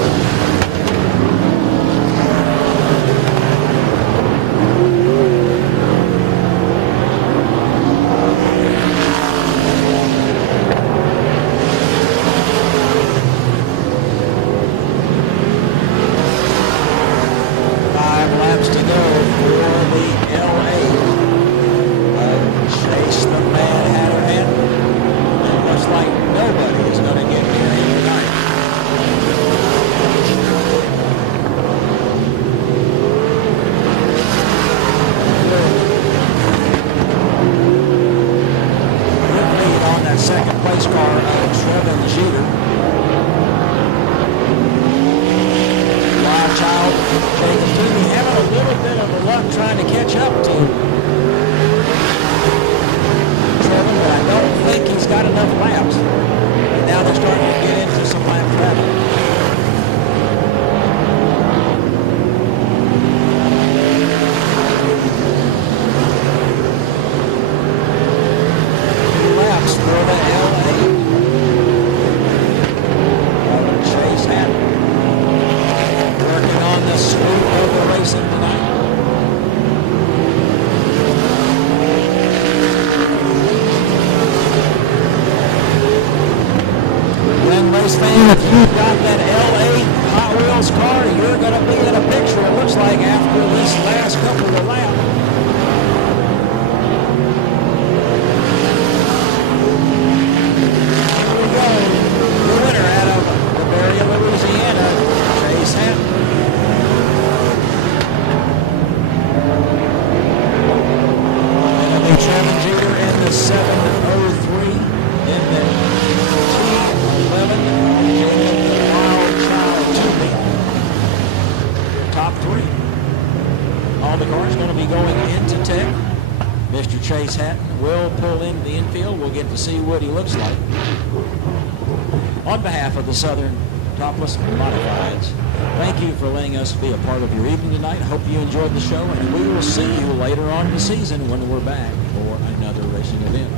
Southern Topless Modifieds. Thank you for letting us be a part of your evening tonight. Hope you enjoyed the show, and we will see you later on in the season when we're back for another racing event.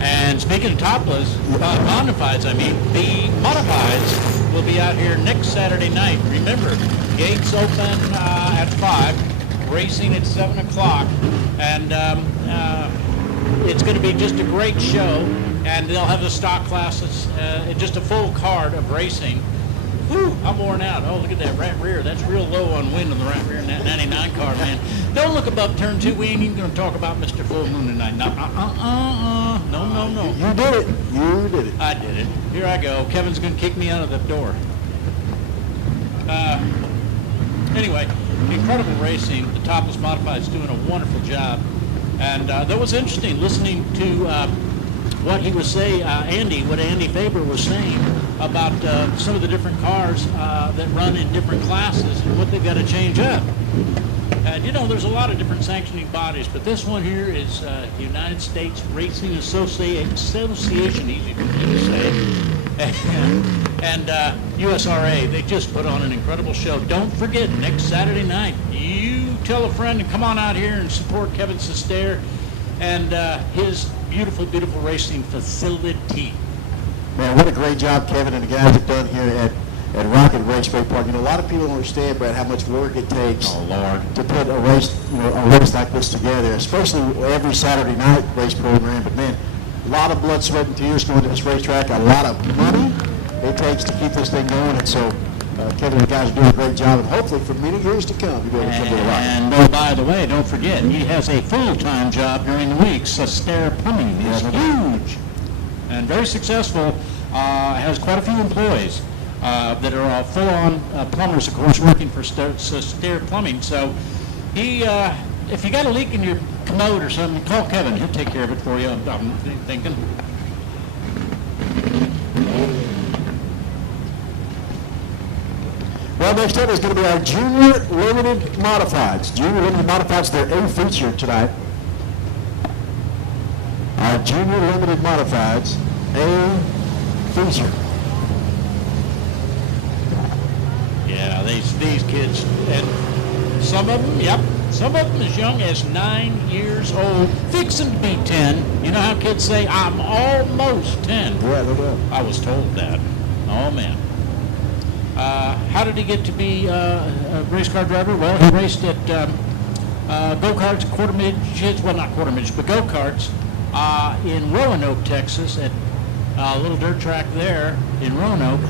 And speaking of Topless Modifieds, the Modifieds will be out here next Saturday night. Remember, gates open at 5, racing at 7 o'clock, and it's going to be just a great show. And they'll have the stock classes, just a full card of racing. Whew, I'm worn out. Oh, look at that right rear. That's real low on wind on the right rear in that 99 car, man. Don't look above turn 2. We ain't even going to talk about Mr. Full Moon tonight. No. You did it. You did it. I did it. Here I go. Kevin's going to kick me out of the door. Anyway, incredible racing. The Topless Modified is doing a wonderful job. And that was interesting listening to what he was saying, what Andy Faber was saying about some of the different cars that run in different classes and what they've got to change up. And there's a lot of different sanctioning bodies, but this one here is United States Racing Association, easy for me to say, and USRA. They just put on an incredible show. Don't forget, next Saturday night, you tell a friend and come on out here and support Kevin Sestaire and his beautiful, beautiful racing facility. Man, what a great job Kevin and the guys have done here at Rocket Raceway Park. A lot of people don't understand, Brad, how much work it takes to put a race, a race like this together, especially every Saturday night race program. But man, a lot of blood, sweat, and tears going to this racetrack, a lot of money it takes to keep this thing going, and so Kevin and the guys are doing a great job, and hopefully for many years to come, you'll be able to come to the Rocket. And oh, by the way, don't forget, he has a full-time job during the week. Sestaire Plumbing is huge and very successful. Has quite a few employees that are all full-on plumbers, of course, working for Sestaire Plumbing. So he, if you got a leak in your commode or something, call Kevin. He'll take care of it for you, I'm thinking. Well, next up is going to be our Junior Limited Modifieds. Junior Limited Modifieds, they're A feature tonight. Our Junior Limited Modifieds, A feature. Yeah, these kids, and some of them, yep, some of them as young as 9 years old, fixing to be 10. You know how kids say, I'm almost 10. Yeah, they will. I was told that. Oh, man. How did he get to be a race car driver? Well, he raced at go-karts, quarter midgets, well, not quarter midgets, but go-karts in Roanoke, Texas, at a little dirt track there in Roanoke,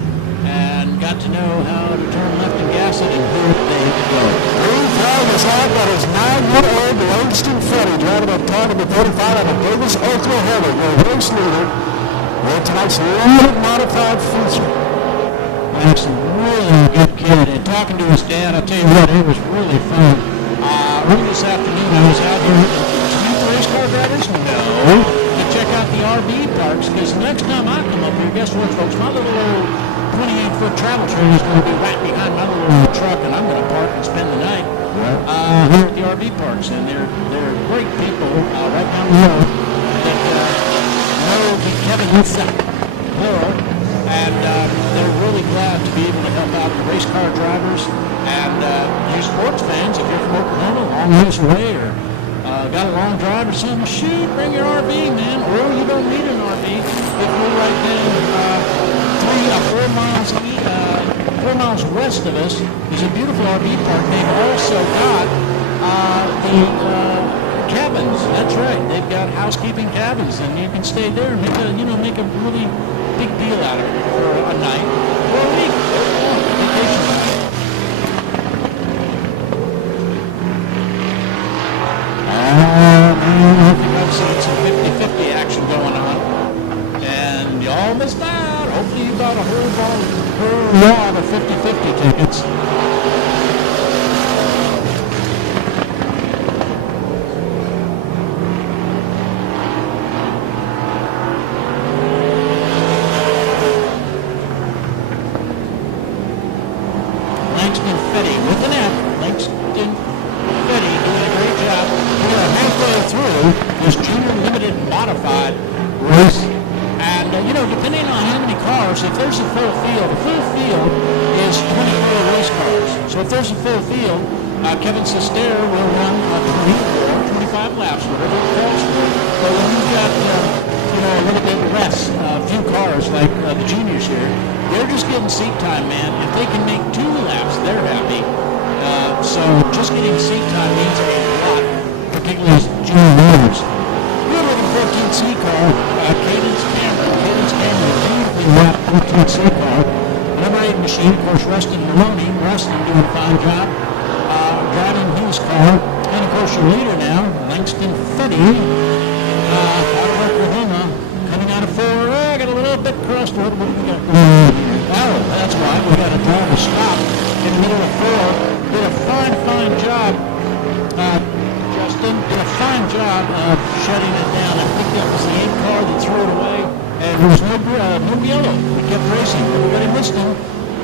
and got to know how to turn left and gas it, and here they go. Green flag is out by his 9-year-old Langston Freddie, driving up car number 35 out of Davis, Oklahoma, your race leader in tonight's limited modified feature. That's a really good kid. And talking to his dad, I'll tell you what, it was really fun. Early this afternoon, I was out here to meet the race car drivers. No. To check out the RV parks, because the next time I come up here, guess what, folks? My little old 28-foot travel trailer is going to be right behind my little old truck, and I'm going to park and spend the night here at the RV parks. And they're great people right down the road that know the Kevin plural. And they're really glad to be able to help out the race car drivers and you sports fans. If you're from Oklahoma, long ways away, or got a long drive or something, shoot, bring your RV, man. Or you don't need an RV. If we're right down 4 miles west of us, there's a beautiful RV park. They've also got the cabins. That's right. They've got housekeeping cabins, and you can stay there and make a really big deal out of it for a night or a week. Vacation time. I think I've seen some 50-50 action going on. And you all missed out. Hopefully you bought a whole lot of 50-50 tickets. Kevin Sester will run 25 laps, whatever it calls for. But when you've got, a little bit less, few cars like the juniors here, they're just getting seat time, man. If they can make 2 laps, they're happy. So just getting seat time means a lot, particularly as junior riders. We're looking for a 14C car, Cadence Cameron. Cadence Cameron, beautifully wrapped 14C car. Number 8 machine, of course, Rustin Maloney. Rustin doing a fine job. Driving his car, and of course your leader now, Langston Fetty, out of Oklahoma, coming out of 4. I got a little bit crossed. What do we got going on here? Oh, that's right. We got a driver stop in the middle of 4. Did a fine job. Justin did a fine job of shutting it down. I think that was the 8 car that threw it away, and there was no yellow. We kept racing. Everybody missed him,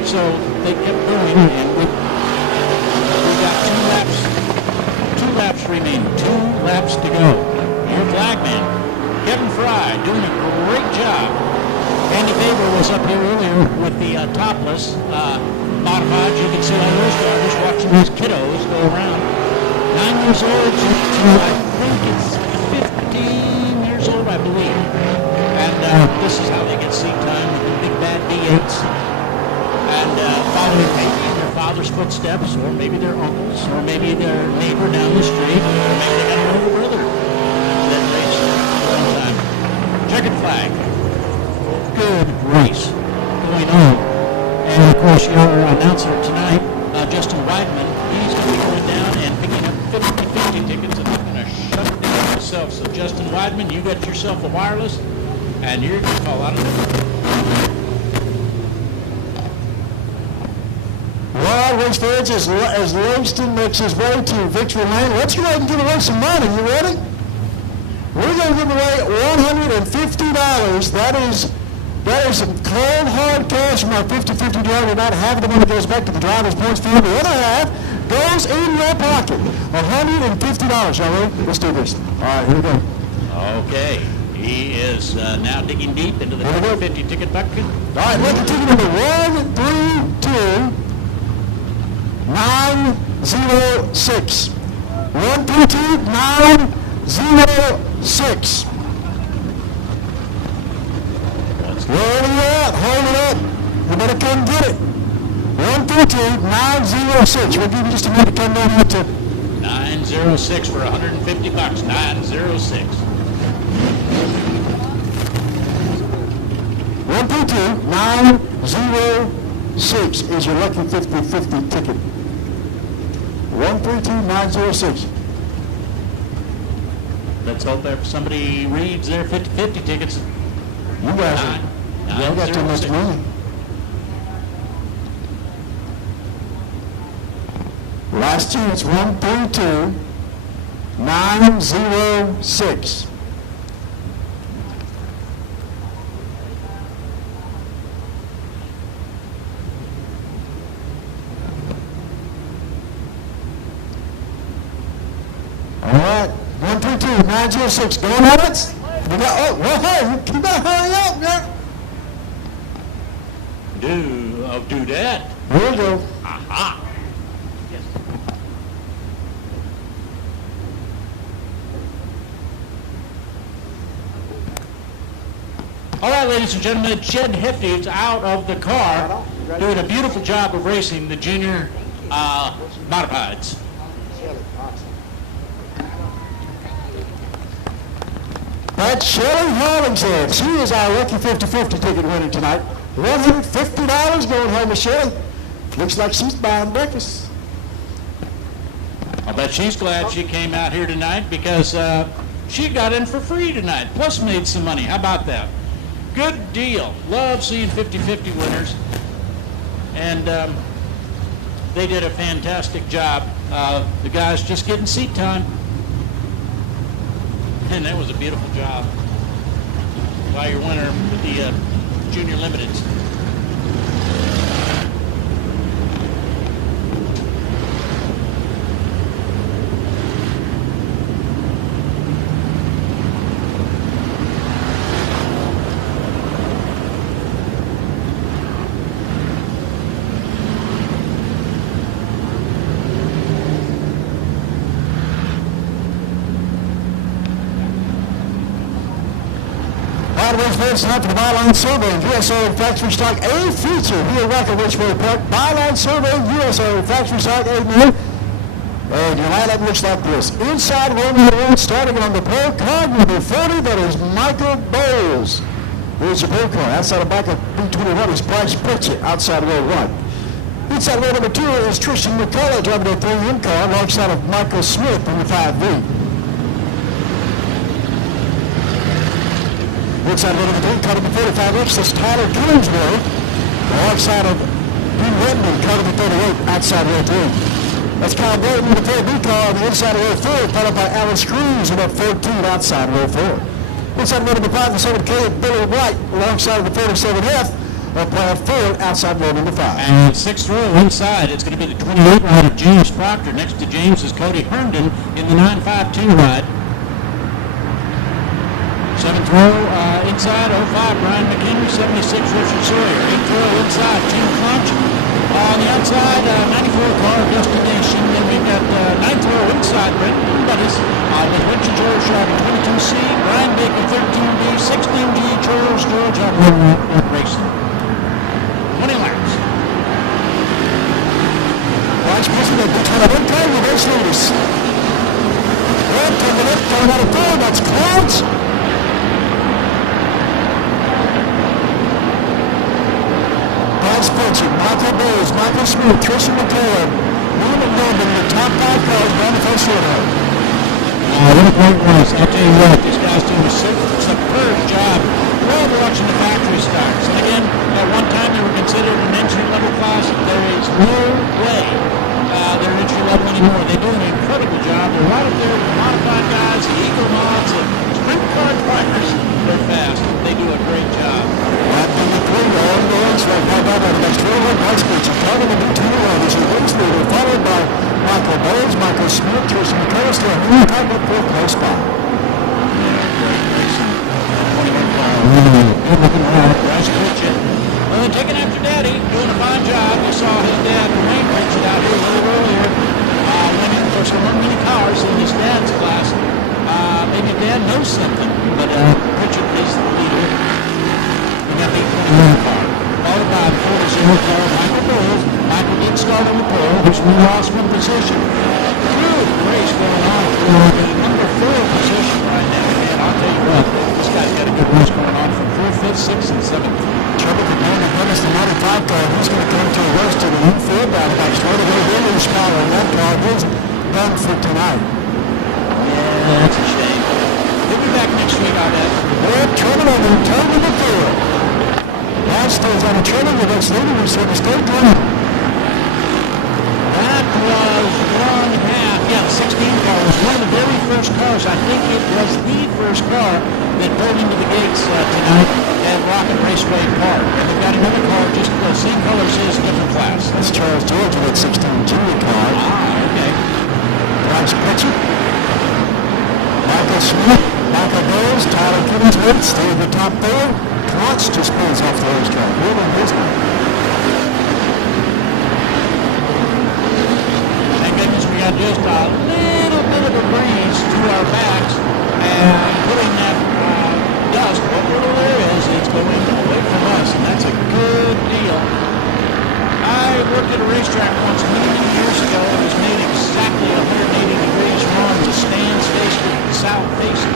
so they kept going, and we got 2 laps remaining. 2 laps to go. Your flagman, Kevin Fry, doing a great job. Andy Faber was up here earlier with the topless modified. You can see all those drivers watching these kiddos go around. 9 years old to I think it's 15 years old, I believe. And this is how they get seat time with the big bad V8s. And following maybe in their father's footsteps, or maybe their uncles, or maybe their neighbor down the street, or maybe they got an older brother that raced one time. Checkered flag. Good race going on. And of course, your announcer tonight, Justin Weidman, he's going to be going down and picking up 50-50 tickets, and he's going to shut it down himself. So Justin Weidman, you got yourself a wireless, and you're going to call out a number. Well, race fans, as Langston makes his way to victory lane, let's go ahead and give away some money. You ready? We're going to give away $150. That is That is some cold, hard cash from our 50-50 driver tonight. Half of the money goes back to the driver's points fund. The other half goes in your pocket. $150, y'all ready? Let's do this. All right, here we go. Okay. He is now digging deep into the 50 ticket bucket. All right, lucky ticket number 132906. 132906. Where are you at? Hold it up. You better come get it. 132906. We'll give you just a minute to come down here to 906 for $150. 906. 132906 is your lucky 50-50 ticket. 132906. Let's hope if somebody reads their 50-50 tickets. You guys y'all got too much money. Last chance, 132906. All right, 132906. Going once? We got, oh, well, hey, you better hurry up, man. Do that. Here we go. Aha. All right, ladies and gentlemen, Jed Hefty's out of the car doing a beautiful job of racing the junior modifieds. That's Shelley Hollingshead. She is our lucky 50-50 ticket winner tonight. $150 going home with Shelley. Looks like she's buying breakfast. I bet she's glad she came out here tonight because she got in for free tonight, plus made some money. How about that? Good deal. Love seeing 50-50 winners. And they did a fantastic job. The guys just getting seat time. And that was a beautiful job by your winner with the Junior Limiteds. It's time for the Byline Survey and USA Factory Stock A feature here at Raceway Park. Byline Survey, USA Factory Stock A new. And your lineup looks like this. Inside row number 1, starting on the pole car number 40, that is Michael Bowles. Here's your pole car. Outside of back of B21 is Bryce Pritchett, outside row 1. Inside row number 2 is Tristan McCullough driving the 3M car alongside of Michael Smith in the 5V. Inside row number 3, car number 45X, that's Tyler Kingsbury, alongside of Dean Redmond, car number 38, outside row 3. That's Kyle Burton in the 4B car on the inside of row 4, followed by Alice Cruz in that 14 outside row 4. Inside row number 5, the 7K, Billy White, alongside of the 47F, of Plaid 4, outside row number 5. And 6th row inside, it's going to be the 28 ride of James Proctor. Next to James is Cody Herndon in the 952 ride. 7th row inside, 05, Brian McHenry, 76, Richard Sawyer. 8th row inside, Jim Crunch. On the outside, 94 car, Destination. Then we've got 9th row inside, Brenton Buddies. With Richard George driving 22C, Brian Baker 13B, 16G, Charles George on racing. 20 laps. Watch President, B21 car, reverse leaders. Red to the left, coming out of 4, that's Clouds. Michael Bowles, Michael Smith, Tristan McCullough, Norman Norman, the top 5 cars down the first row. What a great race. I'll tell you what, these guys do a superb job. Well, watching the factory stocks. And again, at one time they were considered an entry-level class. There is no way they're entry-level anymore. They do an incredible job. They're right up there with the modified guys, the Eagle Mods, and sprint car drivers. They're fast. They do a great job. That Smith, Tristan McCullough still a new time up for close by. Bryce Pritchett. Well, taking after Daddy, doing a fine job. You saw his dad, Wayne Pritchett, out here a little earlier. Winning, of course, there weren't many cars in his dad's class. Maybe Dad knows something, but Pritchett is the leader. We got the 821 car. Followed by the 4-0 car, Michael Bowles. Michael did start on the pole, which we lost one position. Good race going on for the number 4 position right now. And I'll tell you what, this guy's got a good race going on from 4th, 5th, 6th, and 7th. Trouble with Norman Dennis, the 95 car. He's going to come to a race to the new field battle next week. They're going to lose power on that car. He's done for tonight. Yeah, that's a shame. We'll be back next week on that. Well, Truman on the return to the field. Last stays on the Truman, the next leader was going to stay clean. That was one half. Yeah, the 16 car was one of the very first cars. I think it was the first car that pulled into the gates tonight at Rocket Raceway Park. And they've got another car just the same color as his, different class. That's Charles George with that 16 junior car. Okay. Bryce Pritchett, Michael Smith, Michael Bowles, Tyler Kimmelswood stay in the top 4. Klotz just pulls off the racetrack. William Bismarck. Thank goodness we got just a little bit of a breeze to our backs and putting that dust, what little there is, it's going away from us, and that's a good deal. I worked at a racetrack once many years ago. It was made exactly 180 degrees wrong. The stands faced southwest.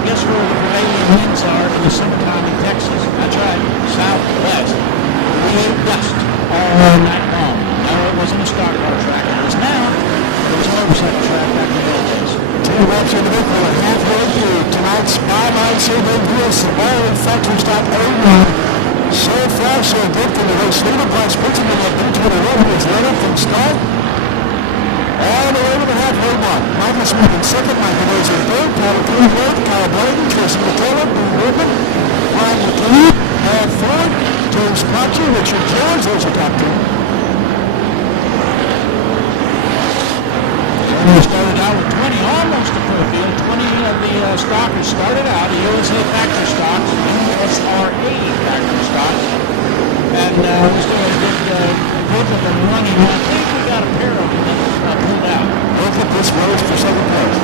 Guess where the prevailing winds are in the summertime in Texas? That's right, southwest. We ate dust all night long. No, it wasn't a stock car track. It is now. It was an motorcycle track back in the old days. 2 laps in the middle and halfway through tonight's by-line Saban Wilson. Byron factory stop 09. So far, so good for the race leader. Bryce Pritchett in that B21 who is led up from start. All the way to the halfway mark. Michael Smith in second, Michael Rose in third, Tyler Kimmelswood, Kyle Bladen, Tristan McCullough, Boone Woodman, Brian McLeod, Brad Ford, James Proctor, Richard George. Those are top 2. We started out with 20, almost a full field. 20 of the stockers started out, the USA factory stocks, USRA factory stocks. And we still had a good group of them running. I think we got a pair of them that pulled out. Look at this race for second place.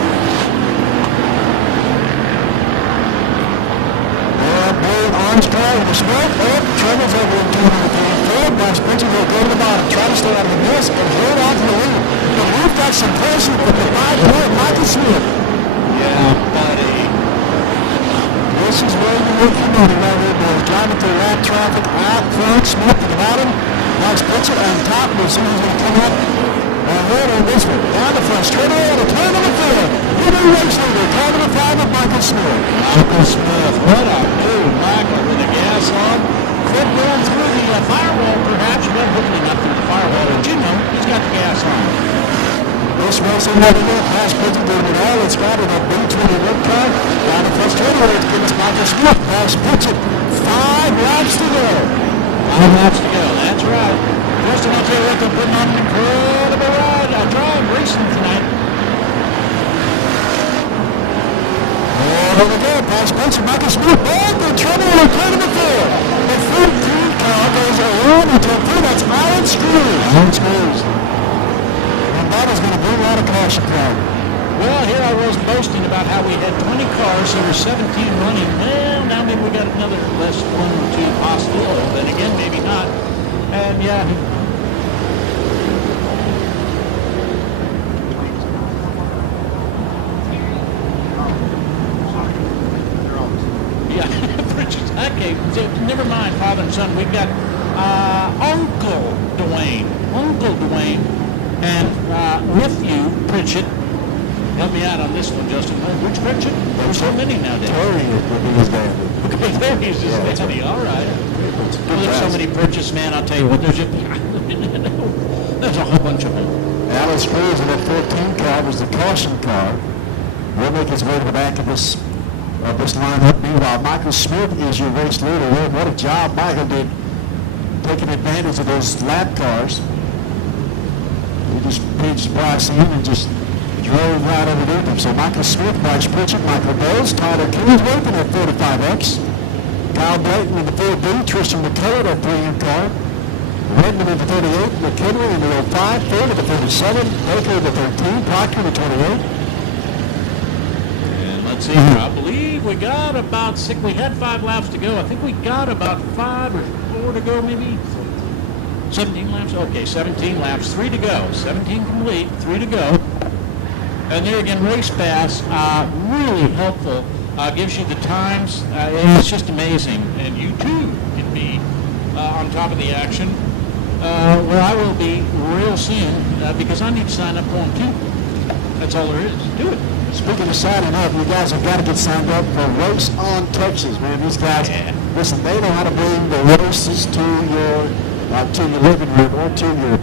Boyd Armstrong in the smoke. Trevor's over in 204. Bryce Pritchett will go to the bottom, try to stay out of the mist and hold on to the lead. But we've got some pressure from the 5-point Michael Smith. Yeah, buddy. This is where you look for money right here, boys. Driving through lap traffic out front, Smith to the bottom. Bryce Pritchett on top. We'll see who's going to come up ahead on this one. Down the front, straight away to turn number 4. New race leader, car number 5 of Michael Smith. Michael Smith, what a move. Michael with the gas on. Foot going through the firewall, perhaps. Well, hopefully not through the firewall, but you know, he's got the gas on. This race in another minute. Bryce Pritchett doing it all. It's got in a B21 car. Down the front straight away to give us Michael Smith. Bryce Pritchett, 5 laps to go. 5 laps to go, that's right. Justin, I'll tell you what, they're putting on an incredible ride. I tried racing tonight. Here we go. Bryce Pritchett, Michael Smith, both in trouble in turn number 4. The 15 car goes around until 3. That's Iron Screws. Iron Screws. And that is going to bring out a caution crowd. Well, here I was boasting about how we had 20 cars, there were 17 running. Well, now maybe we got another less 1 or 2 possible. Then again, maybe not. And yeah. Yeah, okay, never mind, father and son. We've got Uncle Dwayne, and nephew Pritchett. Help me out on this one, Justin. Which Pritchett? There's so many nowadays. Terry will be his daddy. Okay, there he's his daddy. All right. Well, there's so many Pritchetts, man. I'll tell you what. There's a whole bunch of them. Alan Screws in that 14 car was the caution car. Will make his way to the back of this lineup. Meanwhile, Michael Smith is your race leader. Well, what a job Michael did taking advantage of those lap cars. He just pitched Bryce in and just drove right underneath him. So Michael Smith, Bryce Pritchett, Michael Bowles, Tyler Kingsworth in that 45X. Kyle Blayton in the 4B, Tristan McCullough, that 3M car. Redmond in the 38, McKinley in the 05, Ford in the 37, Baker in the 13, Proctor in the 28. And let's see here. I believe we got about 6. We had 5 laps to go. I think we got about 5 or 4 to go, maybe. 17 laps? Okay, 17 laps, 3 to go. 17 complete, 3 to go. And there again, Race Pass, really helpful. Gives you the times. It's just amazing. And you too can be on top of the action. Where I will be real soon because I need to sign up for them too. That's all there is. Do it. Speaking of signing up, you guys have got to get signed up for Race on Texas, man. These guys, listen, they know how to bring the races to your living room or to your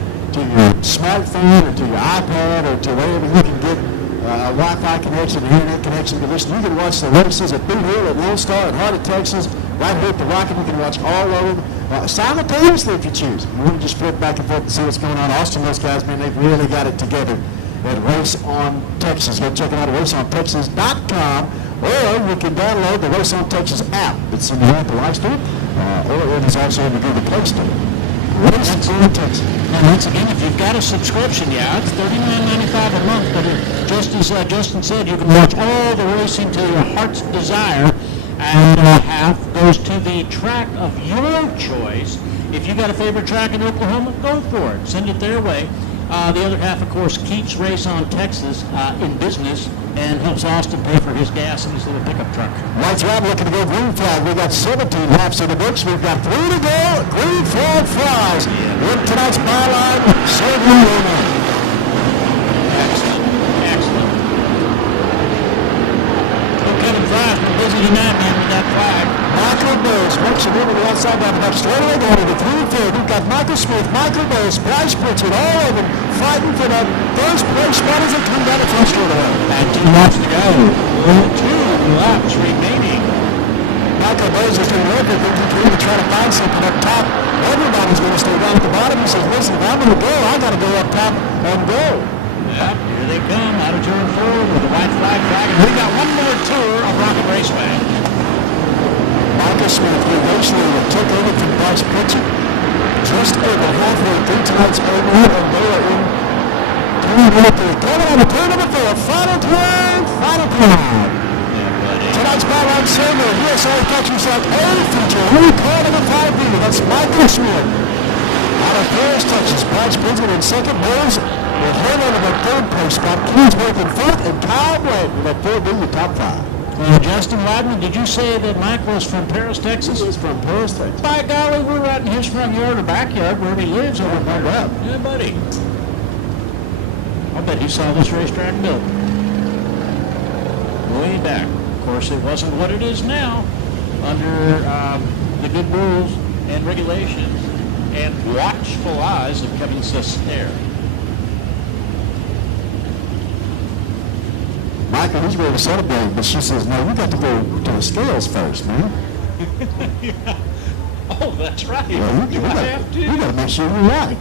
smartphone or to your iPad or to wherever you can get a Wi-Fi connection, an internet connection. Listen, you can watch the races at Boot Hill, at Lone Star, at Heart of Texas, right here at the Rocket. You can watch all of them simultaneously if you choose. You can just flip back and forth and see what's going on. Austin, those guys, man, they've really got it together at Race on Texas. Go check it out at raceontexas.com, or you can download the Race on Texas app. It's in the Apple iStore, or it is also in the Google Play Store. Race on Texas. And once again, if you've got a subscription, it's $39.95 a month, but just as Justin said, you can watch all the racing to your heart's desire, and half goes to the track of your choice. If you got a favorite track in Oklahoma, go for it. Send it their way. The other half, of course, keeps Race on Texas in business and helps Austin pay for his gas in his little pickup truck. Lights out, looking to go green flag. We've got 17 laps in the books. We've got 3 to go. Green flag flies. In tonight's byline, Sergio Roman. Excellent. Well, Kevin Fry's been busy tonight, man, with that flag. Michael Bowles makes it over the outside down the back straightaway, going to the 3 and 4. We've got Michael Smith, Michael Bowles, Bryce Pritchett, all of them fighting for that first place spot as they come down the front straightaway. And 2 laps to go. 2 laps remaining. Michael Bowles is doing everything he can to try to find something up top. Everybody's going to stay down at the bottom. He says, listen, if I'm going to go, I got to go up top and go. Yep, here they come out of turn 4 with the white flag flagging. We got one more tour of Rocket Raceway. Michael Smith eventually took over from Bryce Pritchett just over halfway through tonight's program, and they are in turn number 3. Coming on to turn number 4, final turn. Tonight's byline server, USA Factory Stock A feature, car number 5B. That's Michael Smith. Out of Paris, Texas, Bryce Pritchett in second. Bowles with him over the 3rd place spot. Kingsworth in 4th, and Kyle Blayton with that 4B in the top 5. Justin Weidman, did you say that Michael is from Paris, Texas? He's from Paris, Texas. By golly, we're right in his front yard or backyard where he lives over there. Yeah, buddy. I'll bet he saw this racetrack built way back. Of course, it wasn't what it is now under the good rules and regulations and watchful eyes of Kevin Sester. Michael, he's ready to celebrate, but she says, no, you got to go to the scales first, man. Yeah. Oh, that's right. Yeah, you got to make sure you're right.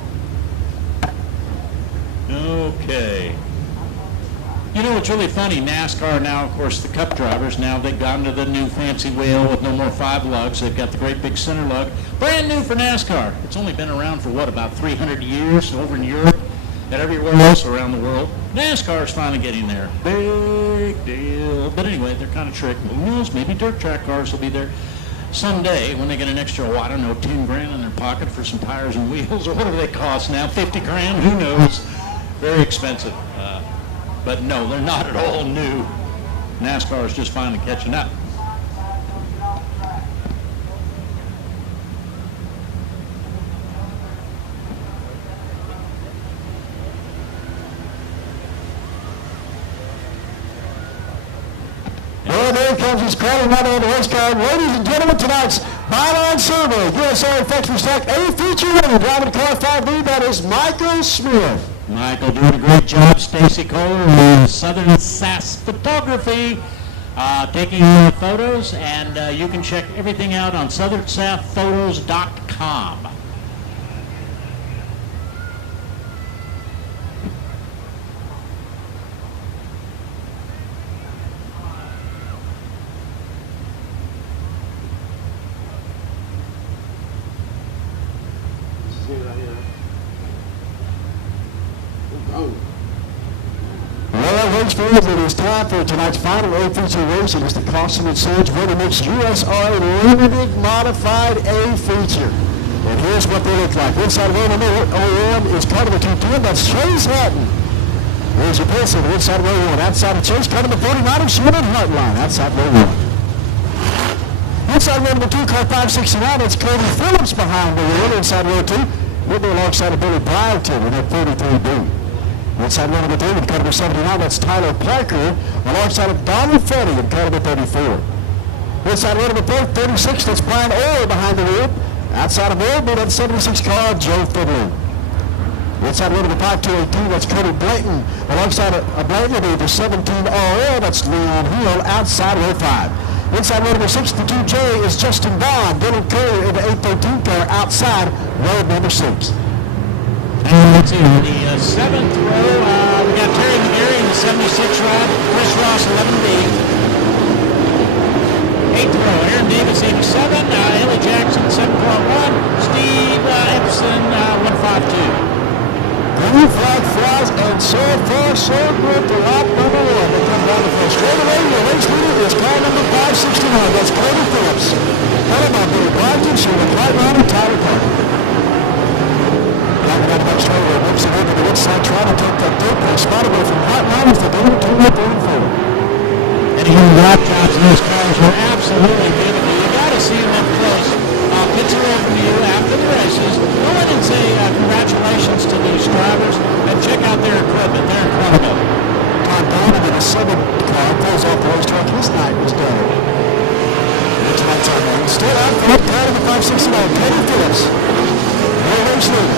Okay. You know what's really funny? NASCAR now, of course, the Cup drivers, now they've gone to the new fancy wheel with no more 5 lugs. They've got the great big center lug. Brand new for NASCAR. It's only been around for, about 300 years over in Europe and everywhere else around the world. NASCAR is finally getting there. Big deal. But anyway, they're kind of tricked. Who knows? Maybe dirt track cars will be there someday when they get an extra, 10 grand in their pocket for some tires and wheels, or whatever they cost now, 50 grand, who knows? Very expensive. But no, they're not at all new. NASCAR is just finally catching up. Well, there comes his crowd right on the race car. Ladies and gentlemen, tonight's byline survey, USA Factory Stock A feature winner, driving car 5B, that is Michael Smith. Michael doing a great job. Stacy Kohler and Southern Sass Photography taking photos, and you can check everything out on southernsasphotos.com. Well, race fans, it is time for tonight's final A-feature race. It is the Caution and Surge Winter Mix USR Limited Modified A-feature. And here's what they look like. Inside row number 1 is car number 210. That's Chase Hatton. There's your person. Inside row 1. Outside of Chase, car number 49 is Sherman Hartline. Outside row 1. Inside row number 2, car 569. That's Cody Phillips behind the wheel. Inside row 2, we'll be alongside of Billy Bryton in that 43B. Inside row number 3 with car number 79, that's Tyler Parker, alongside of Donald Fetty in car number 34. Inside row number 4, 36, that's Brian Orr behind the wheel. Outside of Orr, be that 76 car, Joe Finley. Inside row number 5, 218, that's Cody Blayton, alongside of Blayton will be the 17RL, that's Leon Hill, outside row 5. Inside row number 62J is Justin Bond, Dylan Curry in the 813 car, outside row number 6. And let's see, in the 7th row, we got Terry McGarry in the 76 rod, Chris Ross, 11B. 8th row, Aaron Davis, 87, Ellie Jackson, 7.1, Steve Epson, 152. Green flag flies, and so far, so good for lap number 1. They come down the first straightaway. Your race leader is car number 569. That's Cody Phillips. Followed by Billy Bryton, Sherman Hartline, and Tyler Parker. Down the back straightaway, moves it over to the inside, trying to take that third place spot away from Hartline with the number 2 up and 4. And again, the lap times in those cars were absolutely beautiful. You got to see them up close. Picture overview after the races. Go in and say congratulations to these drivers and check out their equipment. They're incredible. Todd Donovan in a 7 car pulls off the racetrack. His night was done. It's my time. Still out front, car number 569, Cody Phillips. No race leader.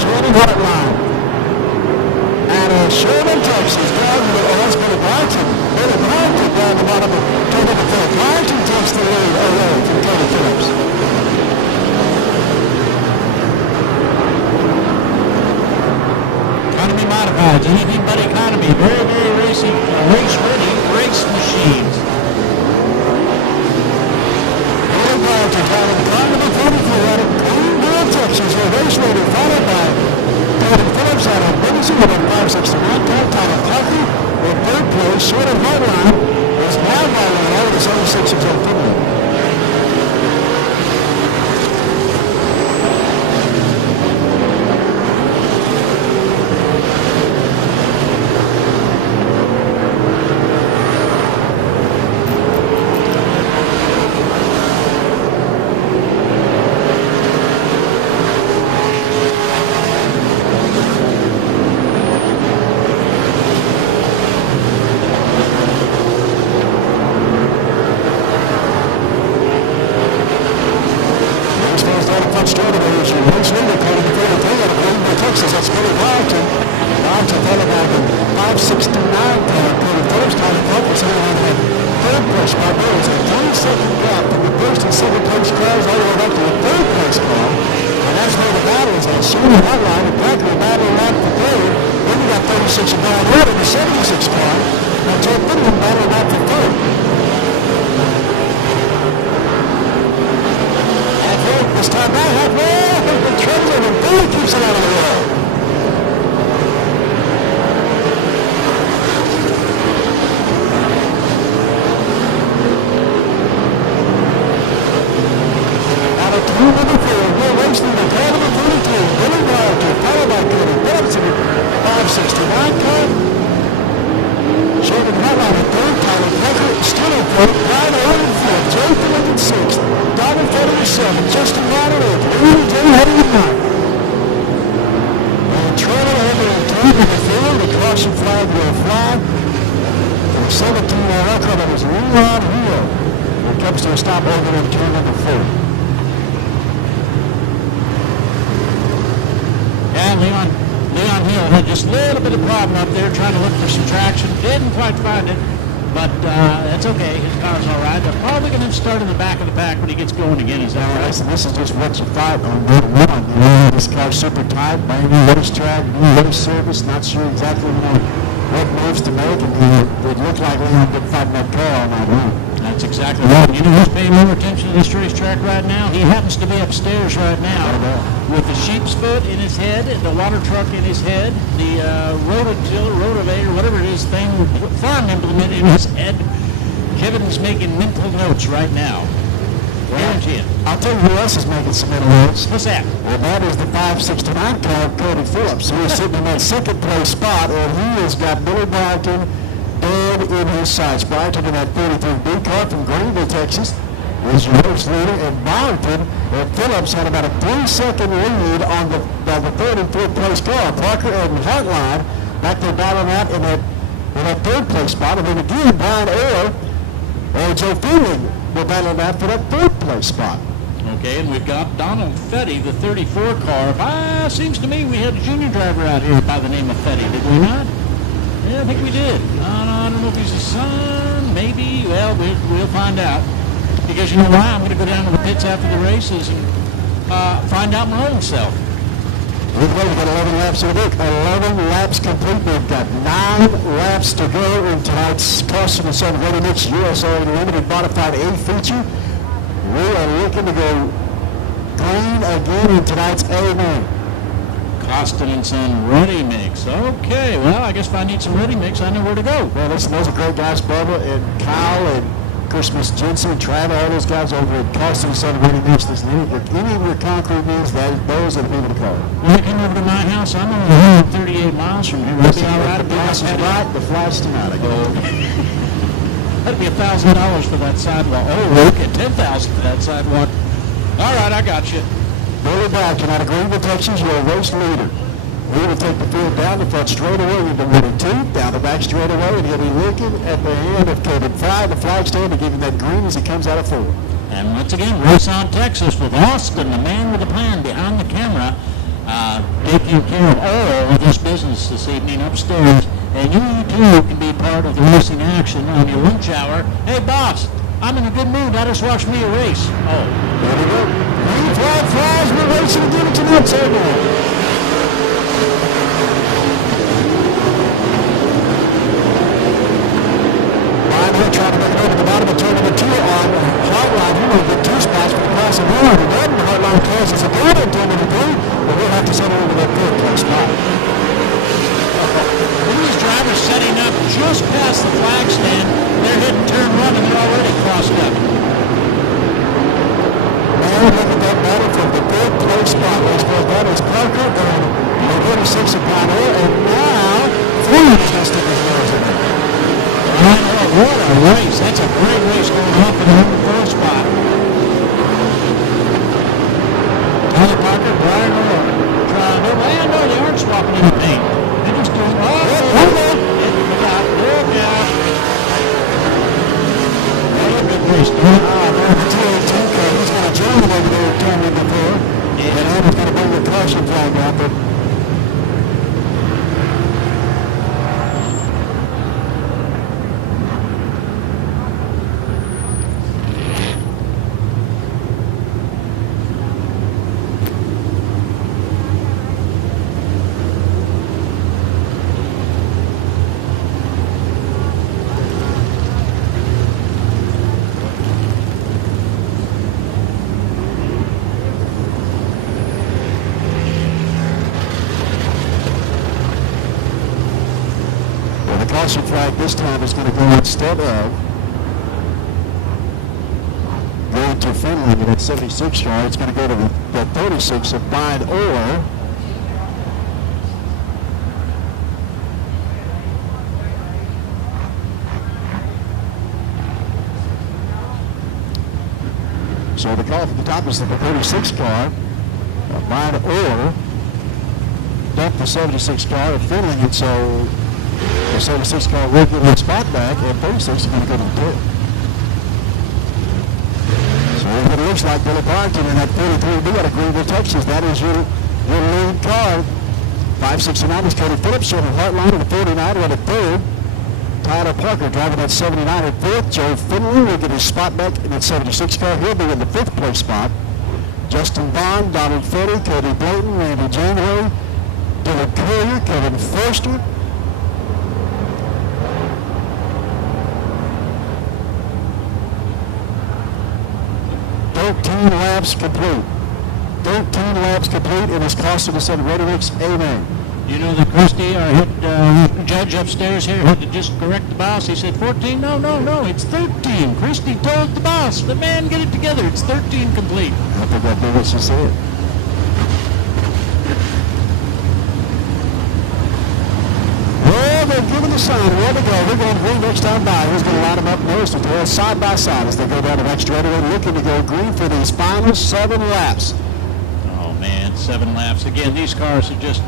Sherman Hartline. Sherman, Texas, down to that's Billy Bryton. Billy Bryton down the bottom of turn number 4. Bryton takes the lead away from Cody Phillips. Economy modified, anything but economy. Very, very racing, race-ready race machines. Billy Bryton down in the car number 44 out of Greenville, Texas. A race ready, followed by Cody Phillips out of Livingston with a 569 car. Tyler Parker in 3rd place. Sherman Hartline is now by the 76 of Joe Finley. Leon Hill had just a little bit of problem up there trying to look for some traction. Didn't quite find it, but that's okay. His car's all right. They're probably going to start in the back of the pack when he gets going again. Is that right? So this is just what you fight on road one. You know, this car's super tight, brand new racetrack, new race service. Not sure exactly, what moves to make, and it looked like Leon been fighting that car all night long. That's exactly right. You know who's paying more attention to this racetrack right now? He happens to be upstairs right now with the sheep's foot in his head, the water truck in his head, the rotavator, whatever it is, farm implement in his head. Kevin's making mental notes right now. Guarantee it. I'll tell you who else is making some mental notes. What's that? Well, that is the 569 car, Cody Phillips. He is sitting in that second place spot, and he has got Billy Byington dead in his sights. Byington in that 33B car from Greenville, Texas, is your race leader, and Byington and Phillips had about a 3-second lead on the third and fourth place car. Parker and Hartline back there battling out in that third place spot, and then again Brian Orr and Joe Fielding were battling out for that third place spot. Okay, and we've got Donald Fetty, the 34 car. Seems to me we had a junior driver out here by the name of Fetty, did we not? Yeah, I think we did. I don't know if he's his son, maybe. Well, we'll find out. Because you know why? I'm going to go down to the pits after the races and find out my own self. We've only got 11 laps to go. 11 laps complete. We've got 9 laps to go in tonight's Caution and Son Ready Mix USA Limited Modified A feature. We are looking to go green again in tonight's A main. Costin and Son Ready Mix. Okay, well, I guess if I need some Ready Mix, I know where to go. Well, listen, those are great guys, Bubba and Kyle and Christmas Jensen and Travis, all those guys over at Costin and Son Ready Mix. Listen, any of your concrete needs, those are the people to call. When you come over to my house, I'm only 138 miles from here. That'd be all right. The price is right, the flight's tonight. That'd be $1,000 for that sidewalk. Oh, okay, $10,000 for that sidewalk. All right, I got you. Billy Byington out of Greenville, Texas, your race leader. He will take the field down the front straightaway into 1 and 2, down the back straightaway, and he'll be looking at the hand of Kevin Fry, the flag stand, to give him that green as he comes out of 4. And once again, Race on Texas with Austin, the man with the plan behind the camera, taking care of all of this business this evening upstairs. And you too can be part of the racing action on your lunch hour. Hey, boss, I'm in a good mood. Let us watch me a race. Oh, there we go. Green flag flies. We're racing again at tonight's table. Trying to make it over the bottom of turn number 2 on Hartline. He will get 2 spots for the class of 1. And then Hartline closes a good in turn number 3, but we'll have to settle over that third place spot. These drivers setting up just past the flag stand. They're hitting turn 1 and they're already crossed up. Now look at that battle from the third place spot. That is Parker and the 36 of Pioneer, and now 3 testing his nose in there. What a race. That's a great race going off in the number 4 spot. Tony Parker, Brian Orr. No, they aren't swapping in the paint. They're just doing, look out. What a good race, Tony. The TNT car, he's going to join him over there at turn number 4. And Adam's going to bring the caution flag out there. Caution flag this time is going to go instead of going to Finley in that 76 car. It's going to go to the 36 of Brian Orr. So the call from the top is the 36 car. Brian Orr dumped the 76 car at Finley, and so the 76 car will get his spot back, and 36 is going to go to the pit. So it looks like Billy Byington in that 43B out of Greenville, Texas. That is your lead car. 569 is Cody Phillips, Sherman Hartline in the 49 at a third. Tyler Parker driving that 79 at fourth. Joe Finley will get his spot back in that 76 car. He'll be in the 5th place spot. Justin Bond, Donald Fetty, Cody Blayton, Randy Janeway, Dylan Courier, Kevin Forster, laps complete. 13 laps complete, and it's costing us at Ready Mix. Amen. You know that Christie, our judge upstairs here, had to just correct the boss. He said 14. No, it's 13. Christie told the boss, the man, get it together. It's 13 complete. I think I did what she said. Well, they're giving the sign. Where to go? We're going to green next time by. Who's going to line them up most and throw side by side as they go down the back straightaway, looking to go green for these final 7 laps. Oh, man, 7 laps. Again, these cars are just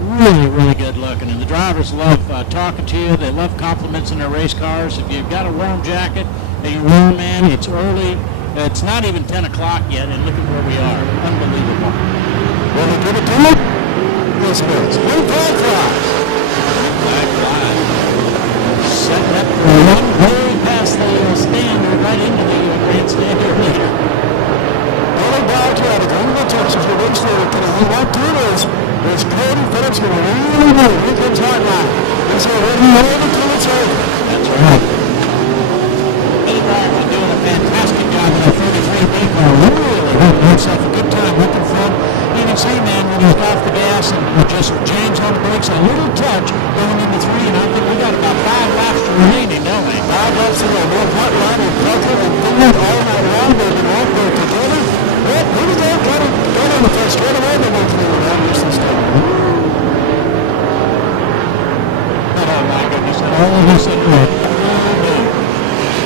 really good looking, and the drivers love talking to you. They love compliments in their race cars. If you've got a warm jacket and you're warm, man, it's early. It's not even 10 o'clock yet, and look at where we are. Unbelievable. Will they give it to him? Yes, it is. Green flag flies. Flag flies. Setting up for one way past the stand right into the grandstand area. Billy Bowser out of Greenville, Texas. The race leader can he want to lose? There's Cody Phillips going to really move. Here comes Hotline. He's already over until it's over. That's right. Billy Bowser was doing a fantastic job in a 33 big car. Really having himself a good time looking from. You can see, man, when he's off the gas and just jams on the brakes, a little touch going into 3, and I think we got about 5 laps remaining, don't we? 5 laps to go. More Hotline and Tucker and Finland all night long. They've been all there together. Well, here we go. Got on the first straightaway. They're going to do it. Oh, my goodness. All of this in the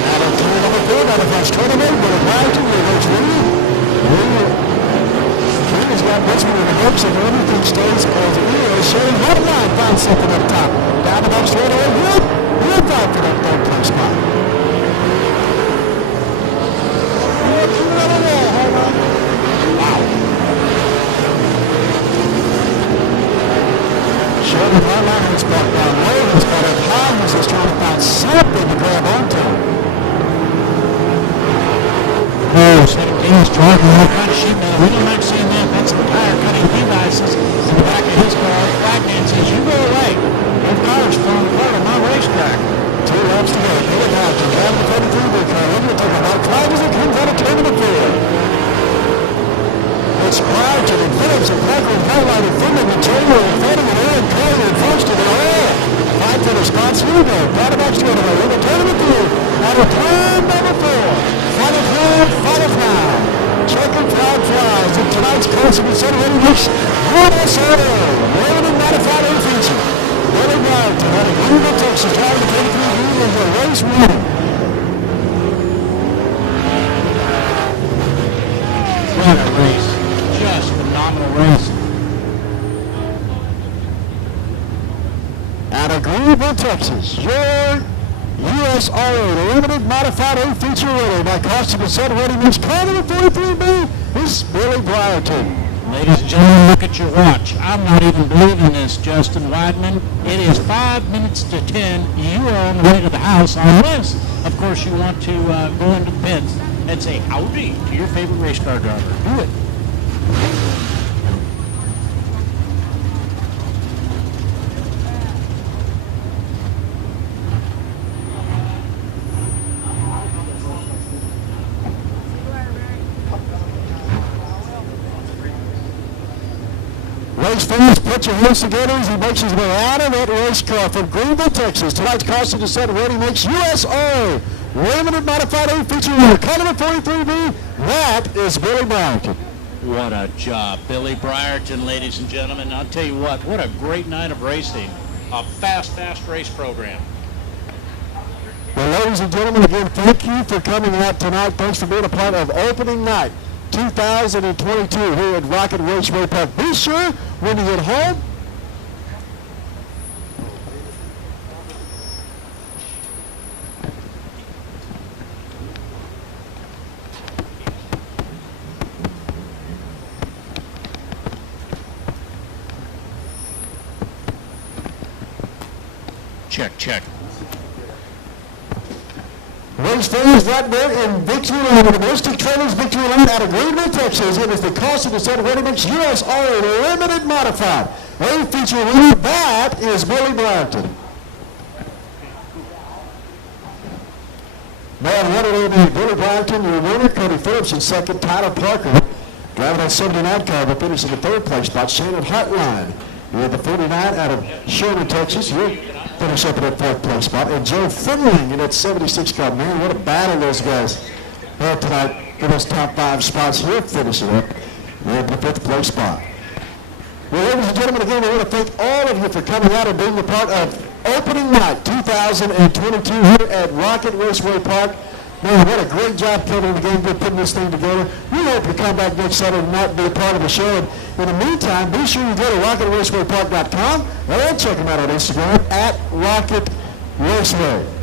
out of turn number 4, out of first tournament, but a ride to the race leader. Kenny's got Richmond in the hips, and everything stays as it is. Shane Hotline finds something up top. Down the back straightaway, real fight for that third place spot. Sheridan Hotline has back down low, has got up high, he's just trying to find something to grab onto. Oh, 17 is driving all kind of sheet metal. We don't like seeing that. That's the tire cutting devices in the back of his car. Flagman says, you go away. That car's falling apart on my racetrack. 2 laps to go. Billy Bowser driving the 33 car. We're going to take a white flag as it comes out of turn number 4. It's Bryant and Phillips and Packer and Hotline and Finland and Taylor and Fetting and Aaron Carter and Foster and all. Fight for the spots. Here we go. Bottom back straightaway. We're going to turn number 3. Out of turn number 4. Final time. Checkered flag flies in tonight's Carson and Center Ready Mix. USA. Limited modified air feature. Billy Bryant out of Greenville, Texas, driving the 33 wheel in the race winning. What a race. Just phenomenal race. Out of Greenville, Texas, your USRA Limited Modified A-Feature winner by Carson and Center Ready Mix. Car number 43B is Billy Bryant. Ladies and gentlemen, look at your watch. I'm not even believing this, Justin Weidman. It is 5 minutes to 10. You are on the way to the house, unless, of course, you want to go into the pits and say howdy to your favorite race car driver. Do it. Race fans, put your hands together as he makes his way out of that race car from Greenville, Texas. Tonight's Carson and Center Ready Mix USA Limited Modified A-Feature winner. Car number 43B, that is Billy Bryant. What a job, Billy Bryerton, ladies and gentlemen. I'll tell you what a great night of racing. A fast race program. Well, ladies and gentlemen, again, thank you for coming out tonight. Thanks for being a part of opening night 2022 here at Rocket Raceway Park. Be sure when you get home, Check. race fans right there in victory lane, the Domestic Trailers victory lane out of Greenville, Texas. It is the Carson and Center Ready Mix USRA Limited Modified A-Feature winner. That is Billy Bryant. Man, what did they do? Cody Blackton, your winner. Cody Phillips in second. Tyler Parker driving that 79 car, but finished in the third place spot. Shannon Hartline, you're the 49 out of Sherman, Texas. You're finish up in that fourth place spot. And Joe Finling in that 76 car. Man, what a battle those guys had tonight for those top 5 spots here, finishing up in the 5th place spot. Well, ladies and gentlemen, again, we want to thank all of you for coming out and being a part of opening night 2022 here at Rocket Raceway Park. Man, what a great job, Kevin, again, for putting this thing together. We hope you come back next Saturday night and be a part of the show. And in the meantime, be sure you go to rocketracewaypark.com and check them out on Instagram at Rocket Raceway.